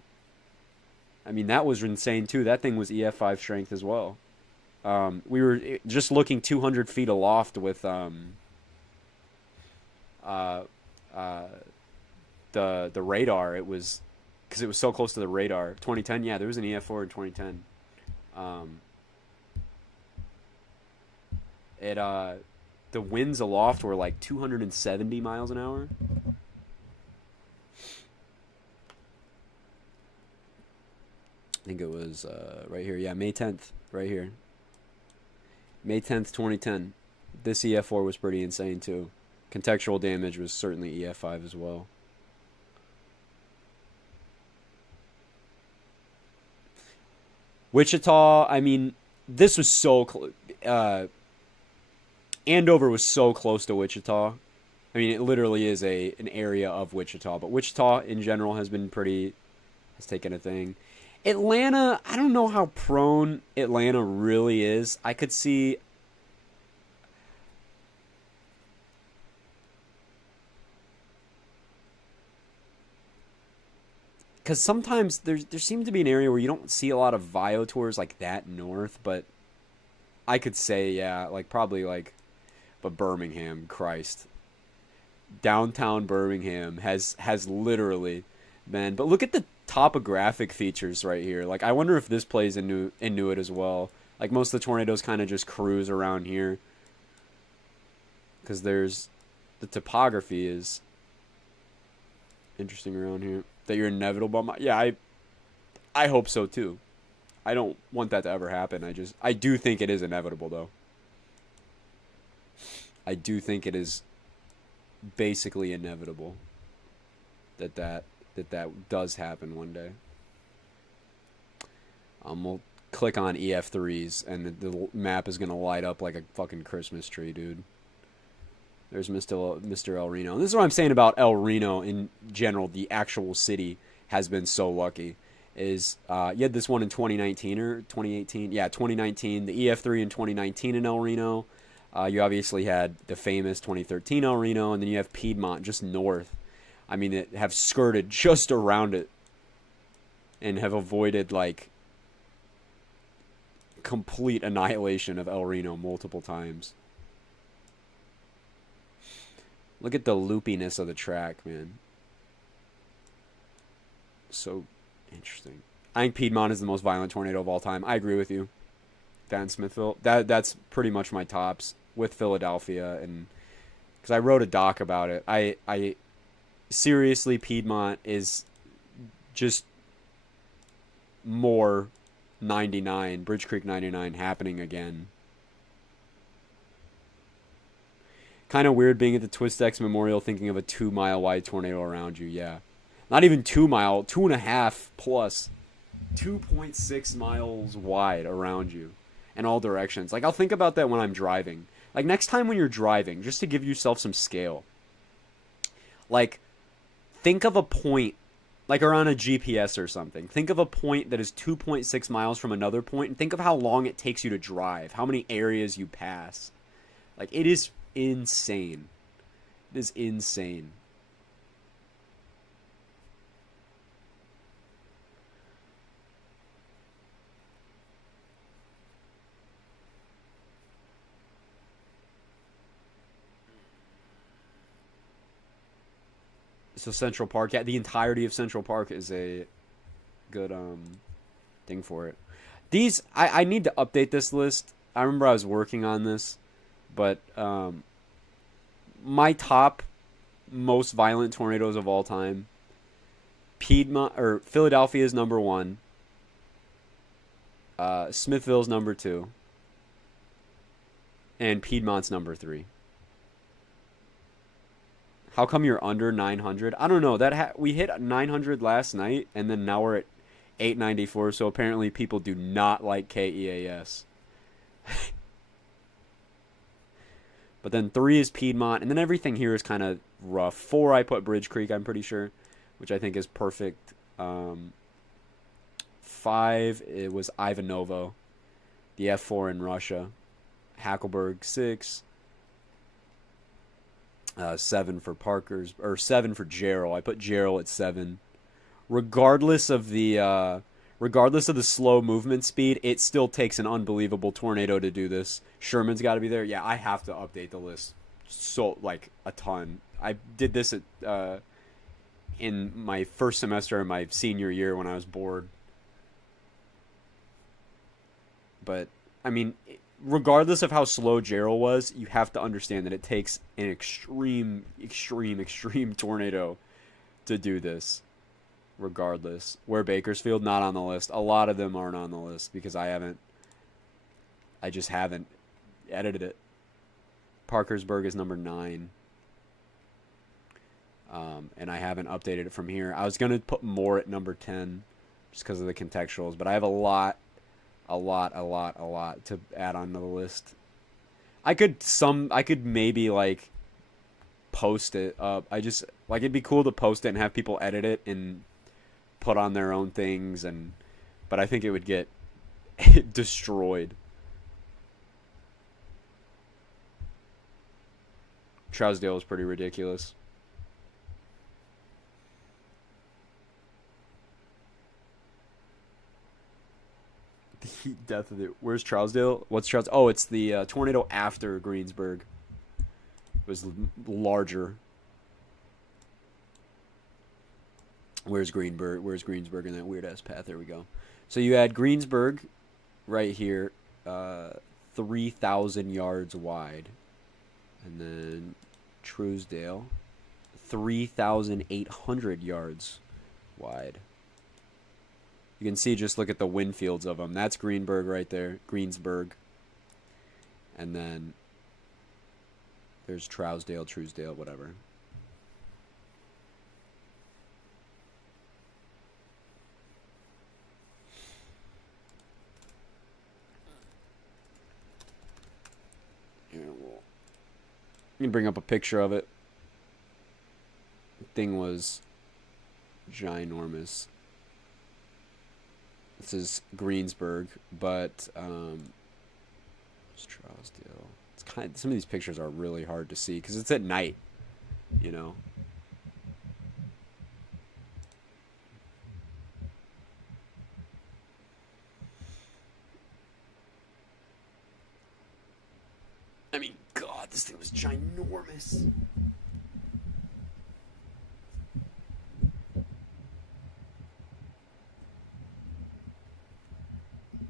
I mean, that was insane too. That thing was EF5 strength as well. We were just looking 200 feet aloft with the radar. It was because it was so close to the radar. 2010, yeah, there was an EF4 in 2010. The winds aloft were like 270 miles an hour. I think it was right here. Yeah, May 10th, right here. May 10th, 2010. This EF4 was pretty insane too. Contextual damage was certainly EF5 as well. Wichita, I mean, this was so close. Andover was so close to Wichita. I mean, it literally is an area of Wichita. But Wichita, in general, has taken a thing. Atlanta, I don't know how prone Atlanta really is. I could see... Because sometimes there seems to be an area where you don't see a lot of Vio tours like that north, but I could say, yeah, like probably like... But Birmingham, Christ. Downtown Birmingham has literally been... But look at the topographic features right here. Like, I wonder if this plays into it as well. Like, most of the tornadoes kind of just cruise around here. Because there's... The topography is interesting around here. That you're inevitable. Yeah, I hope so, too. I don't want that to ever happen. I do think it is inevitable, though. I do think it is basically inevitable that does happen one day. We'll click on EF3s, and the map is going to light up like a fucking Christmas tree, dude. There's Mr. El Reno. And this is what I'm saying about El Reno in general. The actual city has been so lucky. You had this one in 2019 or 2018? Yeah, 2019. The EF3 in 2019 in El Reno. You obviously had the famous 2013 El Reno, and then you have Piedmont just north. I mean, it have skirted just around it and have avoided, like, complete annihilation of El Reno multiple times. Look at the loopiness of the track, man. So interesting. I think Piedmont is the most violent tornado of all time. I agree with you. Van Smithville. That's pretty much my tops with Philadelphia, and because I wrote a doc about it. I seriously, Piedmont is just more 99, Bridge Creek 99 happening again. Kind of weird being at the Twist X Memorial thinking of a 2-mile wide tornado around you. Yeah, not even 2 mile, 2.5 plus, 2.6 miles wide around you in all directions. Like, I'll think about that when I'm driving. Like, next time when you're driving, just to give yourself some scale, like, think of a point, like, or on a GPS or something. Think of a point that is 2.6 miles from another point, and think of how long it takes you to drive, how many areas you pass. Like, it is insane. It is insane. So Central Park, yeah, the entirety of Central Park is a good thing for it. These, I need to update this list. I remember I was working on this, but my top most violent tornadoes of all time, Piedmont or Philadelphia is number 1. Smithville's number 2. And Piedmont's number 3. How come you're under 900? I don't know. We hit 900 last night, and then now we're at 894. So apparently people do not like KEAS. But then 3 is Piedmont, and then everything here is kind of rough. 4 I put Bridge Creek, I'm pretty sure, which I think is perfect. 5 it was Ivanovo, the F4 in Russia. Hackleburg 6. 7 for Parker's, or 7 for Jarrell. I put Jarrell at 7. Regardless of the slow movement speed, it still takes an unbelievable tornado to do this. Sherman's got to be there. Yeah, I have to update the list so like a ton. I did this at in my first semester of my senior year when I was bored. But I mean, regardless of how slow Jarrell was, you have to understand that it takes an extreme tornado to do this. Regardless. Where Bakersfield, not on the list. A lot of them aren't on the list because I just haven't edited it. Parkersburg is number 9. And I haven't updated it from here. I was going to put more at number 10 just because of the contextuals, but I have a lot to add onto the list. I could maybe like post it up. I just like it'd be cool to post it and have people edit it and put on their own things, but I think it would get destroyed. Trousdale is pretty ridiculous. The heat death of it. Where's Trousdale? What's Trousdale? Oh, it's the tornado after Greensburg. It was larger. Where's Greenberg? Where's Greensburg in that weird ass path? There we go. So you had Greensburg right here, 3,000 yards wide, and then Truesdale, 3,800 yards wide. You can see, just look at the wind fields of them. That's Greenberg right there, Greensburg, and then there's Trousdale, Truesdale, whatever. You can bring up a picture of it. The thing was ginormous. This is Greensburg, but it's Trousdale. It's kind of, some of these pictures are really hard to see because it's at night, you know. I mean, God, this thing was ginormous.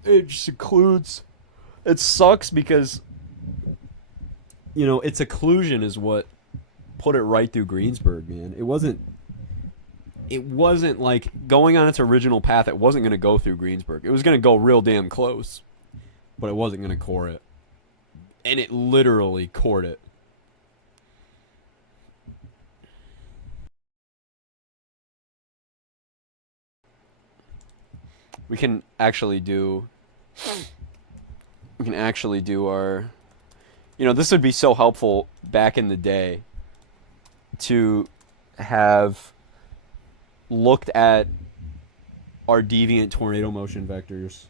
It just occludes. It sucks because, you know, its occlusion is what put it right through Greensburg, man. It wasn't like going on its original path. It wasn't going to go through Greensburg. It was going to go real damn close, but it wasn't going to core it. And it literally cored it. We can actually do our, you know, this would be so helpful back in the day to have looked at our deviant tornado motion vectors.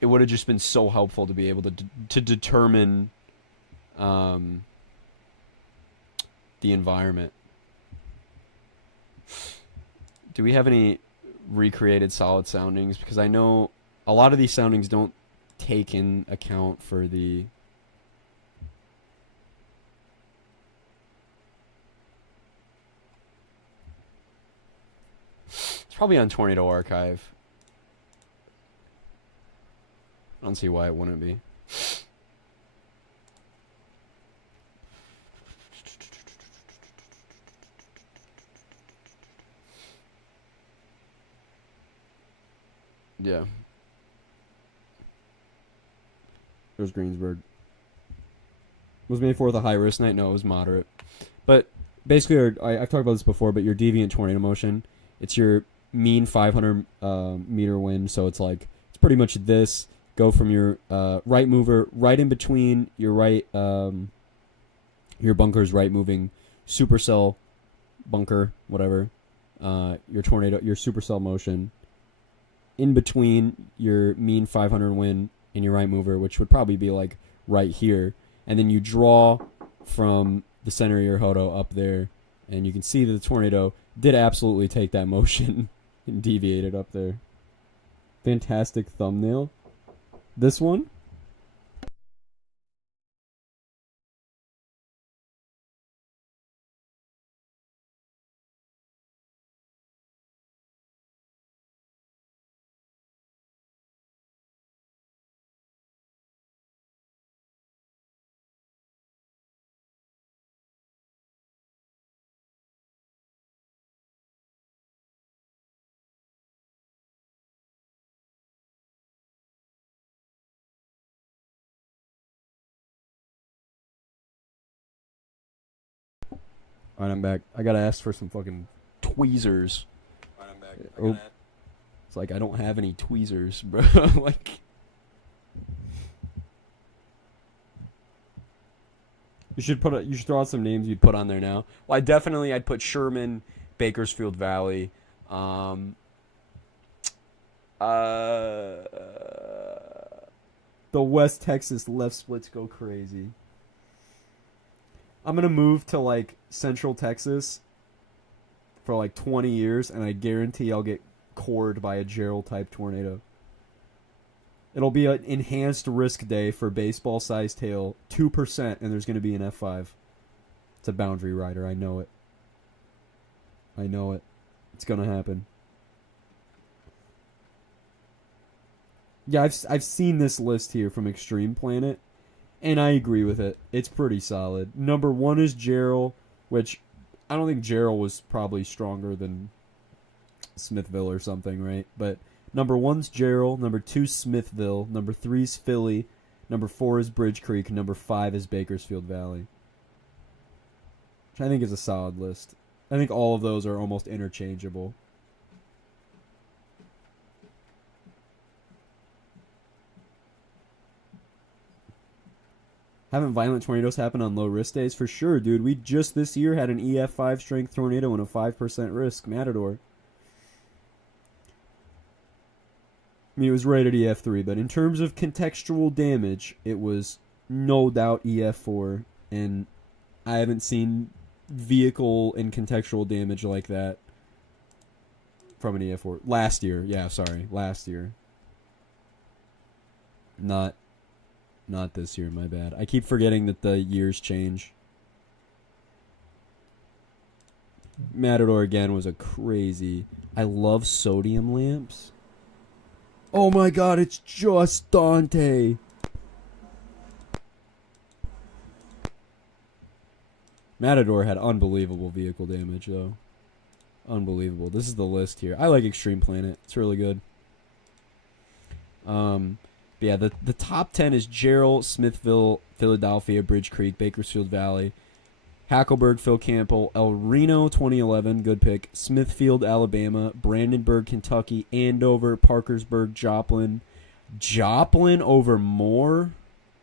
It would have just been so helpful to be able to determine the environment. Do we have any recreated solid soundings? Because I know a lot of these soundings don't take in account for the... It's probably on Tornado Archive. I don't see why it wouldn't be. Yeah. There's Greensburg. Was May 4th a high risk night? No, it was moderate. But basically, I've talked about this before, but your deviant tornado motion, it's your mean 500 meter wind, so it's like, it's pretty much this. Go from your right mover, right in between your right, your bunker's right moving supercell bunker, whatever, your tornado, your supercell motion, in between your mean 500 wind and your right mover, which would probably be like right here, and then you draw from the center of your hodo up there, and you can see that the tornado did absolutely take that motion and deviate it up there. Fantastic thumbnail. This one? Alright, I'm back. I gotta ask for some fucking tweezers. Alright, I'm back. Oh. It's like I don't have any tweezers, bro. Like, you should throw out some names you'd put on there now. Well, I'd put Sherman, Bakersfield Valley, the West Texas left splits go crazy. I'm gonna move to like Central Texas for like 20 years, and I guarantee I'll get cored by a Gerald type tornado. It'll be an enhanced risk day for baseball sized hail, 2%, and there's gonna be an F5. It's a boundary rider. I know it. I know it. It's gonna happen. Yeah, I've seen this list here from Extreme Planet, and I agree with it. It's pretty solid. Number 1 is Gerald, which I don't think Gerald was probably stronger than Smithville or something, right? But number 1's Gerald, number 2's Smithville, number 3's Philly, number 4 is Bridge Creek, number 5 is Bakersfield Valley. Which I think is a solid list. I think all of those are almost interchangeable. Haven't violent tornadoes happen on low risk days? For sure, dude. We just this year had an EF5 strength tornado and a 5% risk Matador. I mean, it was rated EF3, but in terms of contextual damage, it was no doubt EF4, and I haven't seen vehicle and contextual damage like that from an EF4. Last year, yeah, sorry, last year. Not this year, my bad. I keep forgetting that the years change. Matador again was a crazy... I love sodium lamps. Oh my god, it's just Dante. Matador had unbelievable vehicle damage, though. Unbelievable. This is the list here. I like Extreme Planet. It's really good. But yeah, the top 10 is Gerald, Smithville, Philadelphia, Bridge Creek, Bakersfield Valley, Hackleburg, Phil Campbell, El Reno, 2011, good pick, Smithfield, Alabama, Brandenburg, Kentucky, Andover, Parkersburg, Joplin over Moore,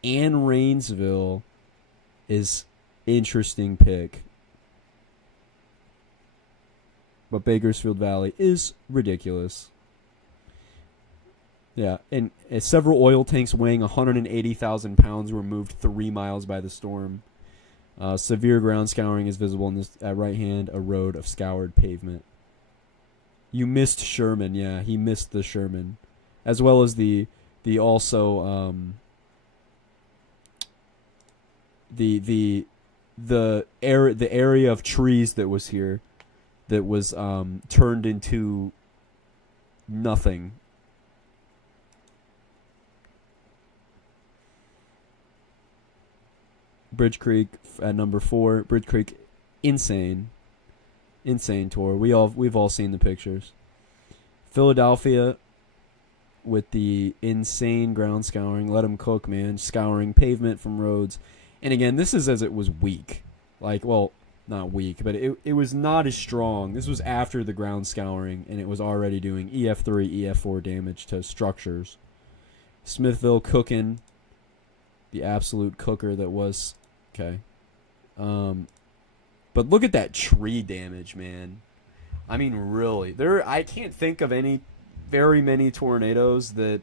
and Rainsville is interesting pick. But Bakersfield Valley is ridiculous. Yeah, and several oil tanks weighing 180,000 pounds were moved 3 miles by the storm. Severe ground scouring is visible in this at right hand, a road of scoured pavement. You missed Sherman, yeah, he missed the Sherman, as well as the area of trees that was here, that was turned into nothing. Bridge Creek at number 4. Bridge Creek, insane tour. We've all seen the pictures. Philadelphia with the insane ground scouring. Let them cook, man. Scouring pavement from roads. And again, this is as it was weak. Like, well, not weak, but it was not as strong. This was after the ground scouring, and it was already doing EF3, EF4 damage to structures. Smithville cooking. The absolute cooker that was... Okay. But look at that tree damage, man. I mean, really. I can't think of very many tornadoes that...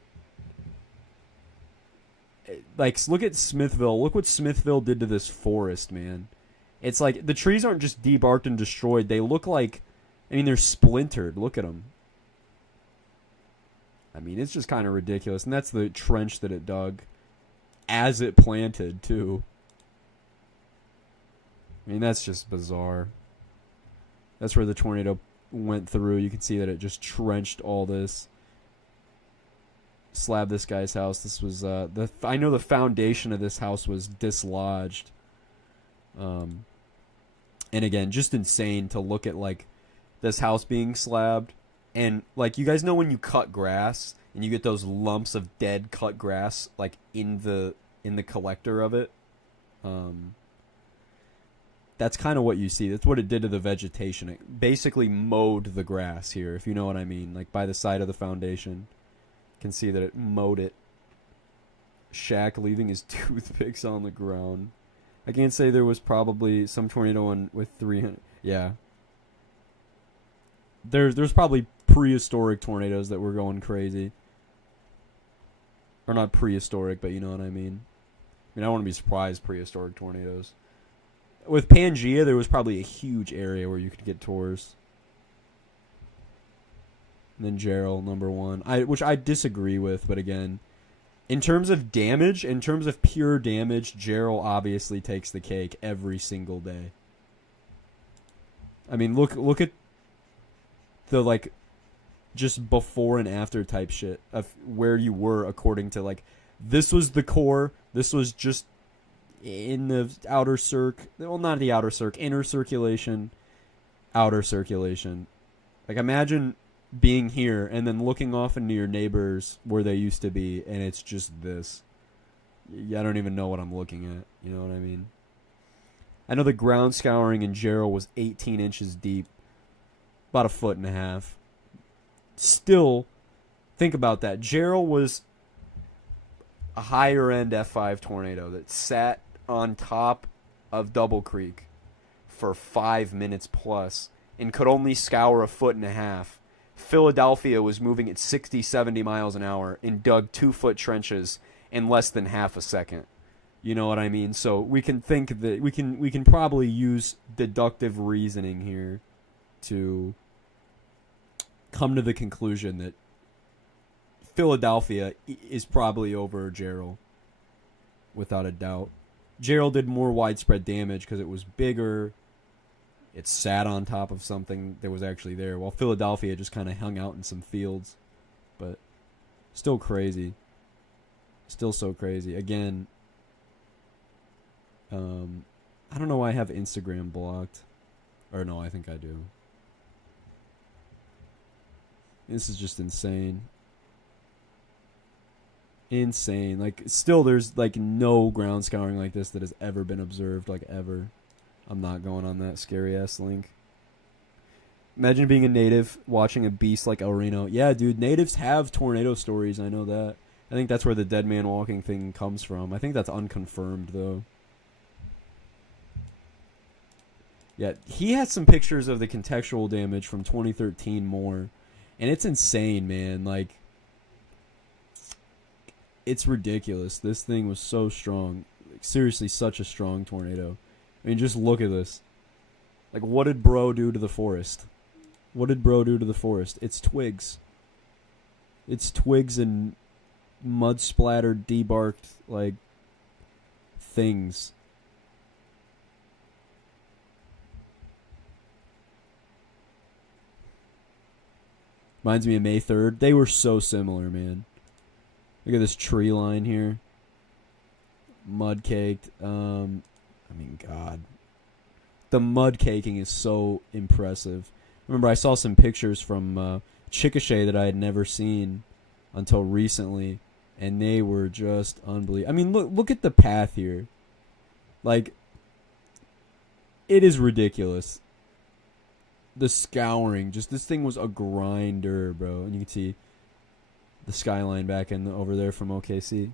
Like, look at Smithville. Look what Smithville did to this forest, man. It's like, the trees aren't just debarked and destroyed. They look like... I mean, they're splintered. Look at them. I mean, it's just kind of ridiculous. And that's the trench that it dug. As it planted, too. I mean, that's just bizarre. That's where the tornado went through. You can see that it just trenched all this. Slabbed this guy's house. This was, I know the foundation of this house was dislodged. And again, just insane to look at, like, this house being slabbed. And, like, you guys know when you cut grass and you get those lumps of dead cut grass, like, in the collector of it? That's kind of what you see. That's what it did to the vegetation. It basically mowed the grass here, if you know what I mean. Like, by the side of the foundation. You can see that it mowed it. Shaq leaving his toothpicks on the ground. I can't say there was probably some tornado with 300... Yeah. There's probably prehistoric tornadoes that were going crazy. Or not prehistoric, but you know what I mean. I mean, I wouldn't be surprised prehistoric tornadoes. With Pangea, there was probably a huge area where you could get tours. And then Gerald, number 1. Which I disagree with, but again, in terms of damage, in terms of pure damage, Gerald obviously takes the cake every single day. I mean, look at the, like, just before and after type shit of where you were according to, like, this was the core, this was just in the outer well, not the outer inner circulation, outer circulation. Like, imagine being here and then looking off into your neighbors where they used to be, and it's just this. I don't even know what I'm looking at. You know what I mean? I know the ground scouring in Gerald was 18 inches deep, about 1.5 feet. Still, think about that. Gerald was a higher end F5 tornado that sat on top of Double Creek for 5 minutes plus and could only scour 1.5 feet. Philadelphia was moving at 60, 70 miles an hour and dug 2-foot trenches in less than half a second. You know what I mean? So we can think that we can probably use deductive reasoning here to come to the conclusion that Philadelphia is probably over Gerald, without a doubt. Gerald did more widespread damage because it was bigger. It sat on top of something that was actually there, while Philadelphia just kind of hung out in some fields. But still crazy. Still so crazy. Again, I don't know why I have Instagram blocked. Or no, I think I do. This is just insane. Insane. Like, still there's, like, no ground scouring like this that has ever been observed, like, ever. I'm not going on that scary-ass link. Imagine being a native, watching a beast like El Reno. Yeah, dude, natives have tornado stories, I know that. I think that's where the dead man walking thing comes from. I think that's unconfirmed, though. Yeah, he has some pictures of the contextual damage from 2013 more. And it's insane, man. Like, it's ridiculous. This thing was so strong. Like, seriously, such a strong tornado. I mean, just look at this. Like, what did bro do to the forest? What did bro do to the forest? It's twigs. It's twigs and mud-splattered, debarked, like, things. Reminds me of May 3rd. They were so similar, man. Look at this tree line here. Mud caked. I mean, God. The mud caking is so impressive. Remember, I saw some pictures from Chickasha that I had never seen until recently, and they were just unbelievable. I mean, look at the path here. Like, it is ridiculous. The scouring, just this thing was a grinder, bro. And you can see the skyline back in over there from OKC.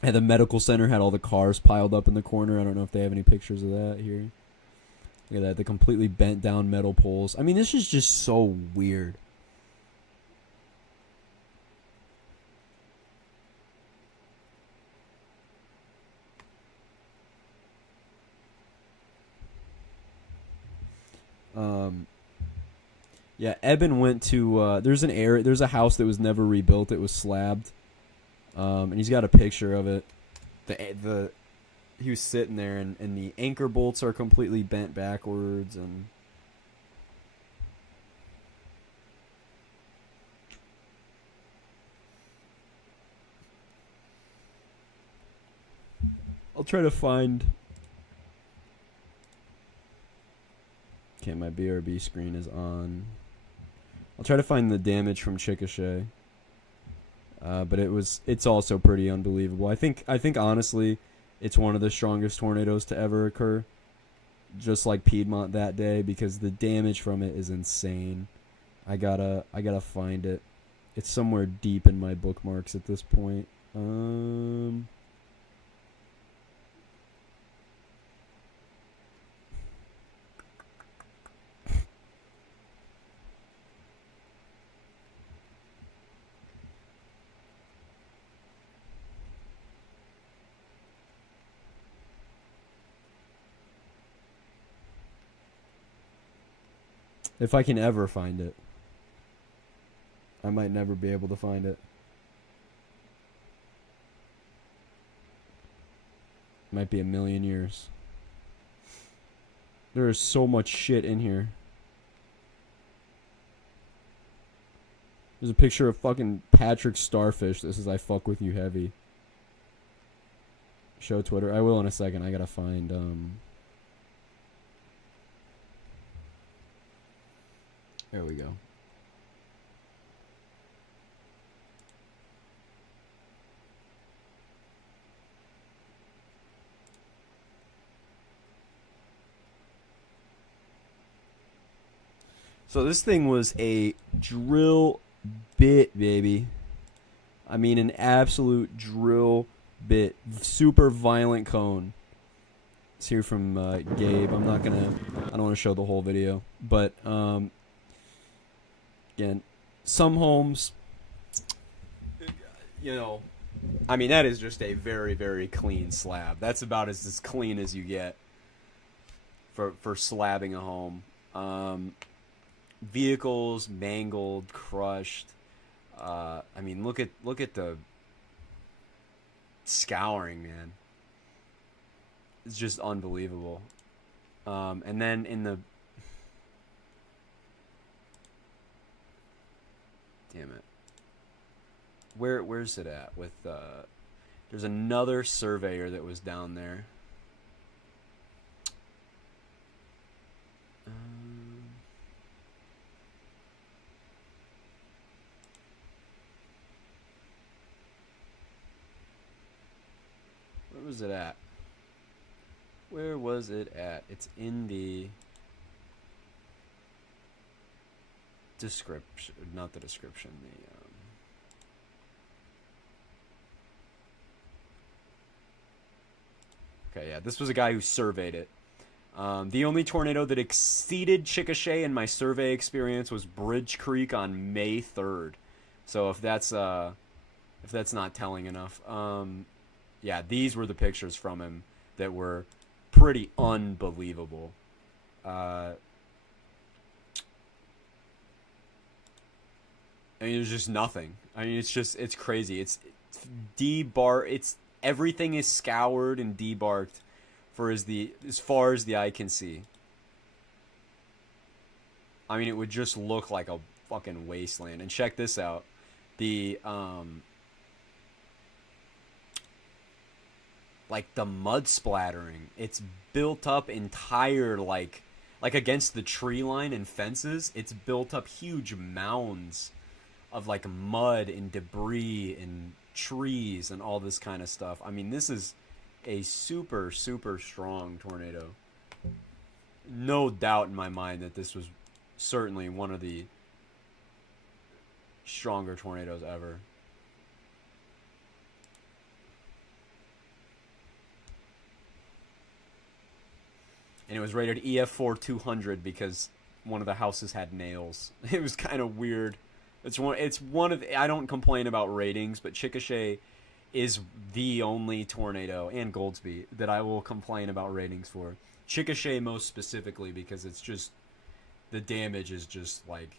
And the medical center had all the cars piled up in the corner. I don't know if they have any pictures of that here. Look at that, the completely bent down metal poles. I mean, this is just so weird. Yeah, Eben went to there's a house that was never rebuilt. It was slabbed. And he's got a picture of it. He was sitting there, and the anchor bolts are completely bent backwards, and I'll try to find. Okay, my BRB screen is on. I'll try to find the damage from Chickasha. But it's also pretty unbelievable. I think honestly, it's one of the strongest tornadoes to ever occur. Just like Piedmont that day, because the damage from it is insane. I gotta find it. It's somewhere deep in my bookmarks at this point. If I can ever find it. I might never be able to find it. Might be a million years. There is so much shit in here. There's a picture of fucking Patrick Starfish. This is I fuck with you heavy. Show Twitter. I will in a second. I gotta find There we go. So this thing was a drill bit, baby. I mean, an absolute drill bit. Super violent cone. Let's hear from Gabe. I don't want to show the whole video, but again, some homes, you know, I mean, that is just a very, very clean slab. That's about as clean as you get for slabbing a home. Vehicles mangled, crushed. I mean, look at the scouring, man. It's just unbelievable. And then in the damn it. Where's it at? With there's another surveyor that was down there. Where was it at? Where was it at? It's in the description, not the description, okay, yeah, this was a guy who surveyed it. The only tornado that exceeded Chickasha in my survey experience was Bridge Creek on May 3rd. So if that's not telling enough, yeah, these were the pictures from him that were pretty unbelievable. I mean, there's just nothing. I mean, it's crazy. It's everything is scoured and debarked for as far as the eye can see. I mean, it would just look like a fucking wasteland. And check this out. The, like, the mud splattering. It's built up entire, like against the tree line and fences. It's built up huge mounds of, like, mud and debris and trees and all this kind of stuff. I mean, this is a super, super strong tornado. No doubt in my mind that this was certainly one of the stronger tornadoes ever. And it was rated EF4 200 because one of the houses had nails. It was kind of weird. It's one of, I don't complain about ratings, but Chickasha is the only tornado, and Goldsby, that I will complain about ratings for. Chickasha most specifically because it's just, the damage is just like,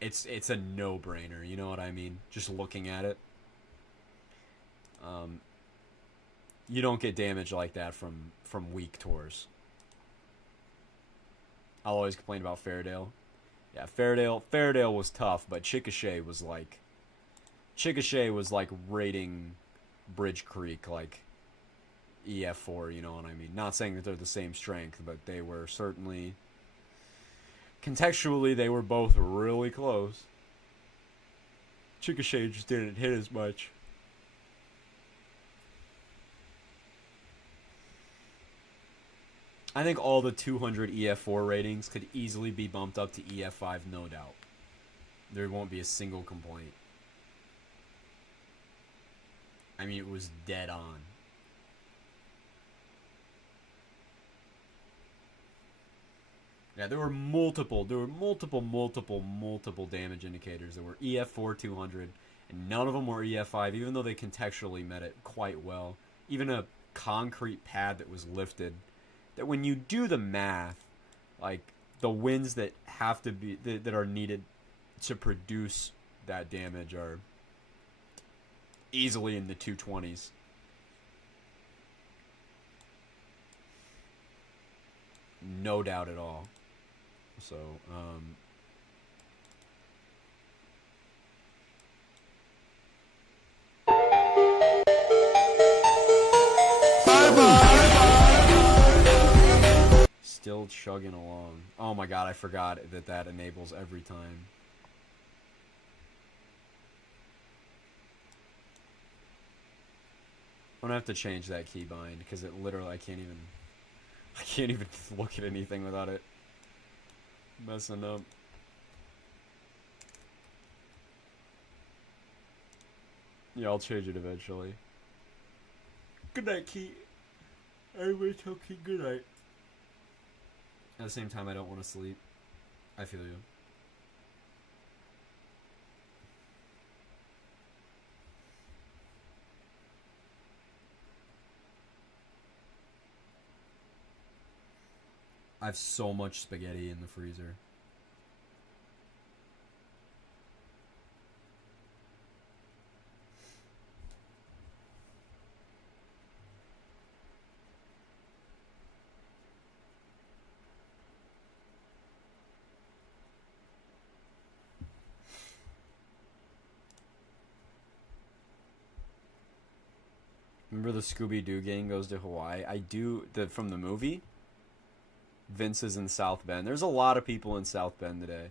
it's a no-brainer, you know what I mean? Just looking at it. You don't get damage like that from weak tours. I'll always complain about Fairdale. Yeah, Fairdale was tough, but Chickasha was like rating Bridge Creek like EF4, you know what I mean? Not saying that they're the same strength, but they were certainly, contextually, they were both really close. Chickasha just didn't hit as much. I think all the 200 EF4 ratings could easily be bumped up to EF5, no doubt. There won't be a single complaint. I mean, it was dead on. Yeah, there were multiple damage indicators. There were EF4 200, and none of them were EF5, even though they contextually met it quite well. Even a concrete pad that was lifted, that when you do the math, like, the winds that have to be, that are needed to produce that damage are easily in the 220s. No doubt at all. So, still chugging along. Oh my god, I forgot that enables every time. I'm gonna have to change that keybind because it literally, I can't even look at anything without it messing up. Yeah, I'll change it eventually. Good night, Key. Everybody tell Key good night. At the same time, I don't want to sleep. I feel you. I have so much spaghetti in the freezer. Remember the Scooby-Doo gang goes to Hawaii? I do, from the movie? Vince is in South Bend. There's a lot of people in South Bend today.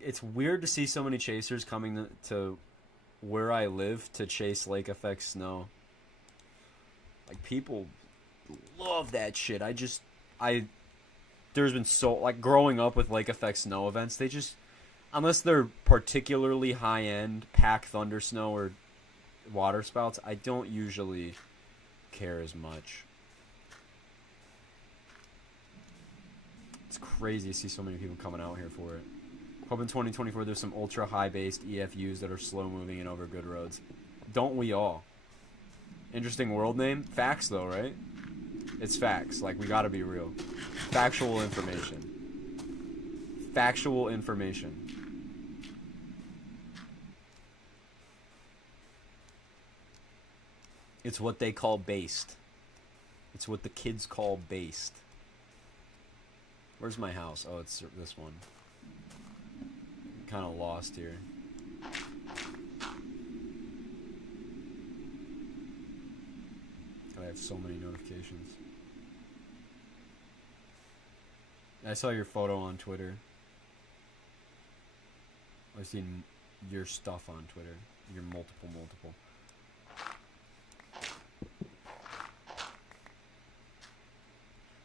It's weird to see so many chasers coming to where I live to chase lake effect snow. Like, people love that shit. There's been so, like, growing up with lake effect snow events, they just, unless they're particularly high-end, pack thunder snow or water spouts, I don't usually care as much. It's crazy to see so many people coming out here for it. Hope in 2024 there's some ultra high based EFUs that are slow moving and over good roads. Don't we all? Interesting world name. Facts though, right? It's facts. Like, we gotta be real. Factual information. Factual information. It's what they call based. It's what the kids call based. Where's my house? Oh, it's this one. I'm kind of lost here. I have so many notifications. I saw your photo on Twitter. I've seen your stuff on Twitter. Your multiple.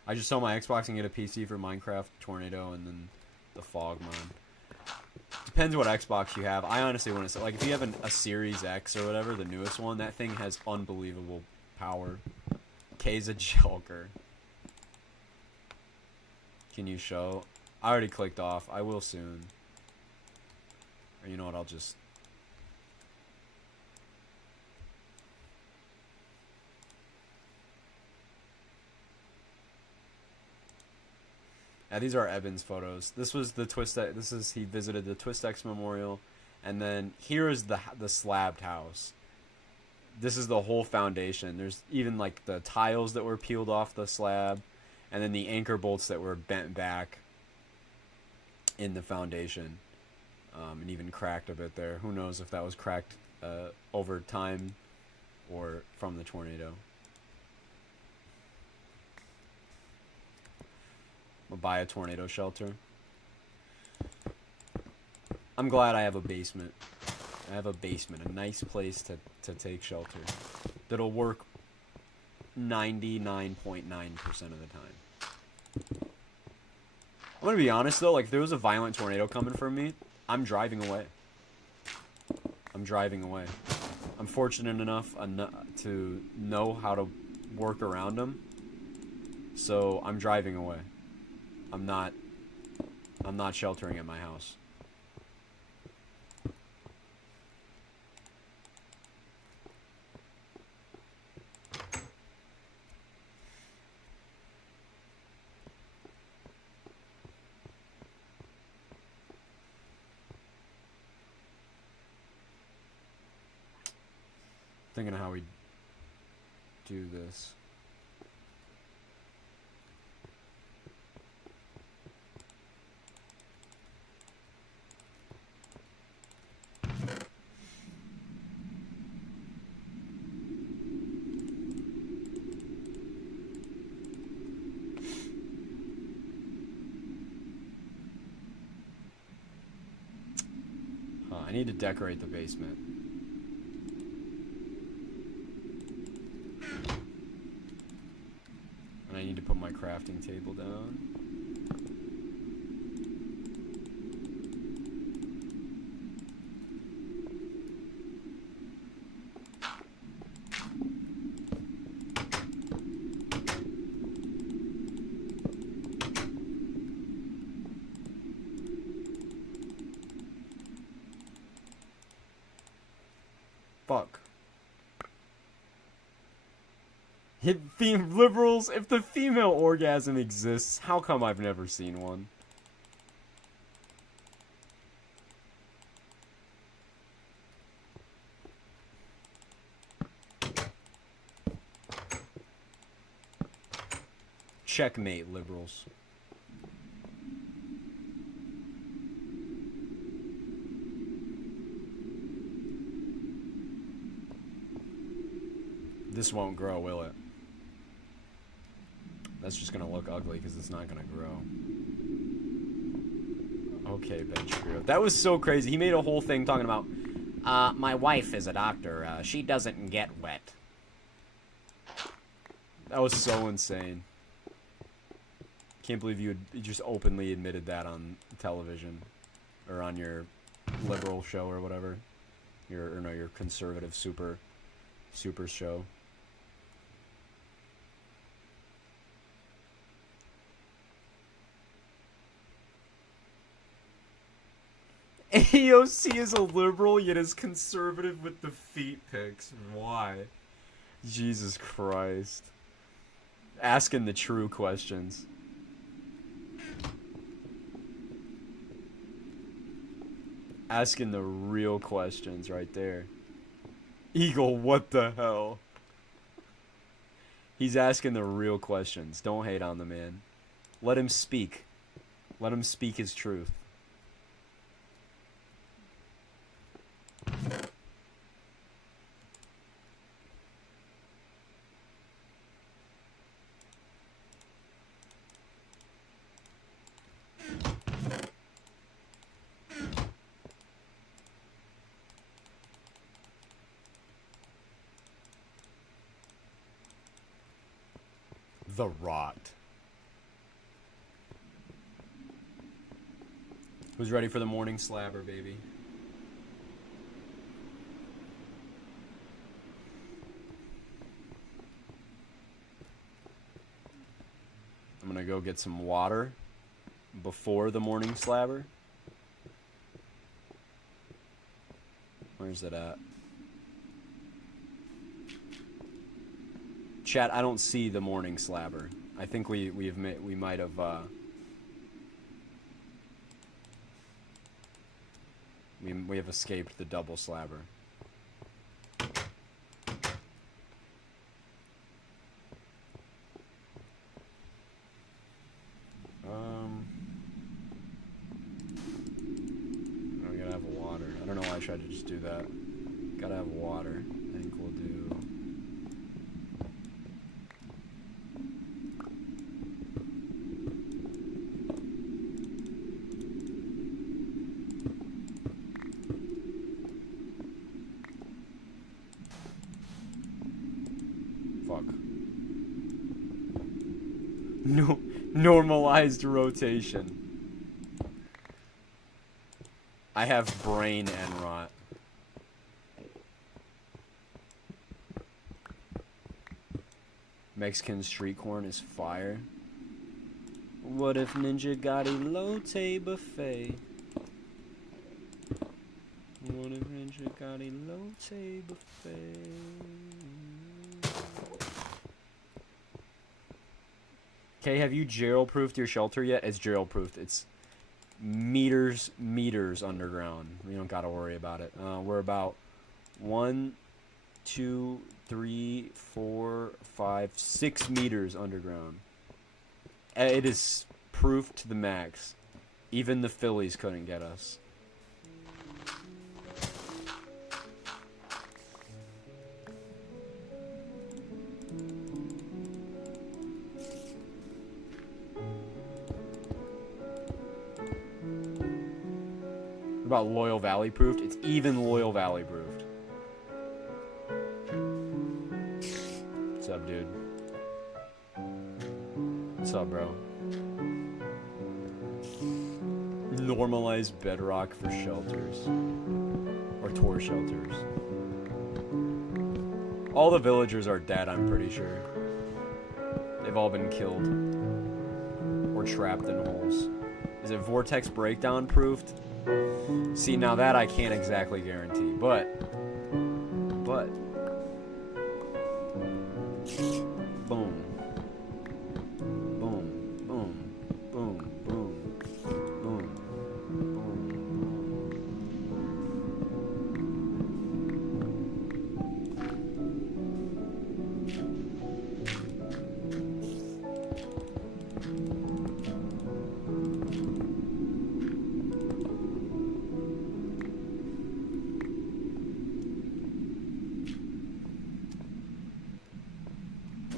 I just sell my Xbox and get a PC for Minecraft, Tornado, and then the Fog mod. Depends what Xbox you have. I honestly want to say, like, if you have a Series X or whatever, the newest one, that thing has unbelievable power. K's a joker. Can you show? I already clicked off. I will soon. Or you know what, I'll just... Yeah, these are Evan's photos. This was the he visited the Twist X Memorial, and then here is the slabbed house. This is the whole foundation. There's even like the tiles that were peeled off the slab, and then the anchor bolts that were bent back in the foundation, and even cracked a bit there. Who knows if that was cracked over time or from the tornado. We'll buy a tornado shelter. I'm glad I have a basement. I have a basement, a nice place to take shelter. That'll work 99.9% of the time. I'm gonna be honest though, like if there was a violent tornado coming for me, I'm driving away. I'm driving away. I'm fortunate enough to know how to work around them, so I'm driving away. I'm not sheltering at my house. Thinking of how we do this. I need to decorate the basement. And I need to put my crafting table down. Fuck. Liberals, if the female orgasm exists, how come I've never seen one? Checkmate, liberals. This won't grow, will it? That's just gonna look ugly because it's not gonna grow. Okay, Ben Shapiro. That was so crazy. He made a whole thing talking about, my wife is a doctor. She doesn't get wet. That was so insane. Can't believe you just openly admitted that on television. Or on your liberal show or whatever. Your conservative super show. AOC is a liberal, yet is conservative with the feet pics. Why? Jesus Christ. Asking the true questions. Asking the real questions right there. Eagle, what the hell? He's asking the real questions. Don't hate on the man. Let him speak. Let him speak his truth. The Rot. Who's ready for the morning slabber, baby? I'm gonna go get some water before the morning slabber. Where's it at? Chat, I don't see the morning slabber. I think we might have we have escaped the double slabber. I gotta have water. I don't know why I tried to just do that. Gotta have water. I think we'll do. No, normalized rotation. I have brain and rot. Mexican street corn is fire. What if Ninja got a elote buffet? What if Ninja got a elote buffet? Okay, have you jail-proofed your shelter yet? It's jail-proofed. It's meters underground. We don't gotta worry about it. We're about 1, 2, 3, 4, 5, 6 meters underground. It is proof to the max. Even the Phillies couldn't get us. About Loyal Valley proofed? It's even Loyal Valley proofed. What's up, dude? What's up, bro? Normalized bedrock for shelters. Or tour shelters. All the villagers are dead, I'm pretty sure. They've all been killed. Or trapped in holes. Is it Vortex Breakdown proofed? See, now that I can't exactly guarantee, but boom, boom, boom, boom, boom, boom, boom.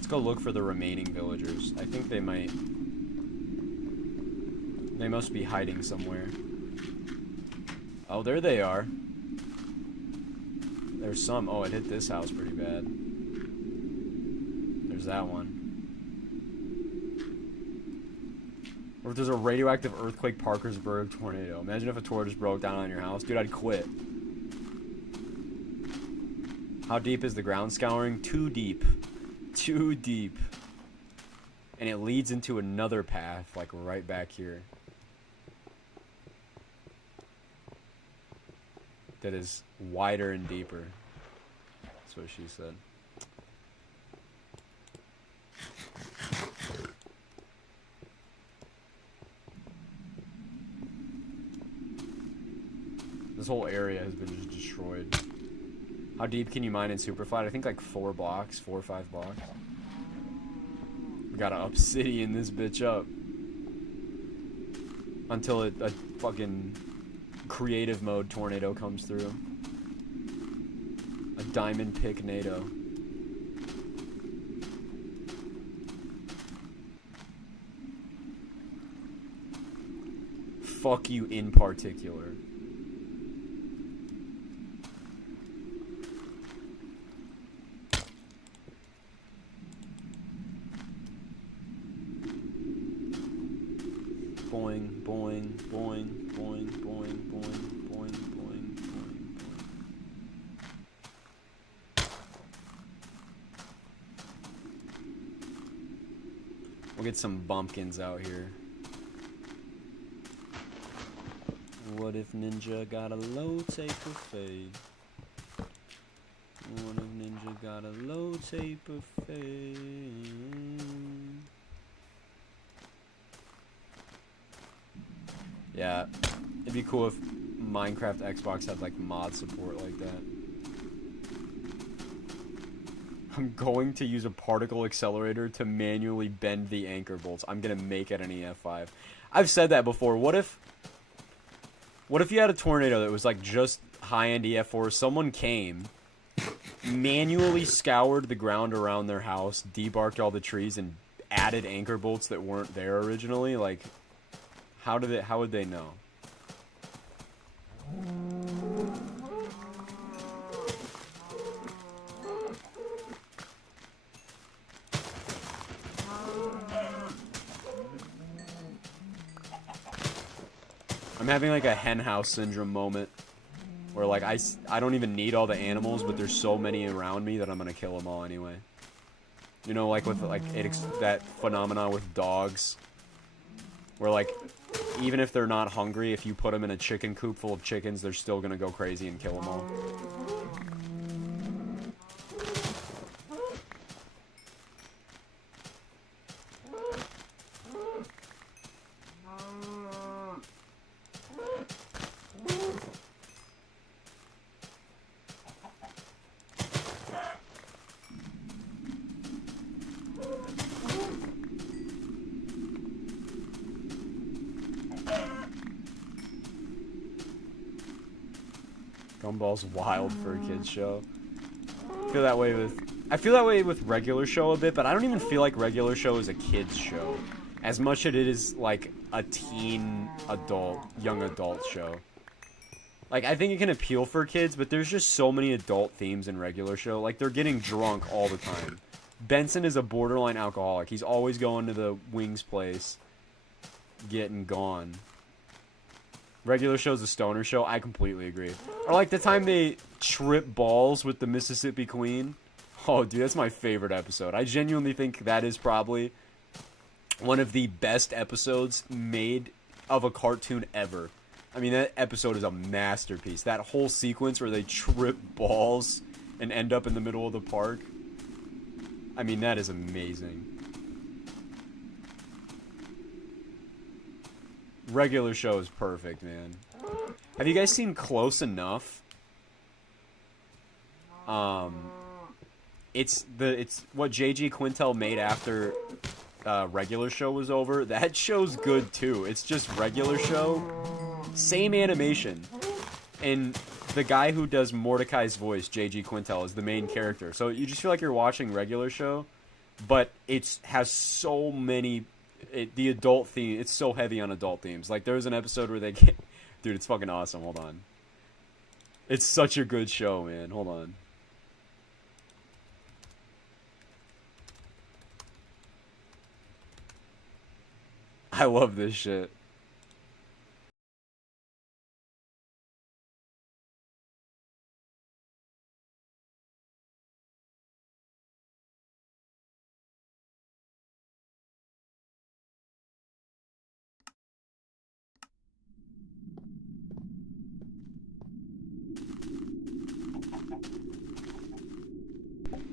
Go look for the remaining villagers. I think they must be hiding somewhere. Oh, there they are. There's some. Oh, it hit this house pretty bad. There's that one. Or if there's a radioactive earthquake Parkersburg tornado. Imagine if a tornado just broke down on your house. Dude, I'd quit. How deep is the ground scouring? Too deep. Too deep. And it leads into another path, like right back here. That is wider and deeper. That's what she said. This whole area has been just destroyed. How deep can you mine in Superflight? I think like 4 blocks, 4 or 5 blocks. We gotta obsidian this bitch up. Until a fucking creative mode tornado comes through. A diamond pick NATO. Fuck you in particular. Boing, boing, boing, boing, boing, boing, boing, boing, boing, boing. We'll get some bumpkins out here. What if Ninja got a low taper fade? What if Ninja got a low taper fade? Yeah, it'd be cool if Minecraft Xbox had like mod support like that. I'm going to use a particle accelerator to manually bend the anchor bolts. I'm gonna make it an EF5. I've said that before. What if you had a tornado that was like just high-end EF4? Someone came, manually scoured the ground around their house, debarked all the trees, and added anchor bolts that weren't there originally. Like, how would they know? I'm having like a henhouse syndrome moment where like I don't even need all the animals, but there's so many around me that I'm gonna kill them all anyway. You know, like with like that phenomenon with dogs, where like even if they're not hungry, if you put them in a chicken coop full of chickens, they're still gonna go crazy and kill them all. Gumball's wild for a kid's show. I feel that way with regular show a bit, but I don't even feel like regular show is a kid's show as much as it is like a teen adult, young adult show. Like, I think it can appeal for kids, but there's just so many adult themes in regular show. Like, they're getting drunk all the time. Benson is a borderline alcoholic. He's always going to the wings place, getting gone. Regular show's a stoner show. I completely agree. Or like the time they trip balls with the Mississippi Queen. Oh, dude, that's my favorite episode. I genuinely think that is probably one of the best episodes made of a cartoon ever. I mean, that episode is a masterpiece. That whole sequence where they trip balls and end up in the middle of the park. I mean, that is amazing. Regular show is perfect, man. Have you guys seen Close Enough? It's what J.G. Quintel made after regular show was over. That show's good too. It's just regular show, same animation, and the guy who does Mordecai's voice, J.G. Quintel, is the main character. So you just feel like you're watching regular show, but it has so many. The adult theme, it's so heavy on adult themes. Like, there's an episode where they get... Dude, it's fucking awesome. Hold on. It's such a good show, man. Hold on. I love this shit.